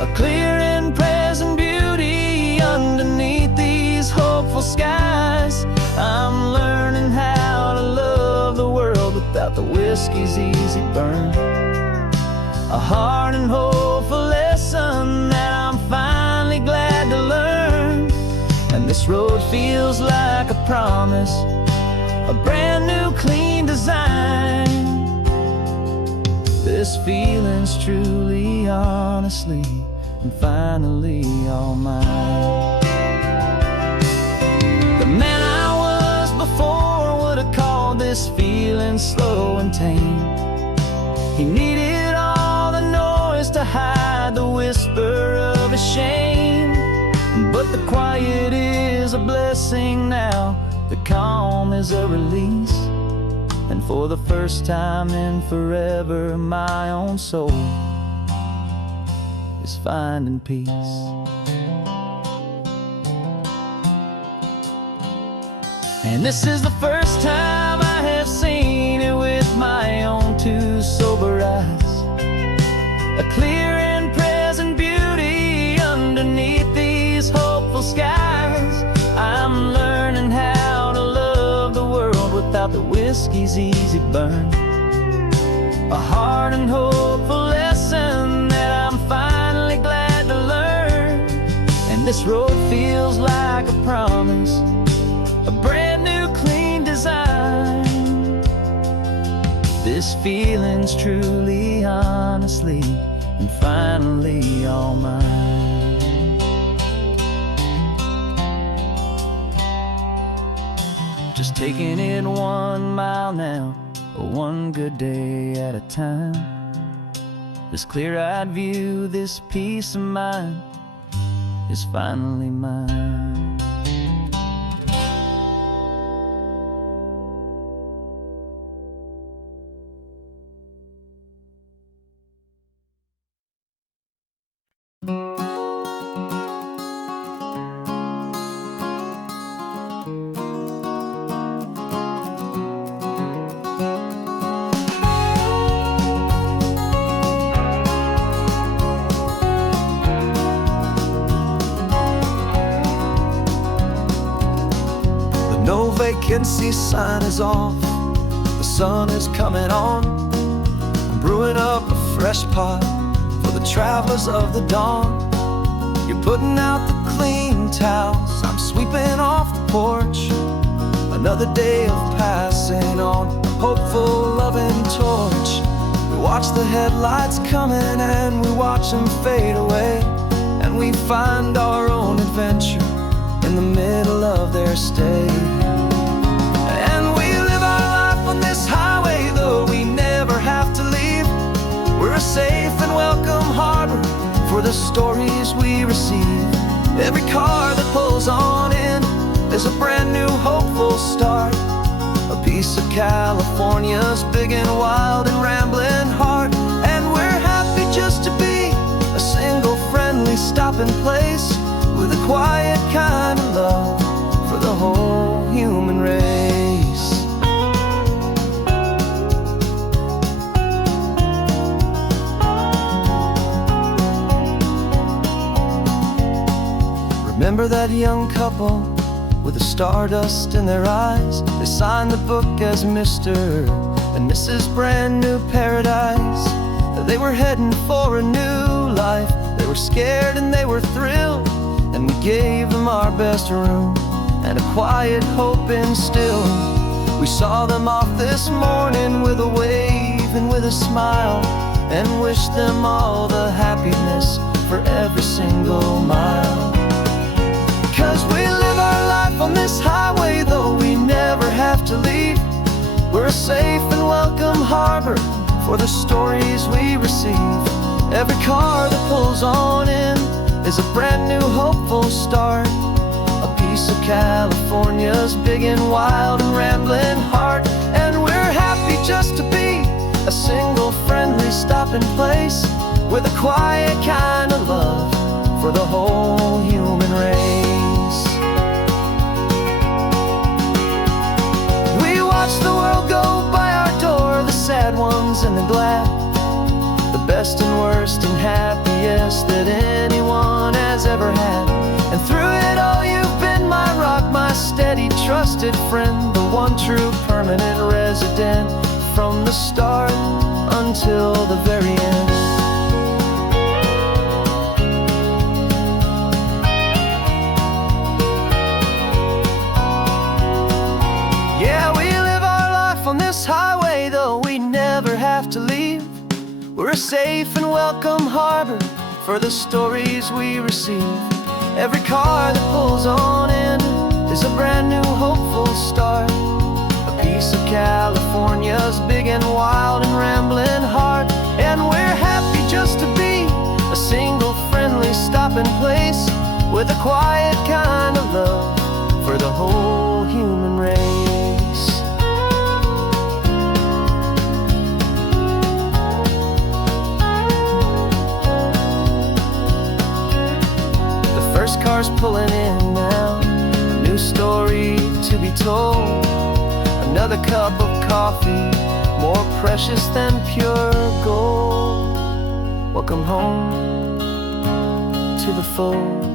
a clear and present beauty underneath these hopeful skies. I'm learning how to love the world without the whiskey's easy burn, a hard and hopeful lesson that I'm finally glad to learn. And this road feels like a promise, a brand new clean design. This feeling's truly, honestly, and finally all mine. The man I was before would have called this feeling slow and tame. He needed all the noise to hide the whisper of his shame. But the quiet is a blessing now, the calm is a release, and for the first time in forever, my own soul is finding peace. And this is the first time I have seen it with my own two sober eyes, a clear and present beauty underneath these hopeful skies. I'm learning how to love the world without the whiskey's easy burn, a hard and hopeful lesson that I'm finally glad to learn. And this road feels like a promise, a brand new clean design. This feeling's truly, honestly, and finally all mine. Just taking it 1 mile now, one good day at a time. This clear-eyed view, this peace of mind is finally mine. No vacancy sign is off, the sun is coming on. I'm brewing up a fresh pot for the travelers of the dawn. You're putting out the clean towels, I'm sweeping off the porch. Another day of passing on a hopeful, loving torch. We watch the headlights coming and we watch them fade away, and we find our own adventure in the middle of their stay. And we live our life on this highway, though we never have to leave. We're a safe and welcome harbor for the stories we receive. Every car that pulls on in is a brand new hopeful start, a piece of California's big and wild and rambling heart. And we're happy just to be a single friendly stopping place, with a quiet kind of love for the whole human race. Remember that young couple with the stardust in their eyes? They signed the book as Mr. and Mrs. Brand New Paradise. They were heading for a new life. They were scared and they were thrilled, and we gave them our best room and a quiet hope instilled. We saw them off this morning with a wave and with a smile, and wish them all the happiness for every single mile. 'Cause we live our life on this highway, though we never have to leave. We're a safe and welcome harbor for the stories we receive. Every car that pulls on in is a brand new hopeful start, a piece of California's big and wild and rambling heart. And we're happy just to be a single friendly stopping place with a quiet kind of love for the whole human race. We watch the world go by our door, the sad ones and the glad, the best and worst and happiest that anyone has ever had. And through it all you've been my rock, my steady trusted friend, the one true permanent resident from the start until the very end. Yeah, we live our life on this highway, though we never have to leave. We're a safe and welcome harbor for the stories we receive. Every car that pulls on in is a brand new hopeful start, a piece of California's big and wild and rambling heart. And we're happy just to be a single friendly stopping place with a quiet kind of love for the whole human race. The first car's pulling in now, a new story to be told. Another cup of coffee, more precious than pure gold. Welcome home to the fold.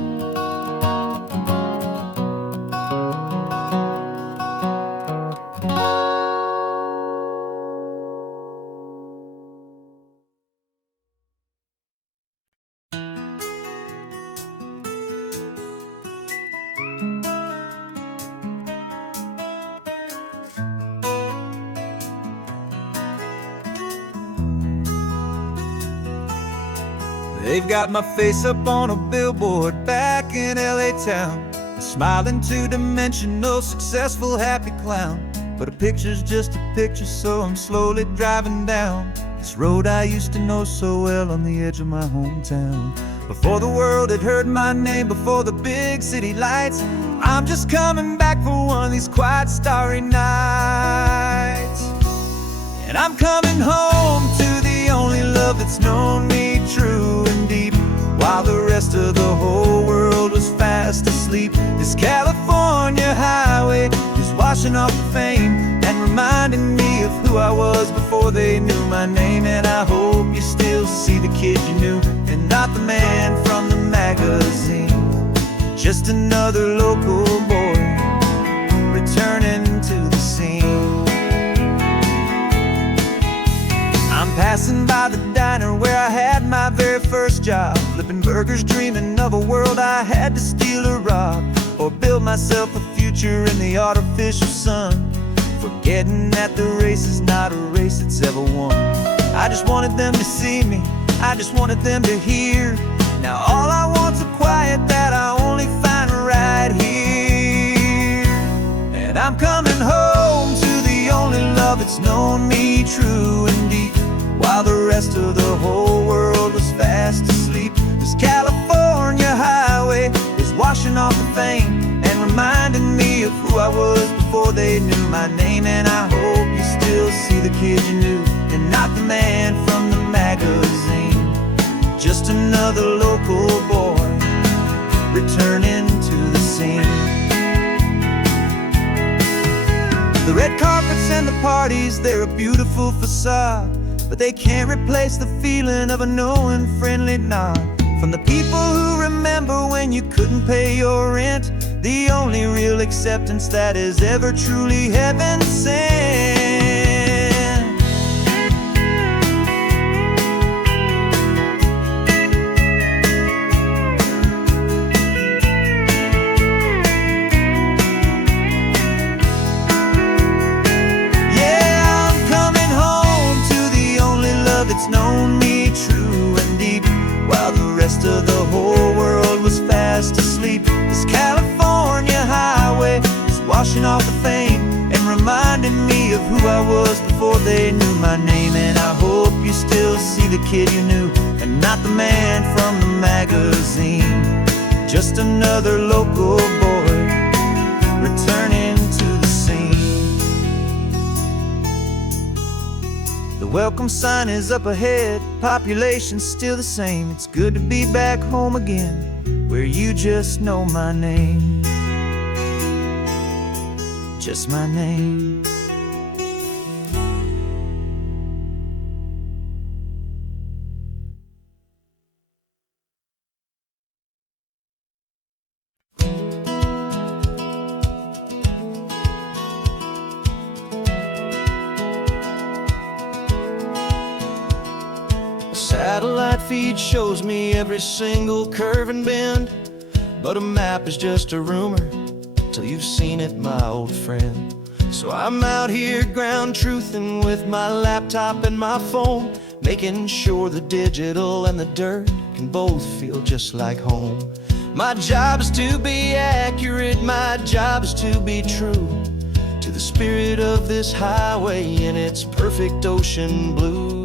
They've got my face up on a billboard back in LA town, smiling two-dimensional, successful, happy clown. But a picture's just a picture, so I'm slowly driving down this road I used to know so well on the edge of my hometown. Before the world had heard my name, before the big city lights, I'm just coming back for one of these quiet, starry nights. And I'm coming home to the only love that's known me true and deep, while the rest of the whole world was fast asleep. This California highway is washing off the fame and reminding me of who I was before they knew my name. And I hope you still see the kid you knew and not the man from the magazine. Just another local boy returning to the scene. I'm passing by the diner where I had my very first job, flipping burgers, dreaming of a world I had to steal or rob, or build myself a future in the artificial sun, forgetting that the race is not a race that's ever won. I just wanted them to see me, I just wanted them to hear. Now all I want's a quiet that I only find right here. And I'm coming home to the only love that's known me true and deep, while the rest of the whole world was fast asleep. This California highway is washing off the fame and reminding me of who I was before they knew my name. And I hope you still see the kid you knew and not the man from the magazine. Just another local boy returning to the scene. The red carpets and the parties, they're a beautiful facade, but they can't replace the feeling of a knowing, friendly nod from the people who remember when you couldn't pay your rent, the only real acceptance that is ever truly heaven sent. Yeah, I'm coming home to the only love that's known me rest of the whole world was fast asleep. This California highway is washing off the fame and reminding me of who I was before they knew my name. And I hope you still see the kid you knew and not the man from the magazine. Just another local boy returning to the scene. The welcome sign is up ahead, population's still the same. It's good to be back home again, where you just know my name. Just my name. Satellite feed shows me every single curve and bend, but a map is just a rumor till you've seen it, my old friend. So I'm out here ground truthing with my laptop and my phone, making sure the digital and the dirt can both feel just like home. My job is to be accurate, my job is to be true to the spirit of this highway in its perfect ocean blue.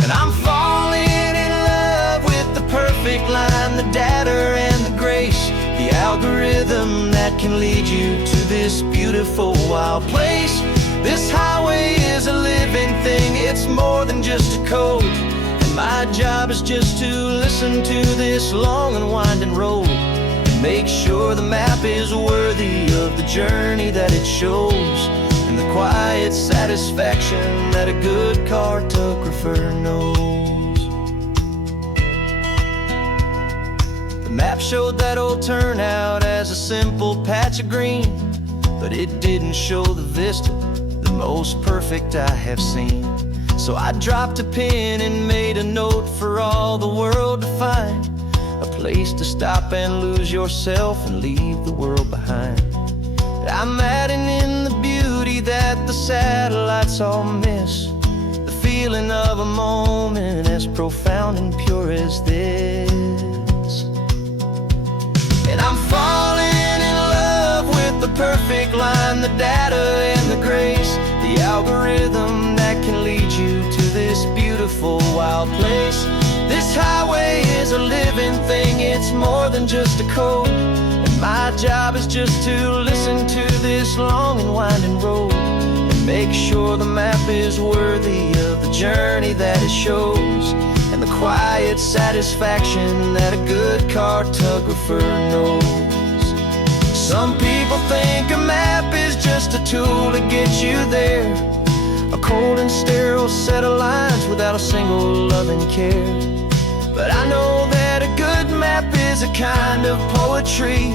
And I'm falling in love with the perfect line, the data and the grace, the algorithm that can lead you to this beautiful wild place. This highway is a living thing, it's more than just a code. And my job is just to listen to this long and winding road and make sure the map is worthy of the journey that it shows, and the quiet satisfaction that a good cartographer knows. The map showed that old turnout as a simple patch of green, but it didn't show the vista, the most perfect I have seen. So I dropped a pin and made a note for all the world to find, a place to stop and lose yourself and leave the world behind. I'm adding in the beauty that the satellites all miss, the feeling of a moment as profound and pure as this. And I'm falling in love with the perfect line, the data and the grace, the algorithm that can lead you to this beautiful wild place. This highway is a living thing, it's more than just a code. My job is just to listen to this long and winding road and make sure the map is worthy of the journey that it shows, and the quiet satisfaction that a good cartographer knows. Some people think a map is just a tool to get you there, a cold and sterile set of lines without a single loving care. But I know that a good map is a kind of poetry,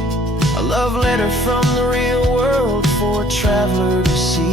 a love letter from the real world for a traveler to see.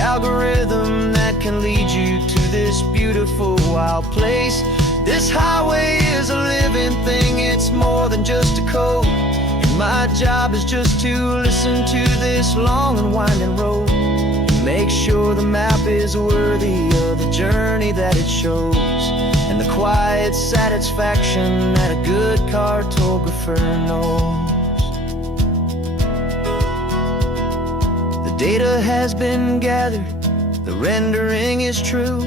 Algorithm that can lead you to this beautiful wild place. This highway is a living thing, it's more than just a code. And my job is just to listen to this long and winding road and make sure the map is worthy of the journey that it shows, and the quiet satisfaction that a good cartographer knows. Data has been gathered, the rendering is true.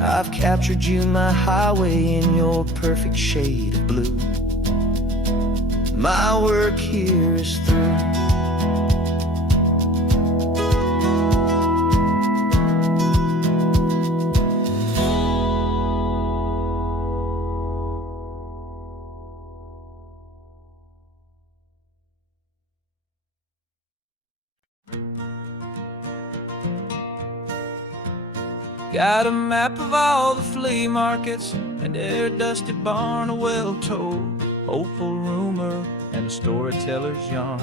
I've captured you, my highway, in your perfect shade of blue. My work here is through. Got a map of all the flea markets and every dusty barn, a well-told, hopeful rumor, and a storyteller's yarn.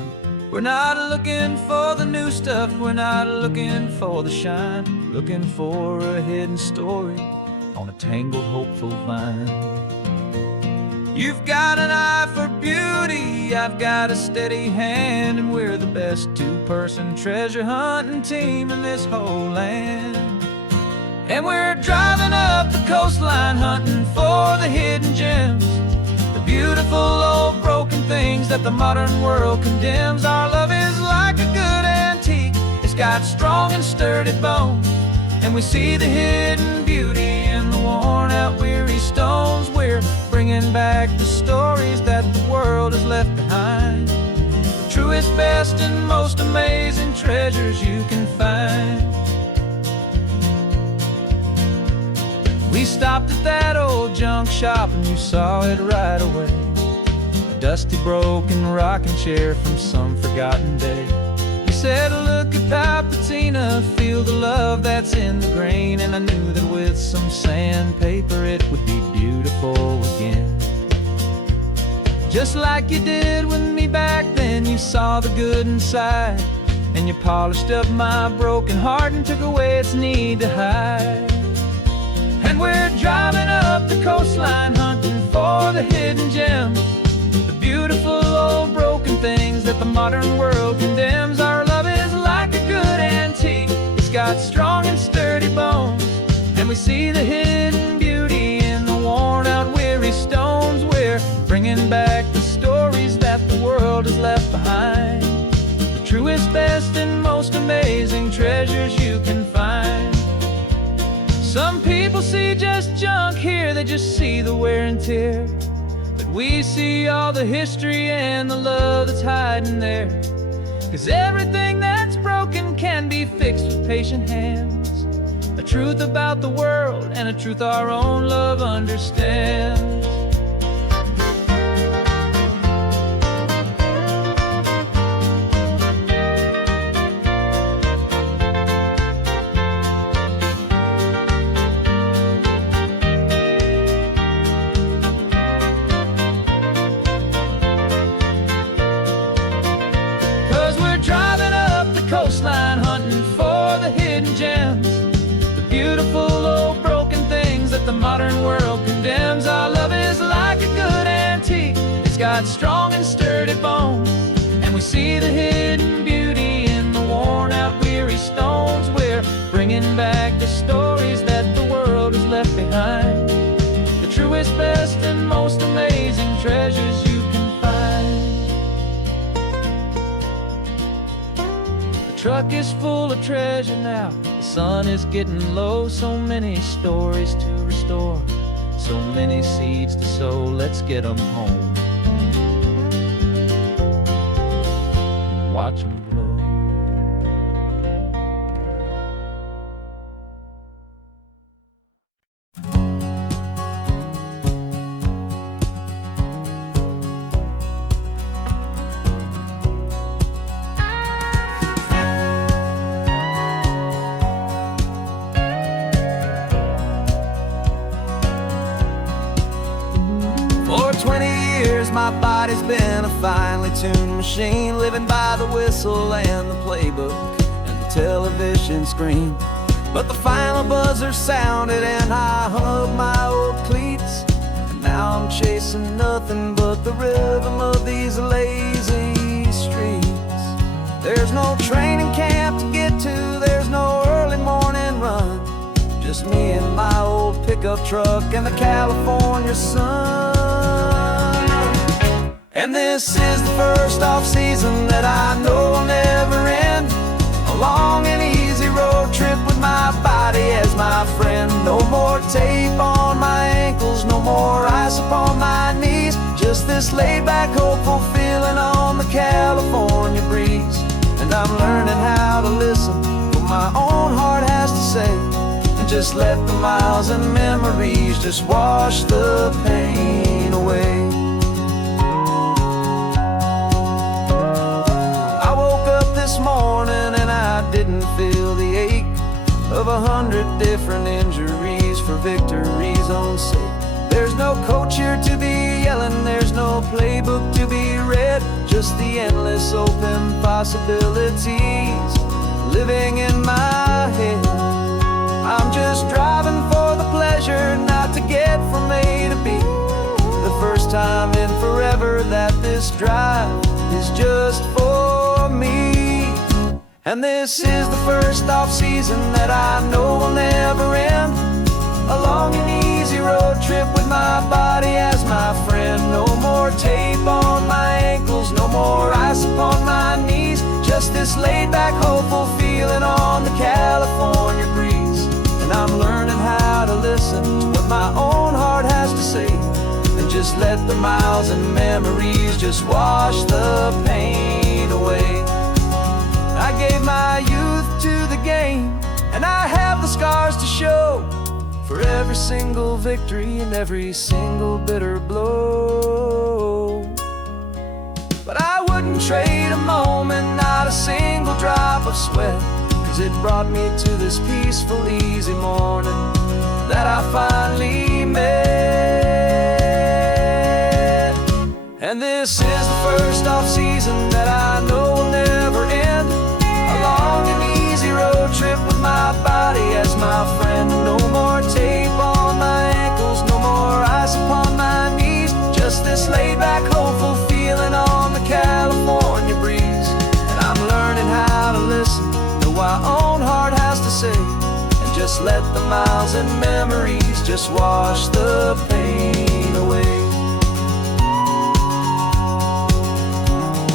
We're not looking for the new stuff, we're not looking for the shine, looking for a hidden story on a tangled, hopeful vine. You've got an eye for beauty, I've got a steady hand, and we're the best two-person treasure hunting team in this whole land. And we're driving up the coastline hunting for the hidden gems, the beautiful old broken things that the modern world condemns. Our love is like a good antique, it's got strong and sturdy bones, and we see the hidden beauty in the worn out weary stones. We're bringing back the stories that the world has left behind, the truest, best, and most amazing treasures you can find. We stopped at that old junk shop and you saw it right away, a dusty, broken rocking chair from some forgotten day. You said, look at that patina, feel the love that's in the grain, and I knew that with some sandpaper it would be beautiful again. Just like you did with me back then, you saw the good inside, and you polished up my broken heart and took away its need to hide. And we're driving up the coastline hunting for the hidden gems, the beautiful old broken things that the modern world condemns. Our love is like a good antique, it's got strong and sturdy bones, and we see the hidden beauty in the worn out weary stones. We're bringing back the stories that the world has left behind, the truest, best, and most amazing treasures you can find. Some people see just junk here, they just see the wear and tear, but we see all the history and the love that's hiding there. 'Cause everything that's broken can be fixed with patient hands, a truth about the world and a truth our own love understands. Coastline hunting for the hidden gems, the beautiful old broken things that the modern world condemns. Our love is like a good antique, it's got strong and sturdy bones, and we see the hidden beauty in the worn out weary stones. We're bringing back the stories that the world has left behind, the truest, best, and most amazing treasures you can find. The truck is full of treasure now, the sun is getting low, so many stories to restore, so many seeds to sow. Let's get them home, watch them grow. For 20 years my body's been a finely tuned machine, living by the whistle and the playbook and the television screen. But the final buzzer sounded and I hung up my old cleats, and now I'm chasing nothing but the rhythm of these lazy streets. There's no training camp to get to, there's no early morning run, just me and my old pickup truck and the California sun. And this is the first off-season that I know will never end, a long and easy road trip with my body as my friend. No more tape on my ankles, no more ice upon my knees, just this laid-back, hopeful feeling on the California breeze. And I'm learning how to listen to what my own heart has to say, and just let the miles and memories just wash the pain away. I woke up this morning and I didn't feel the ache of 100 different injuries for victory's own sake. There's no coach here to be yelling, there's no playbook to be read, just the endless open possibilities living in my head. I'm just driving for the pleasure, not to get from A to B. The first time in forever that this drive is just for me. And this is the first off-season that I know will never end. A long and easy road trip with my body as my friend. No more tape on my ankles, no more ice upon my knees. Just this laid-back, hopeful feeling on the California breeze. And I'm learning how to listen to what my own heart has to say, and just let the miles and memories just wash the pain away. I gave my youth to the game, and I have the scars to show for every single victory and every single bitter blow. But I wouldn't trade a moment, not a single drop of sweat, 'cause it brought me to this peaceful, easy morning that I finally met. And this is the first off-season that I know will never end. A long and easy road trip with my body as my friend. No more tape on my ankles, no more ice upon my knees. Just this laid-back, hopeful feeling on the California breeze. And I'm learning how to listen to what my own heart has to say, and just let the miles and memories just wash the pain away.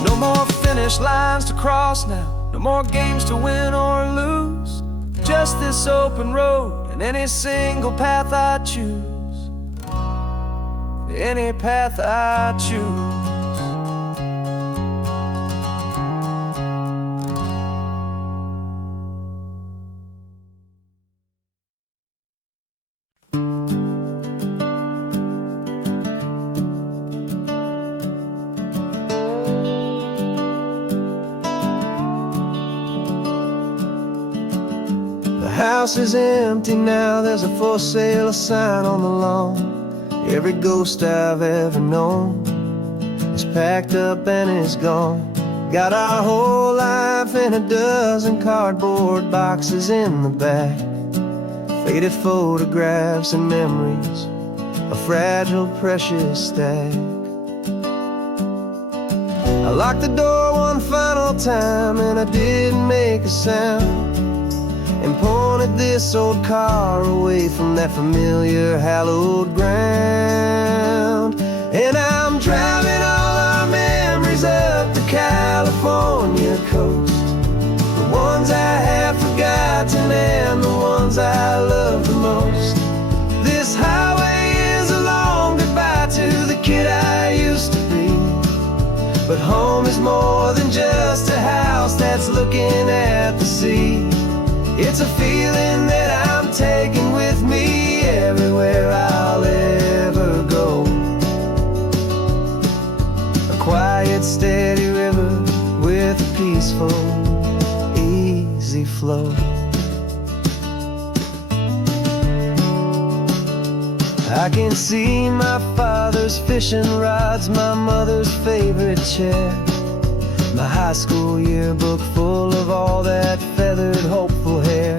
No more finish lines to cross now, no more games to win or lose. Just this open road and any single path I choose. Any path I choose. The house is empty now, there's a for sale sign on the lawn. Every ghost I've ever known is packed up and is gone. Got our whole life in a dozen cardboard boxes in the back. Faded photographs and memories, a fragile, precious stack. I locked the door one final time and I didn't make a sound, and pointed this old car away from that familiar hallowed ground. And I'm driving all our memories up the California coast, the ones I have forgotten and the ones I love the most. This highway is a long goodbye to the kid I used to be, but home is more than just a house that's looking at the sea. It's a feeling that I'm taking with me everywhere I'll ever go. A quiet, steady river with a peaceful, easy flow. I can see my father's fishing rods, my mother's favorite chair, my high school yearbook full of all that feathered, hopeful hair.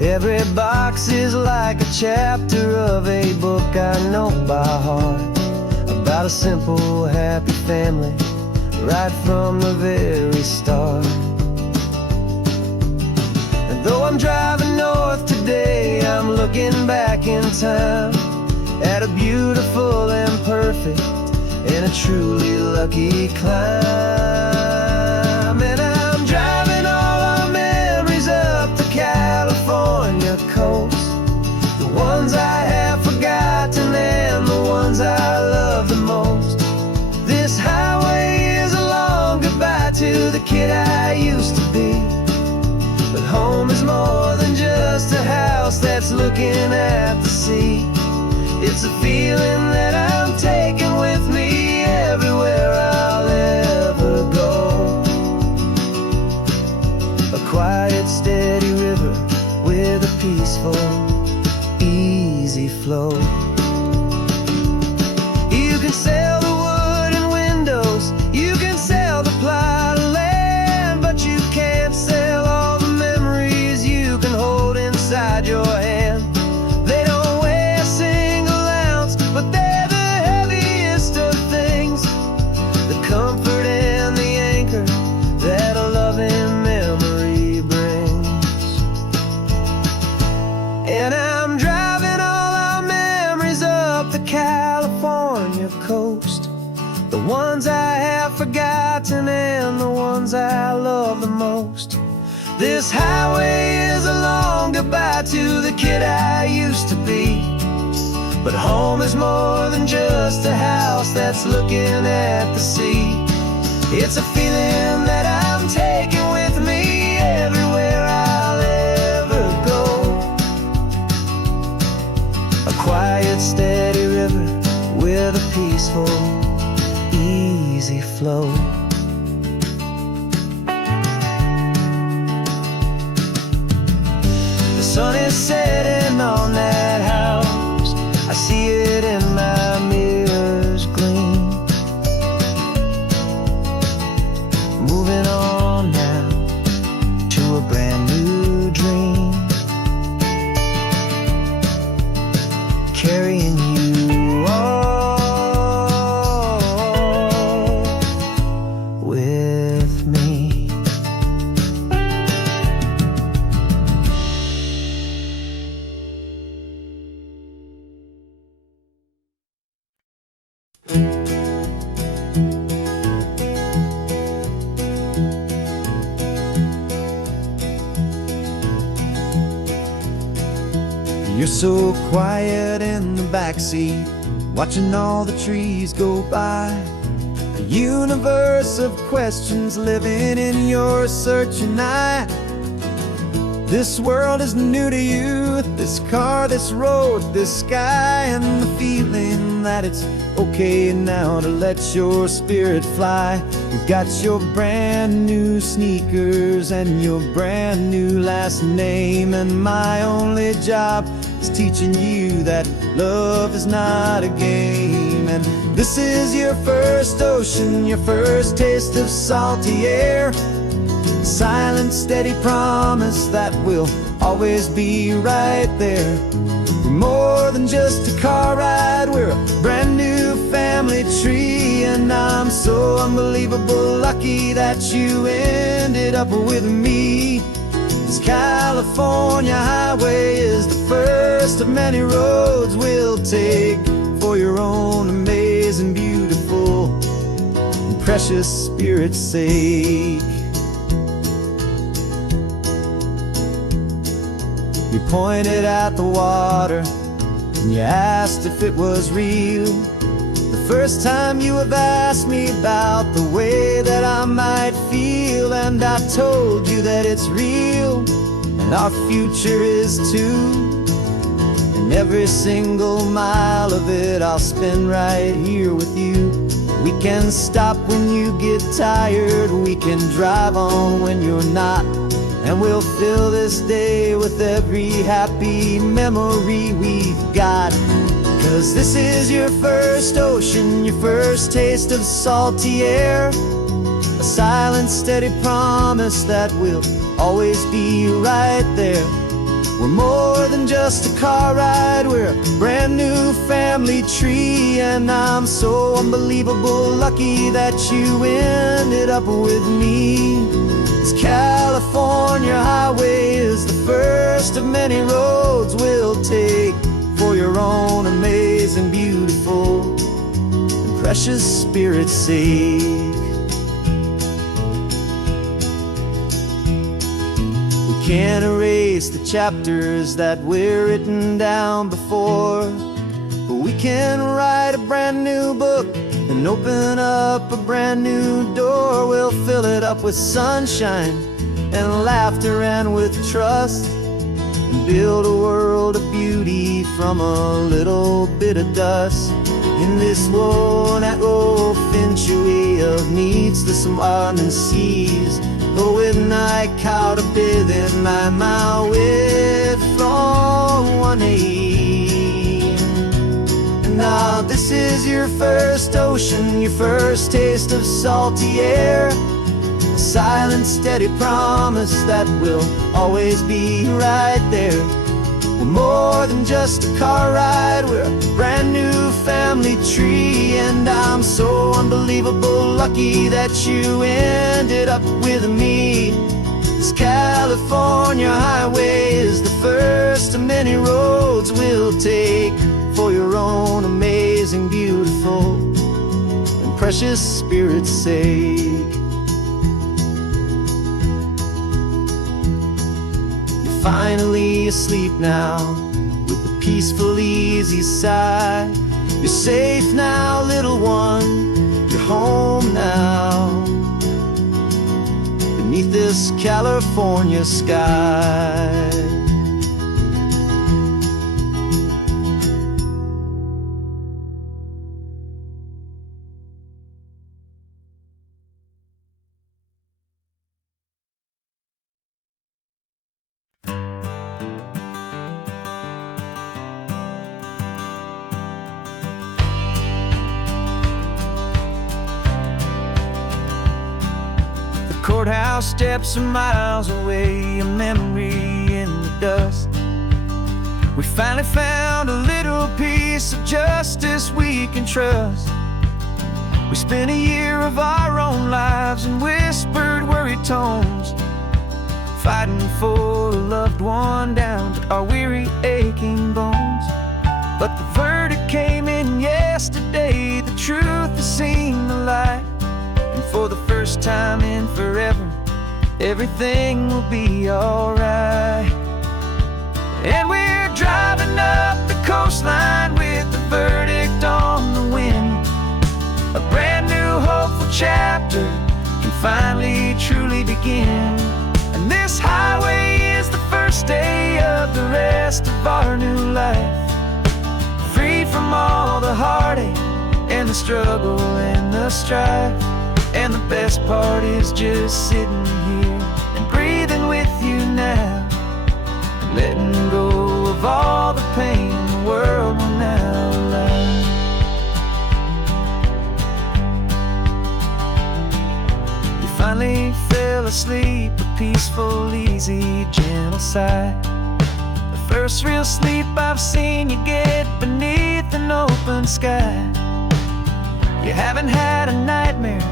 Every box is like a chapter of a book I know by heart, about a simple, happy family right from the very start. And though I'm driving north today, I'm looking back in time at a beautiful and perfect and a truly lucky climb. And I'm driving all our memories up the California coast, the ones I have forgotten and the ones I love the most. This highway is a long goodbye to the kid I used to be, but home is more than just a house that's looking at the sea. It's a feeling that I'm taking with me everywhere I'll ever go. A quiet, steady river with a peaceful easy flow. You can sell the wood and windows, you can sell the plot of land, but you can't sell all the memories you can hold inside your hand. They don't weigh a single ounce, but they're the heaviest of things, the comfort and the anchor that a loving memory brings. And I'm driving all our memories up the California coast, the ones I have forgotten and the ones I love the most. This highway is a long goodbye to the kid I used to be, but home is more than just a house that's looking at the sea. It's a feeling that I'm taking with me everywhere I'll ever go. A quiet, steady river with a peaceful, easy flow. The sun is setting on that house, I see it in my mirror's gleam. Moving on now to a brand new dream, carrying you all with me. You're so quiet in the backseat, watching all the trees go by. A universe of questions living in your searching eye. This world is new to you, this car, this road, this sky, and the feeling that it's okay now to let your spirit fly. You've got your brand new sneakers and your brand new last name, and my only job is teaching you that love is not a game. And this is your first ocean, your first taste of salty air, silent, steady promise that we'll always be right there. We're more than just a car ride, we're a brand new family tree, and I'm so unbelievable lucky that you ended up with me. This California highway is the first of many roads we'll take for your own amazing, beautiful, and precious spirit's sake. You pointed at the water and you asked if it was real. The first time you have asked me about the way that I might feel, and I told you that it's real and our future is too. And every single mile of it I'll spend right here with you. We can stop when you get tired, we can drive on when you're not, and we'll fill this day with every happy memory we've got. 'Cause this is your first ocean, your first taste of salty air, a silent, steady promise that we'll always be right there. We're more than just a car ride, we're a brand new family tree, and I'm so unbelievable lucky that you ended up with me. This California highway is the first of many roads we'll take for your own amazing, beautiful, and precious spirit's sake. We can't erase the chapters that were written down before, but we can write a brand new book and open up a brand new door. We'll fill it up with sunshine and laughter and with trust, and build a world of beauty from a little bit of dust. In this world that finchue of needs the swan seas, with night caught a bit in my with from 180. now this is your first ocean, your first taste of salty air. A silent, steady promise that we'll always be right there. We're more than just a car ride, we're a brand new family tree. And I'm so unbelievable lucky that you ended up with me. This California highway is the first of many roads we'll take for your own amazing, beautiful, and precious spirit's sake. You're finally asleep now with a peaceful, easy sigh. You're safe now, little one, you're home now, beneath this California sky. Courthouse steps are miles away, a memory in the dust. We finally found a little piece of justice we can trust. We spent a year of our own lives in whispered, worried tones, fighting for a loved one down to our weary, aching bones. But the verdict came in yesterday, the truth has seen the light. And for the first time in forever, everything will be alright. And we're driving up the coastline with the verdict on the wind. A brand new hopeful chapter can finally truly begin. And this highway is the first day of the rest of our new life, free from all the heartache and the struggle and the strife. And the best part is just sitting here and breathing with you now, letting go of all the pain the world will now allow. You finally fell asleep, a peaceful, easy, gentle sigh. The first real sleep I've seen you get beneath an open sky. You haven't had a nightmare,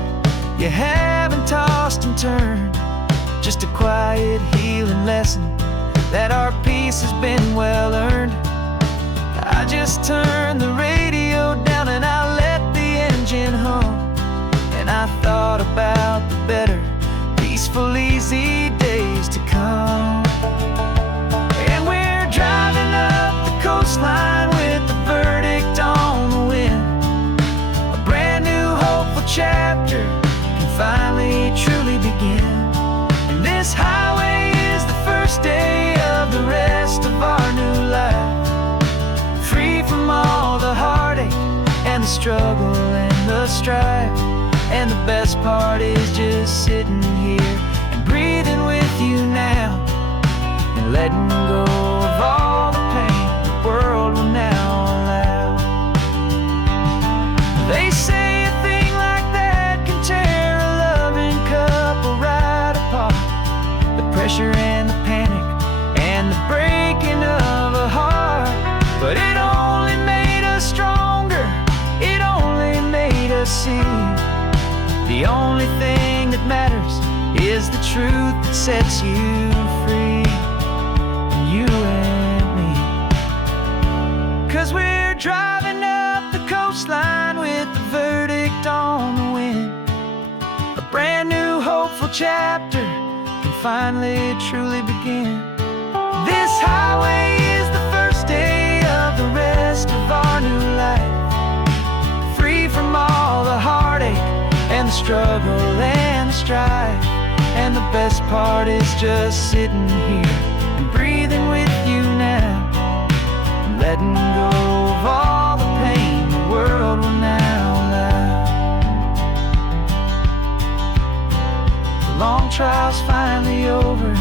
you haven't tossed and turned, just a quiet healing lesson that our peace has been well earned. I just turned the radio down and I let the engine hum, and I thought about the better, peaceful, easy days to come. And we're driving up the coastline with the verdict on the wind. A brand new hopeful chapter finally truly begin. And this highway is the first day of the rest of our new life, free from all the heartache and the struggle and the strife. And the best part is just sitting here and breathing with you now, and letting go of all the pain the world will now allow. They say pressure and the panic and the breaking of a heart, but it only made us stronger, it only made us see the only thing that matters is the truth that sets you free, you and me. 'Cause we're driving up the coastline with the verdict on the wind. A brand new hopeful chapter finally truly begin. This highway is the first day of the rest of our new life, free from all the heartache and the struggle and the strife. And the best part is just sitting here and breathing with you now, and letting go of all the pain the world will now allow. The long trial's finally over,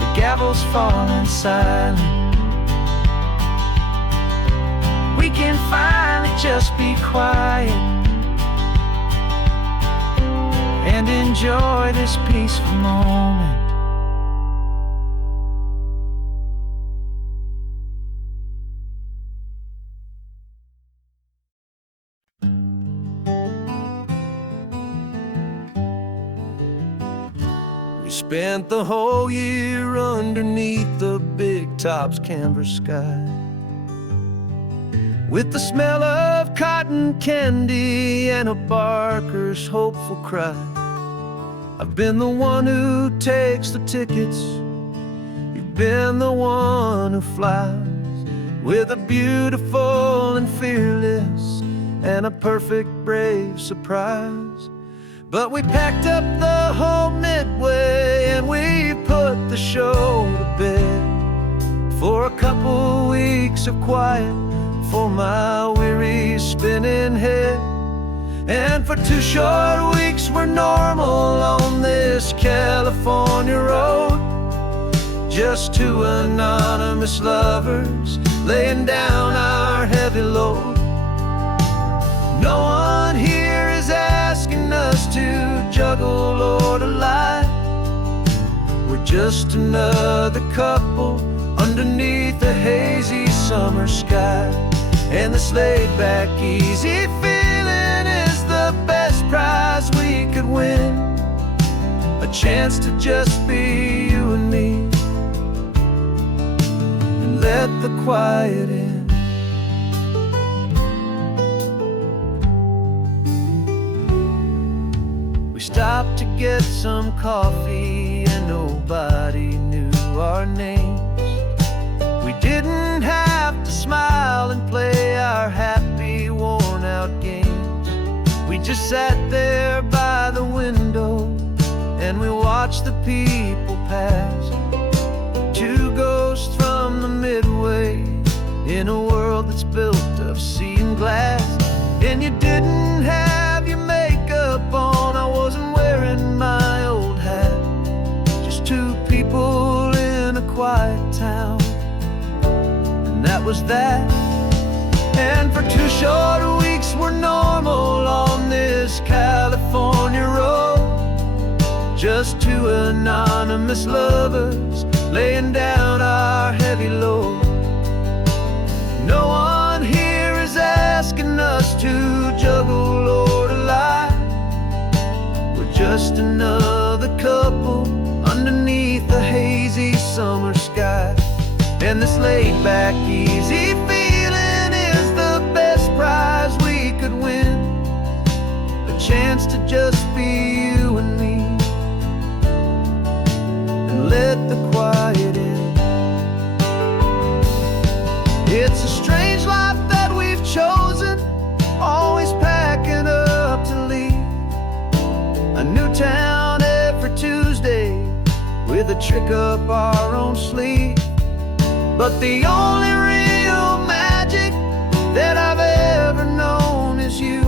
the gavel's falling silent, we can finally just be quiet and enjoy this peaceful moment. We spent the whole year underneath the big top's canvas sky, with the smell of cotton candy and a barker's hopeful cry. I've been the one who takes the tickets, you've been the one who flies, with a beautiful and fearless and a perfect brave surprise. But we packed up the whole Midway and we put the show to bed for a couple weeks of quiet for my weary spinning head. And for 2 short weeks we're normal on this California road, just 2 anonymous lovers laying down our heavy load. No one here is asking us to juggle or to lie. We're just another couple underneath a hazy summer sky. And this laid-back, easy feeling is the best prize we could win, a chance to just be you and me, and let the quiet in. We stopped to get some coffee and nobody knew our names. We didn't have to smile and play our happy, worn-out games. We just sat there by the window and we watched the people pass. 2 ghosts from the Midway in a world that's built of sea and glass. And you didn't have your makeup on, I wasn't wearing my old hat. Just 2 people in a quiet town, and that was that. And for 2 short weeks we're normal on this California road, just 2 anonymous lovers laying down our heavy load. No one here is asking us to juggle or to lie. We're just another couple underneath the hazy summer sky. And this laid-back, easy feeling is the best prize we could win, a chance to just be you and me, and let the quiet in. It's a strange life that we've chosen, always packing up to leave a new town every Tuesday with a trick up our own sleeve. But the only real magic that I've ever known is you,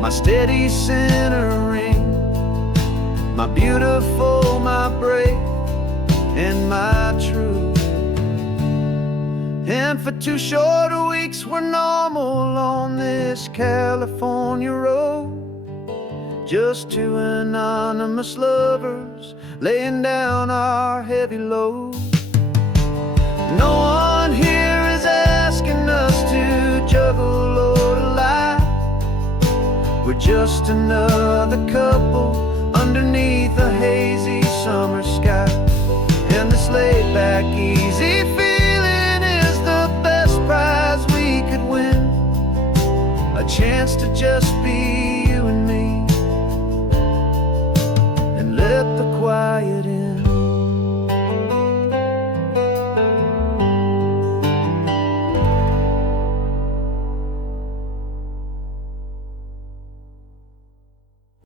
my steady centering, my beautiful, my brave, and my true. And for 2 short weeks we're normal on this California road, just 2 anonymous lovers laying down our heavy load. No one here is asking us to juggle or to lie. We're just another couple underneath a hazy summer sky. And this laid-back, easy feeling is the best prize we could win, a chance to just